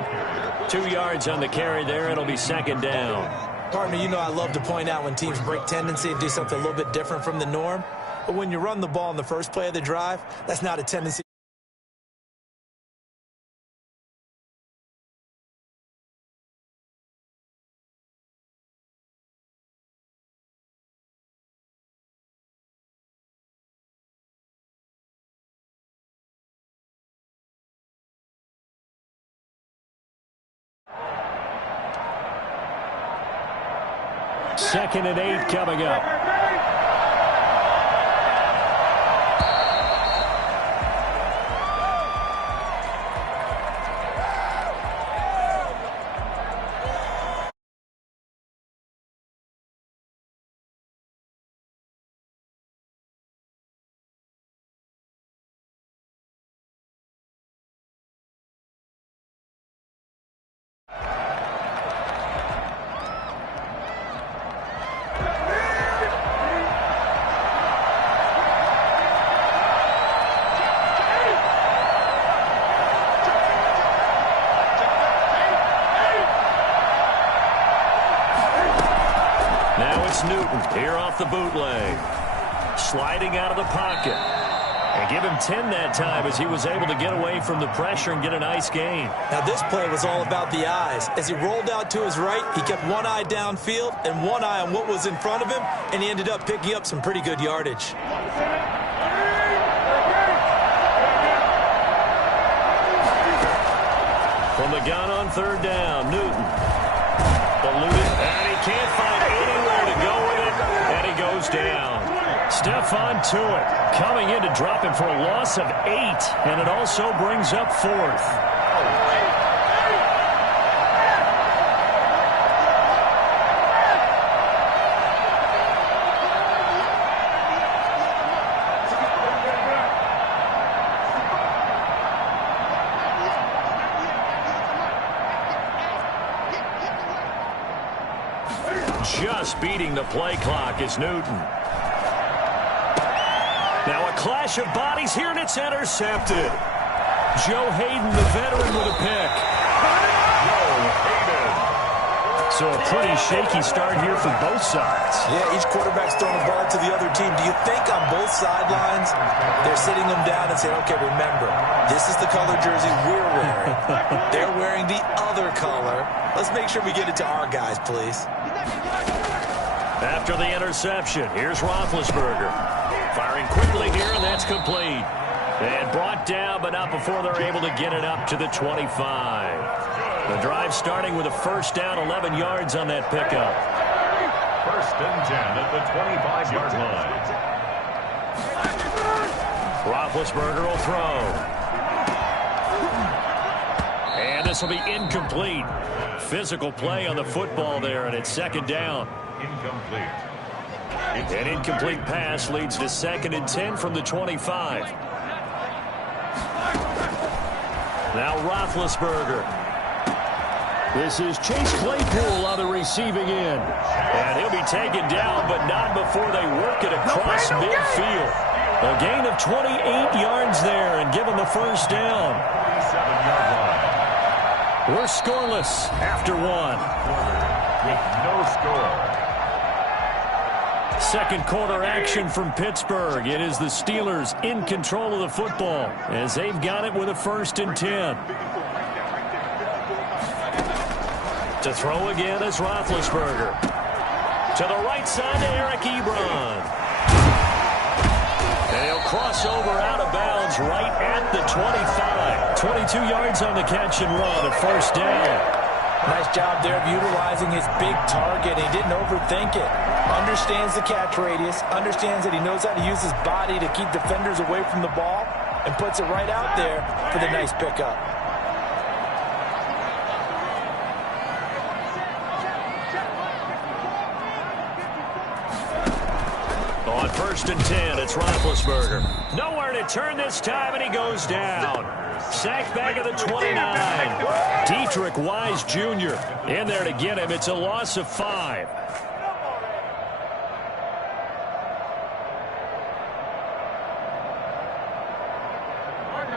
2 yards on the carry there. It'll be 2nd down. Partner, you know I love to point out when teams break tendency and do something a little bit different from the norm. But when you run the ball in the first play of the drive, that's not a tendency. Second and 8 coming up. It's Newton here off the bootleg. Sliding out of the pocket. And give him 10 that time as he was able to get away from the pressure and get a nice gain. Now, this play was all about the eyes. As he rolled out to his right, he kept one eye downfield and one eye on what was in front of him, and he ended up picking up some pretty good yardage. From the gun on third down, Newton. Eluded, and he can't find anywhere to go with it, and he goes down. Stephon Tuitt coming in to drop him for a loss of 8, and it also brings up 4th. Just beating the play clock is Newton. Now a clash of bodies here, and it's intercepted. Joe Hayden, the veteran, with a pick. So a pretty shaky start here for both sides. Yeah, each quarterback's throwing the ball to the other team. Do you think on both sidelines they're sitting them down and saying, okay, remember, this is the color jersey we're wearing. They're wearing the other color. Let's make sure we get it to our guys, please. After the interception, here's Roethlisberger. Firing quickly here, and that's complete. And brought down, but not before they're able to get it up to the 25. The drive starting with a first down, 11 yards on that pickup. 1st and 10 at the 25-yard line. Roethlisberger will throw. And this will be incomplete. Physical play on the football there, and it's 2nd down. Incomplete. An incomplete pass leads to 2nd and 10 from the 25. Now Roethlisberger. This is Chase Claypool on the receiving end. And he'll be taken down, but not before they work it across midfield. A gain of 28 yards there and give him the first down. 7-yard line. We're scoreless after 1. With no score. Second quarter action from Pittsburgh. It is the Steelers in control of the football as they've got it with a 1st and 10. To throw again is Roethlisberger. To the right side to Eric Ebron. And he'll cross over out of bounds right at the 25. 22 yards on the catch and run, a first down. Nice job there of utilizing his big target. He didn't overthink it. Understands the catch radius. Understands that he knows how to use his body to keep defenders away from the ball. And puts it right out there for the nice pickup. On 1st and 10, it's Roethlisberger. Nowhere to turn this time, and he goes down. Sacked back at the 29. Dietrich Wise Jr. in there to get him. It's a loss of 5.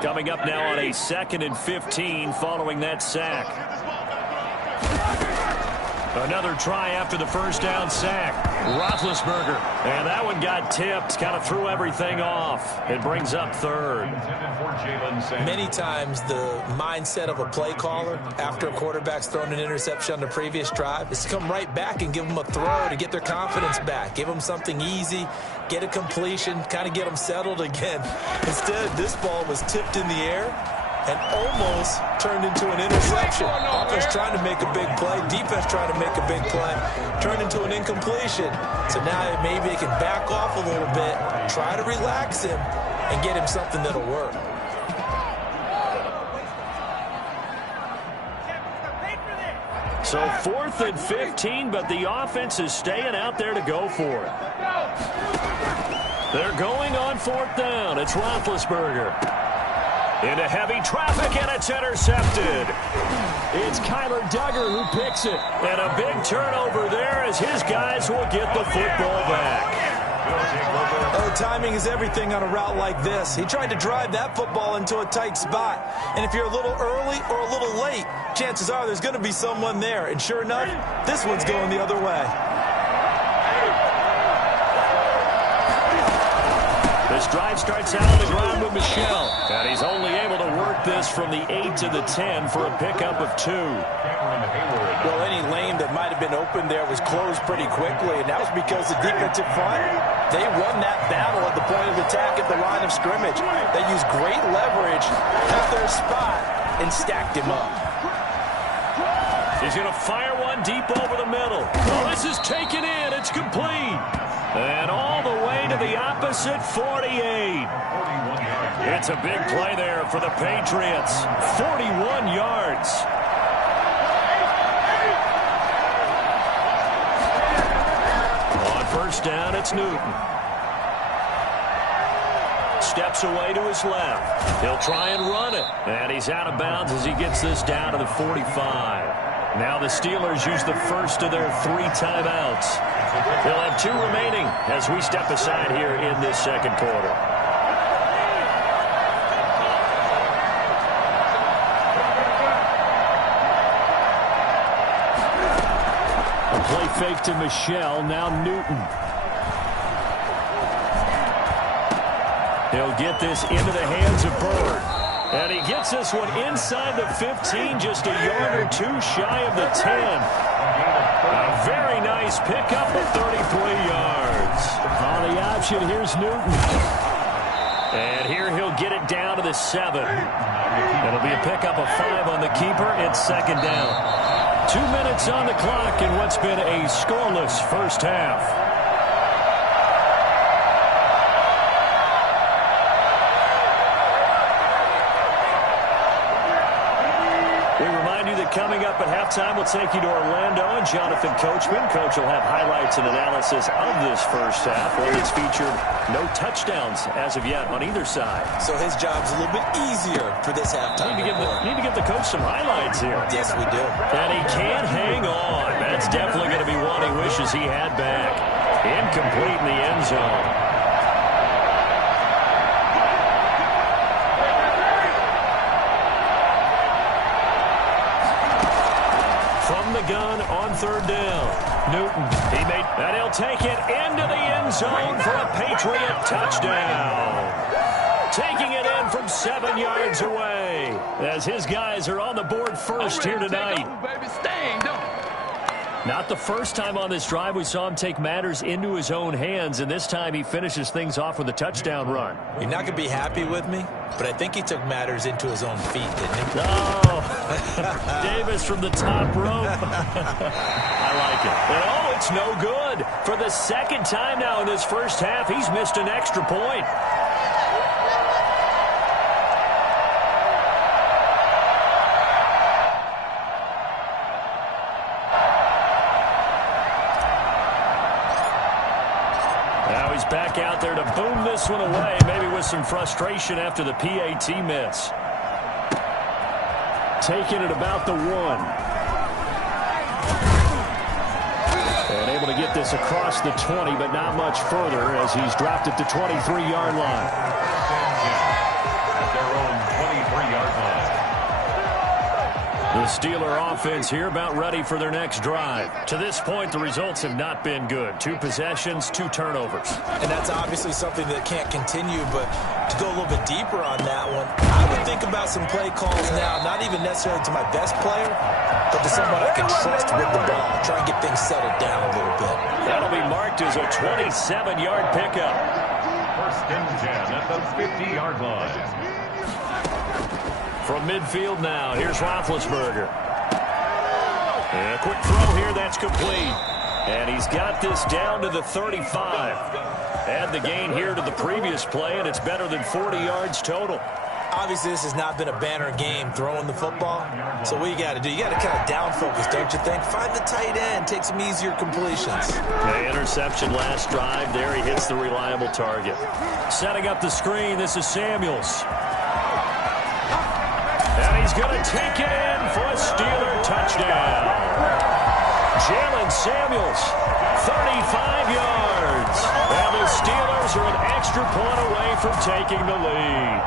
Coming up now on a 2nd and 15 following that sack. Another try after the first down sack. Roethlisberger. And that one got tipped. Kind of threw everything off. It brings up 3rd. Many times the mindset of a play caller after a quarterback's thrown an interception on the previous drive is to come right back and give them a throw to get their confidence back. Give them something easy. Get a completion. Kind of get them settled again. Instead, this ball was tipped in the air and almost turned into an interception. Offense trying to make a big play. Defense trying to make a big play. Turned into an incompletion. So now maybe they can back off a little bit, try to relax him, and get him something that'll work. So 4th and 15, but the offense is staying out there to go for it. They're going on 4th down. It's Roethlisberger. Into heavy traffic, and it's intercepted. It's Kyler Duggar who picks it. And a big turnover there as his guys will get the football back. Oh, timing is everything on a route like this. He tried to drive that football into a tight spot. And if you're a little early or a little late, chances are there's going to be someone there. And sure enough, this one's going the other way. drive starts out on the ground with Michel. And he's only able to work this from the 8 to the 10 for a pickup of 2. Well, any lane that might have been open there was closed pretty quickly, and that was because the defensive front, they won that battle at the point of attack at the line of scrimmage. They used great leverage at their spot and stacked him up. He's going to fire one deep over the middle. Oh, this is taken in. It's complete. And all the way to the opposite 48. It's a big play there for the Patriots. 41 yards. On first down, it's Newton. Steps away to his left. He'll try and run it. And he's out of bounds as he gets this down to the 45. Now the Steelers use the first of their 3 timeouts. They'll have 2 remaining as we step aside here in this second quarter. A play fake to Michel, now Newton. He'll get this into the hands of Bird. And he gets this one inside the 15, just a yard or 2 shy of the 10. A very nice pickup of 33 yards. On the option, here's Newton. And here he'll get it down to the 7. It'll be a pickup of 5 on the keeper. It's second down. 2 minutes on the clock in what's been a scoreless first half. Coming up at halftime, we'll take you to Orlando and Jonathan Coachman. Coach will have highlights and analysis of this first half, one that's featured no touchdowns as of yet on either side. So his job's a little bit easier for this halftime. Need to give the coach some highlights here. Yes, we do. And he can't hang on. That's definitely going to be one he wishes he had back. Incomplete in the end zone. Gun on third down. Newton, he made, and he'll take it into the end zone for a Patriot touchdown. Taking it in from 7 yards away as his guys are on the board first here tonight. Not the first time on this drive we saw him take matters into his own hands, and this time he finishes things off with a touchdown run. You're not going to be happy with me, but I think he took matters into his own feet, didn't he? Oh, Davis from the top rope. I like it. And oh, it's no good. For the second time now in this first half, he's missed an extra point. Back out there to boom this one away, maybe with some frustration after the PAT miss. Taking it about the 1. And able to get this across the 20, but not much further as he's dropped it to 23-yard line. At their own 23-yard line. The Steeler offense here about ready for their next drive. To this point, the results have not been good. 2 possessions, 2 turnovers. And that's obviously something that can't continue, but to go a little bit deeper on that one, I would think about some play calls now, not even necessarily to my best player, but to someone I can trust with the ball. Try and get things settled down a little bit. That'll be marked as a 27-yard pickup. First and 10 at the 50-yard line. From midfield now, here's Roethlisberger. And a quick throw here, that's complete. And he's got this down to the 35. Add the gain here to the previous play, and it's better than 40 yards total. Obviously, this has not been a banner game throwing the football. So what you got to do, you got to kind of down focus, don't you think? Find the tight end, take some easier completions. The interception last drive there. He hits the reliable target. Setting up the screen, this is Samuels. And he's going to take it in for a Steeler touchdown. Jalen Samuels, 35 yards. And the Steelers are an extra point away from taking the lead.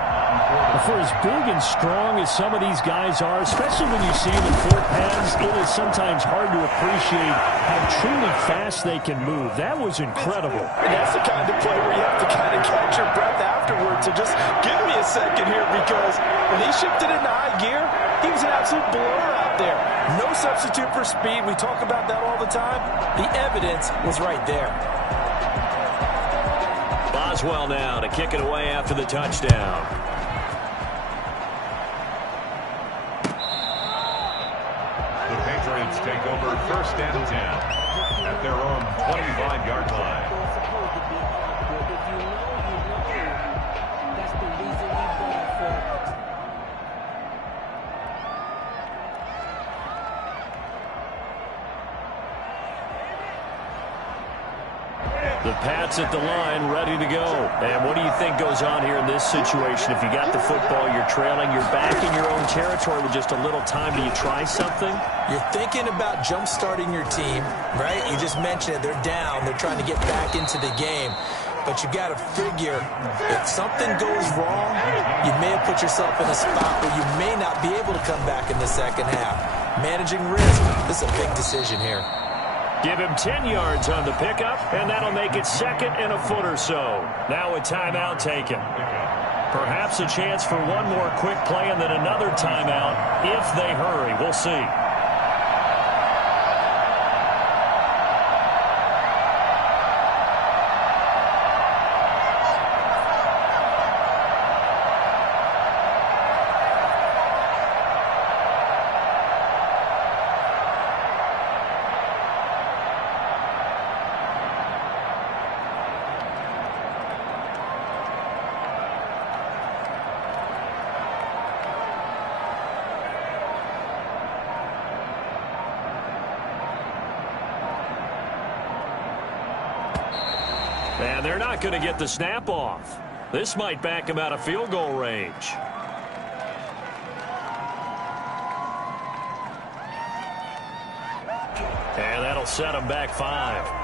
For as big and strong as some of these guys are, especially when you see them in full pads, it is sometimes hard to appreciate how truly fast they can move. That was incredible. And that's the kind of play where you have to kind of catch your breath afterwards. So just give me a second here, because when he shifted into high gear, he was an absolute blur out there. No substitute for speed. We talk about that all the time. The evidence was right there. Boswell now to kick it away after the touchdown. The Patriots take over 1st and 10 at their own 25-yard line. The Pats at the line, ready to go. And what do you think goes on here in this situation? If you got the football, you're trailing, you're back in your own territory with just a little time. Do you try something? You're thinking about jump-starting your team, right? You just mentioned it. They're down. They're trying to get back into the game. But you got to figure, if something goes wrong, you may have put yourself in a spot where you may not be able to come back in the second half. Managing risk, this is a big decision here. Give him 10 yards on the pickup, and that'll make it 2nd and a foot or so. Now a timeout taken. Perhaps a chance for one more quick play and then another timeout if they hurry. We'll see. And they're not going to get the snap off. This might back him out of field goal range. And that'll set him back 5.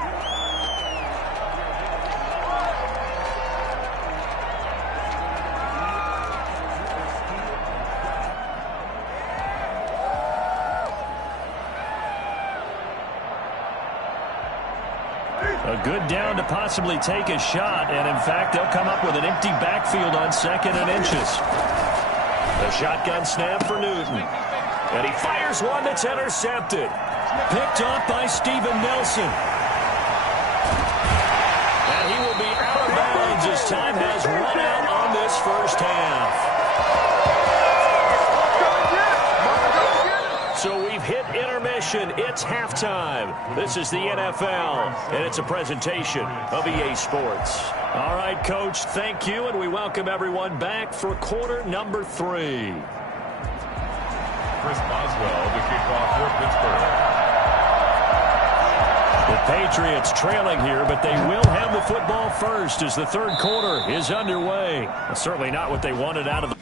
A good down to possibly take a shot, and in fact, they'll come up with an empty backfield on 2nd and inches. The shotgun snap for Newton. And he fires one that's intercepted. Picked off by Steven Nelson. And he will be out of bounds as time has run out on this first half. So we've hit intermission. It's halftime. This is the NFL, and it's a presentation of EA Sports. All right, Coach, thank you, and we welcome everyone back for quarter number 3. Chris Boswell to kick off for Pittsburgh. The Patriots trailing here, but they will have the football first as the third quarter is underway. Well, certainly not what they wanted out of the